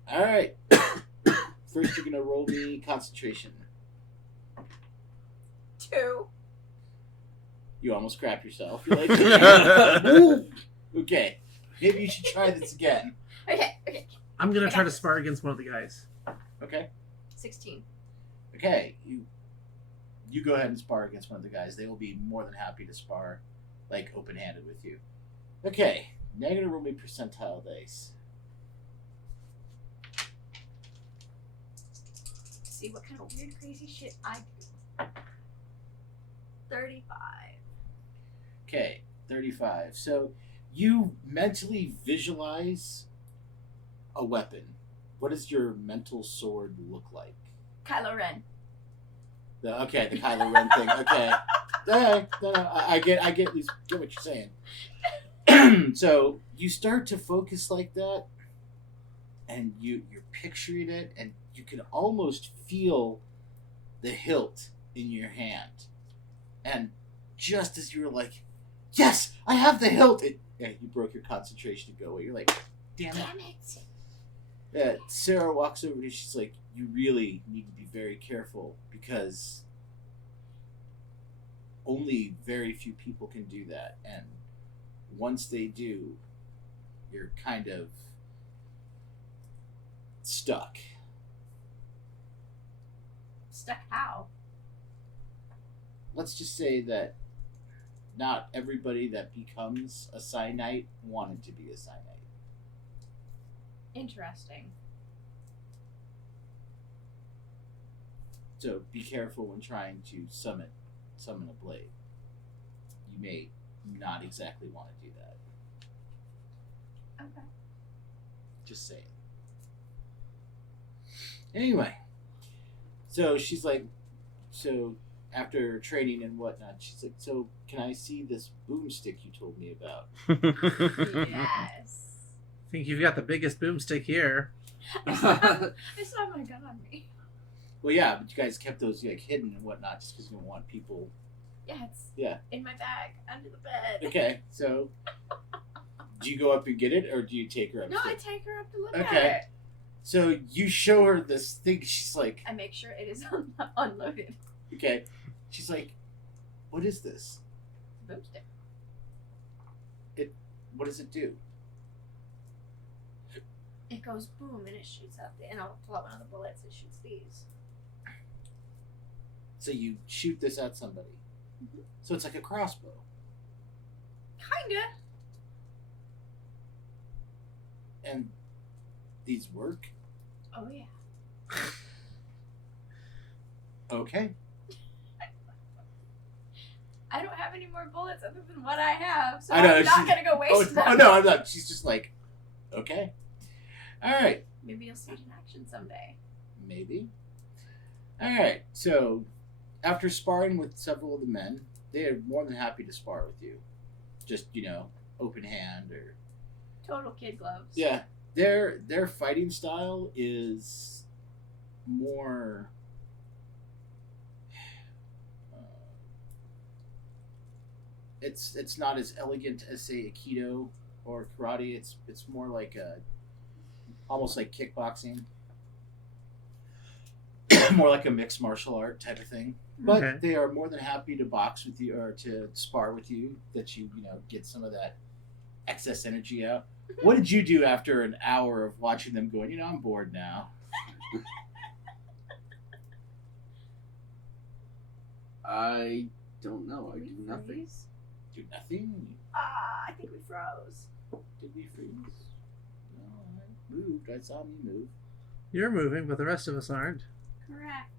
all right. First, you're gonna roll me concentration. 2. You almost crap yourself. You're like, "Ooh." Okay, maybe you should try this again. Okay. I'm going to try to spar against one of the guys. Okay. 16. Okay, you go ahead and spar against one of the guys. They will be more than happy to spar, like, open-handed with you. Okay, now you're gonna roll me percentile dice. See what kind of weird, crazy shit I do. 35. Okay, 35. So you mentally visualize a weapon. What does your mental sword look like? Kylo Ren. The Kylo Ren thing. Okay. I get at least get what you're saying. So you start to focus like that, and you're picturing it, and you can almost feel the hilt in your hand. And just as you were like, yes, I have the hilt, you broke your concentration to go away. You're like, damn it. Sarah walks over to you. She's like, you really need to be very careful because only very few people can do that. And once they do, you're kind of stuck. Stuck how? Let's just say that not everybody that becomes a Psi-Knight wanted to be a Psi-Knight. Interesting. So be careful when trying to summon a blade. You may not exactly want to do that. Okay. Just saying. Anyway, so she's like, so after training and whatnot, she's like, so can I see this boomstick you told me about? Yes. I think you've got the biggest boomstick here. I still have my gun on me. Well, yeah, but you guys kept those like hidden and whatnot just because you don't want people. Yeah, it's Yeah. in my bag under the bed. Okay, so do you go up and get it, or do you take her No, I upstairs? take her up to look at Okay. it. So you show her this thing. She's like, I make sure it is unloaded. okay. She's like, what is this? Boomstick. What does it do? It goes boom and it shoots out and I'll pull out one of the bullets. It shoots these. So you shoot this at somebody. Mhm. So it's like a crossbow. Kinda. And these work? Oh yeah. Okay. I don't have any more bullets other than what I have, so I know, I'm not she's- gonna go waste them. Oh, no, I'm not. She's just like, okay. All right. Maybe you'll see it in action someday. Maybe. All right. So after sparring with several of the men, they are more than happy to spar with you. Just open hand or Total kid gloves. yeah. Their fighting style is more. It's not as elegant as say Aikido or karate. It's more like almost like kickboxing, more like a mixed martial art type of thing. But Okay. they are more than happy to box with you or to spar with you. That you get some of that excess energy out. What did you do after an hour of watching them going? I'm bored now. I don't know. I Did do we nothing. freeze? Do nothing. I think we froze. Did we freeze? No, I moved. I saw me move. You're moving, but the rest of us aren't. Correct.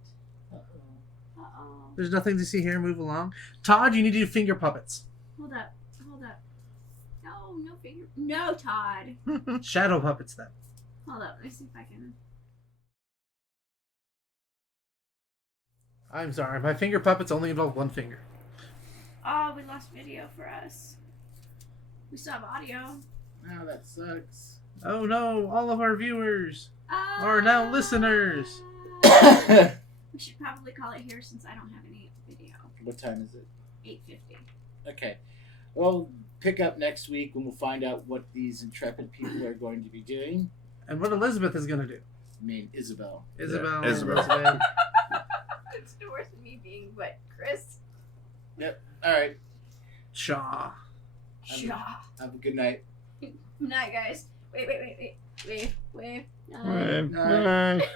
Uh-oh. Uh-oh. There's nothing to see here. Move along. Todd, you need to do finger puppets. Hold up. No finger. No, Todd. Shadow puppets, then. Hold up. Let me see if I can. I'm sorry. My finger puppets only involve one finger. Oh, we lost video for us. We still have audio. Oh, that sucks. Oh no, all of our viewers Ah. are now listeners. We should probably call it here since I don't have any video. What time is it? 8:50. Okay. Well, pick up next week when we'll find out what these intrepid people are going to be doing. And what Elizabeth is going to do. I mean, Isabel. Isabel. Yeah, Isabel. Elizabeth. It's worse than me being what, Chris? All right. Shaw. Shaw. Have a good night. Night, guys. Wait. Bye. Night. Bye.